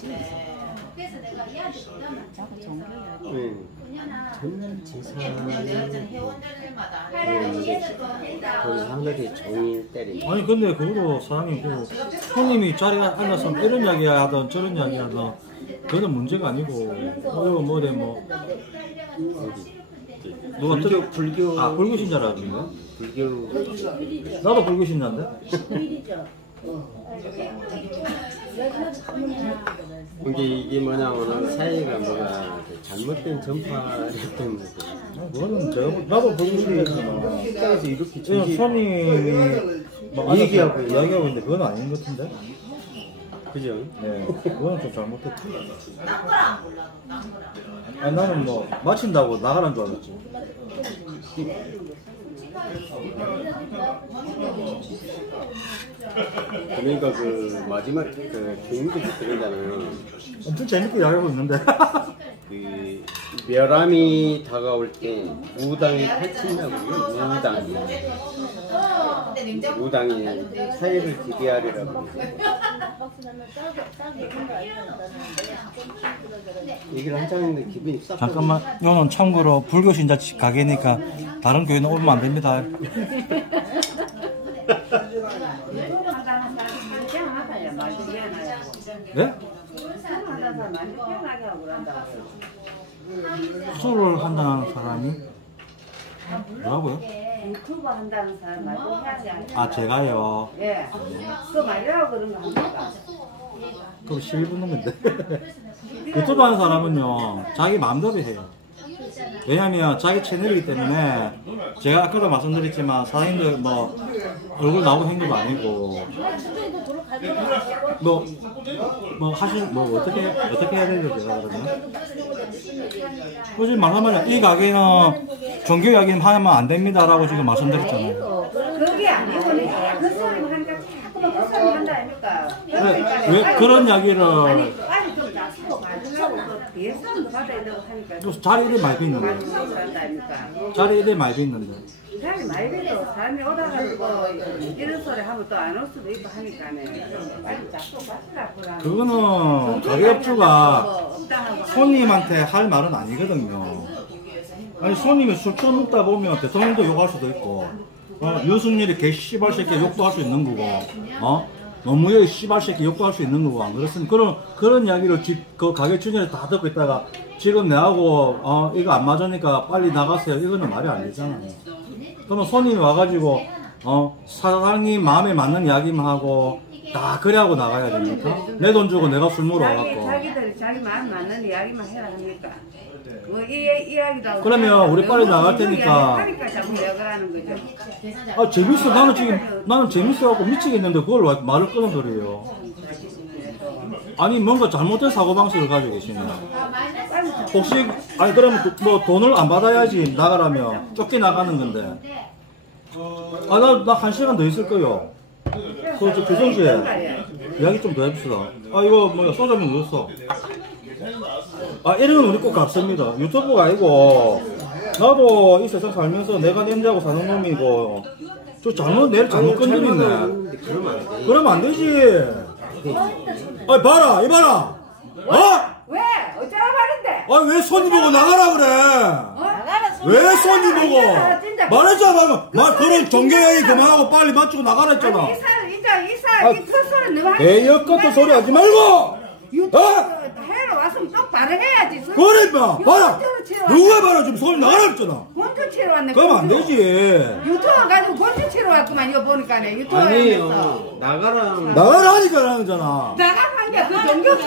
거기서 하늘이 종이 때리고. 아니 근데 그거도 사람이 그 손님이 자리에 앉아서 이런 이야기 하든 저런 이야기 하든 그거는 문제가 아니고 그리고 뭐래 뭐 누가 불교 아 불교 신자라든가 불교 나도 불교 신자인데 이게 뭐냐면은 사회가 뭐가 잘못된 전파 때문에 그거는 나도 불교 신자지만 국가에서 이렇게 지금 손님이 뭐 얘기하고 이야기하고 있는데 그건 아닌 것 같은데 그죠? 네 그거는 좀 잘못됐지 아니 나는 뭐 마친다고 나가라는 줄 알았지 그러니까 그 마지막 그 교인들이 그러잖아요. 엄청 재밌게 이야기하고 있는데 그 멸함이 다가올 때 무당이 탈친다고요. 무당이 사회를 지배하리라고 얘기를 한창 했는데 기분이 싹 잠깐만 이거는 참고로 불교 신자 가게니까 다른 교회는 오면 안 됩니다 네? 술을 한다는 사람이 뭐라고요? 유튜브 한다는 사람 말고 해야지 않냐? 아 제가요 예. 그거 말이라고 그런 거 합니까? 그럼 12분 넘는데 유튜브 하는 사람은요 자기 마음대로 해요 왜냐면 자기 채널이기 때문에 제가 아까도 말씀드렸지만 사장님들 뭐 얼굴 나오고 행동도 아니고 뭐 하실 뭐 어떻게 해야 되죠 제가 그러면 굳이 말하면 이 가게는 종교 이야기는 하면 안 됩니다라고 지금 말씀드렸잖아요. 그게 아니고 그 사람 하니까 자꾸만 그 사람 한다 아닙니까? 왜 그런 이야기를 아니 빨리 좀 놔두고 가지라고 그 뒤에 사람도 받아야 하려고 하니까 또 자리 이래 많이 빈는데. 많이 산다니까. 자리 이래 많이 빈는데. 사람이 많이 돼도 사람이 오다가 또 이런 소리 하면 또 안 올 수도 있고 하니까네. 빨리 잡고 가시라고. 그거는 가게업주가 손님한테 할 말은 아니거든요. 아니 손님이 술 처먹다 보면 대통령도 욕할 수도 있고 유승열이 개 씨발 새끼 욕도 할 수 있는 거고 노무현이 씨발 새끼 욕도 할 수 있는 거고 안 그렇습니까? 그런 이야기를 그 가게 주인이 다 듣고 있다가 지금 내하고 이거 안 맞으니까 빨리 나가세요 이거는 말이 안 되잖아요. 그러면 손님이 와가지고 사장님 마음에 맞는 이야기만 하고 다 그래 하고 나가야 됩니까? 내 돈 주고 내가 술 먹으러 와갖고. 자기들이 자기 마음 맞는 이야기만 해야 합니까? 뭐 이야기도 그러면 우리 빨리 나갈 테니까. 하니까 자꾸 여가라는 거죠. 아 재밌어. 나는 재밌어갖고 미치겠는데 그걸 말을 끊어버려요. 아니 뭔가 잘못된 사고방식을 가지고 계시네. 혹시 아니 그러면 뭐 돈을 안 받아야지 나가라면 쫓겨나가는 건데. 아 나 1시간 더 있을 거요. 저 규성씨 이야기 좀 더 해봅시다. 아 이거 뭐야 소주 한병 넣었어. 아 이런 건 우리 꼭 갚습니다. 유튜브가 아니고 나도 이 세상 살면서 내가 냄새하고 사는 놈이고 내를 잘못 건드리네. 그러면 안 되지. 아 봐라 이봐라. 왜? 어쩌라 말인데? 아 왜 손님 보고 나가라 그래? 왜 손님 보고? 말했잖아 방금. 그런 정계회의 그만하고 빨리 맞추고 나가라 했잖아. 이 헛소리 너무 개역 같은 소리 하지 말고. 해로 왔으면 똑바로 해야지. 그래 임마 봐라. 누가 봐라 지금 손님 나가라 했잖아. 본주 치러 왔네. 그러면 안 되지. 유튜브 가지고 본주 치러 왔구만 이거 보니까네. 유튜브 아니에요. 나가라 하니까 하는 거잖아. 나가는 게 그 정교